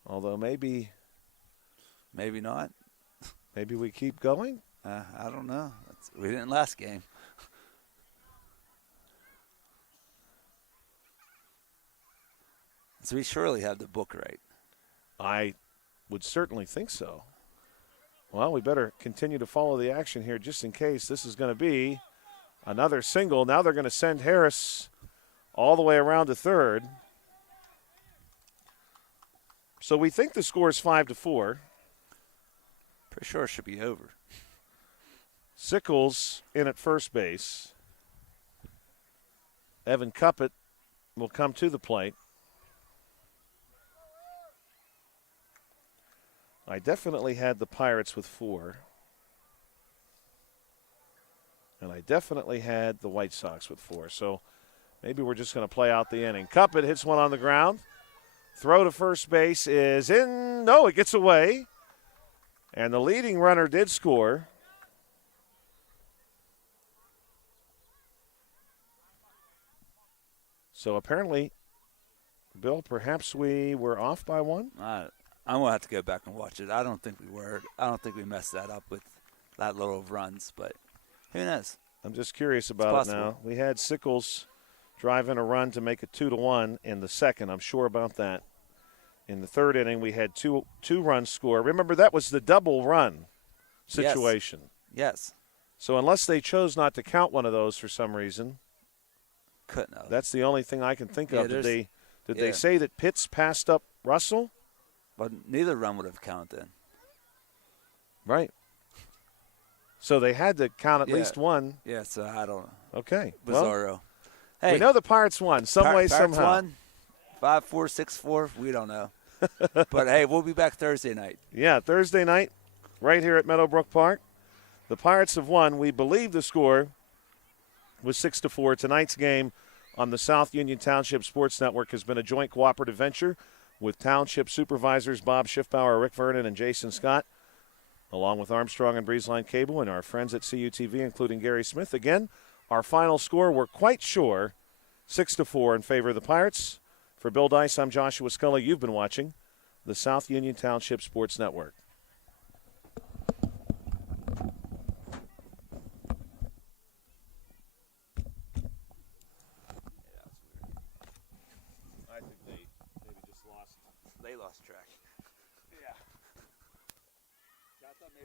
Although maybe not. Maybe we keep going? I don't know. We didn't last game. So we surely have the book right. I would certainly think so. Well, we better continue to follow the action here just in case. This is going to be another single. Now they're going to send Harris all the way around to third. So we think the score is 5-4. Pretty sure it should be over. Sickles in at first base. Evan Cuppett will come to the plate. I definitely had the Pirates with 4. And I definitely had the White Sox with 4. So maybe we're just going to play out the inning. Cuppett hits one on the ground. Throw to first base is in. No, it gets away. And the leading runner did score. So apparently, Bill, perhaps we were off by 1? I'm going to have to go back and watch it. I don't think we were. I don't think we messed that up with that little of runs, but who knows? I'm just curious about it now. We had Sickles driving a run to make it 2-1 in the second. I'm sure about that. In the third inning, we had two runs score. Remember, that was the double run situation. Yes. So unless they chose not to count one of those for some reason, couldn't have. That's the only thing I can think of. Did Yeah. they say that Pitts passed up Russell? But neither run would have counted then. Right. So they had to count at least one. Yeah, so I don't know. Okay. Bizarro. Well, hey, we know the Pirates won some way, somehow. Won 5-4, 6-4. We don't know. But, hey, we'll be back Thursday night. Yeah, Thursday night right here at Meadowbrook Park. The Pirates have won. We believe the score was 6-4. Tonight's game on the South Union Township Sports Network has been a joint cooperative venture with Township supervisors Bob Schiffbauer, Rick Vernon, and Jason Scott, along with Armstrong and Breezeline Cable and our friends at CUTV, including Gary Smith. Again, our final score, we're quite sure, 6-4 in favor of the Pirates. For Bill Dice, I'm Joshua Scully. You've been watching the South Union Township Sports Network.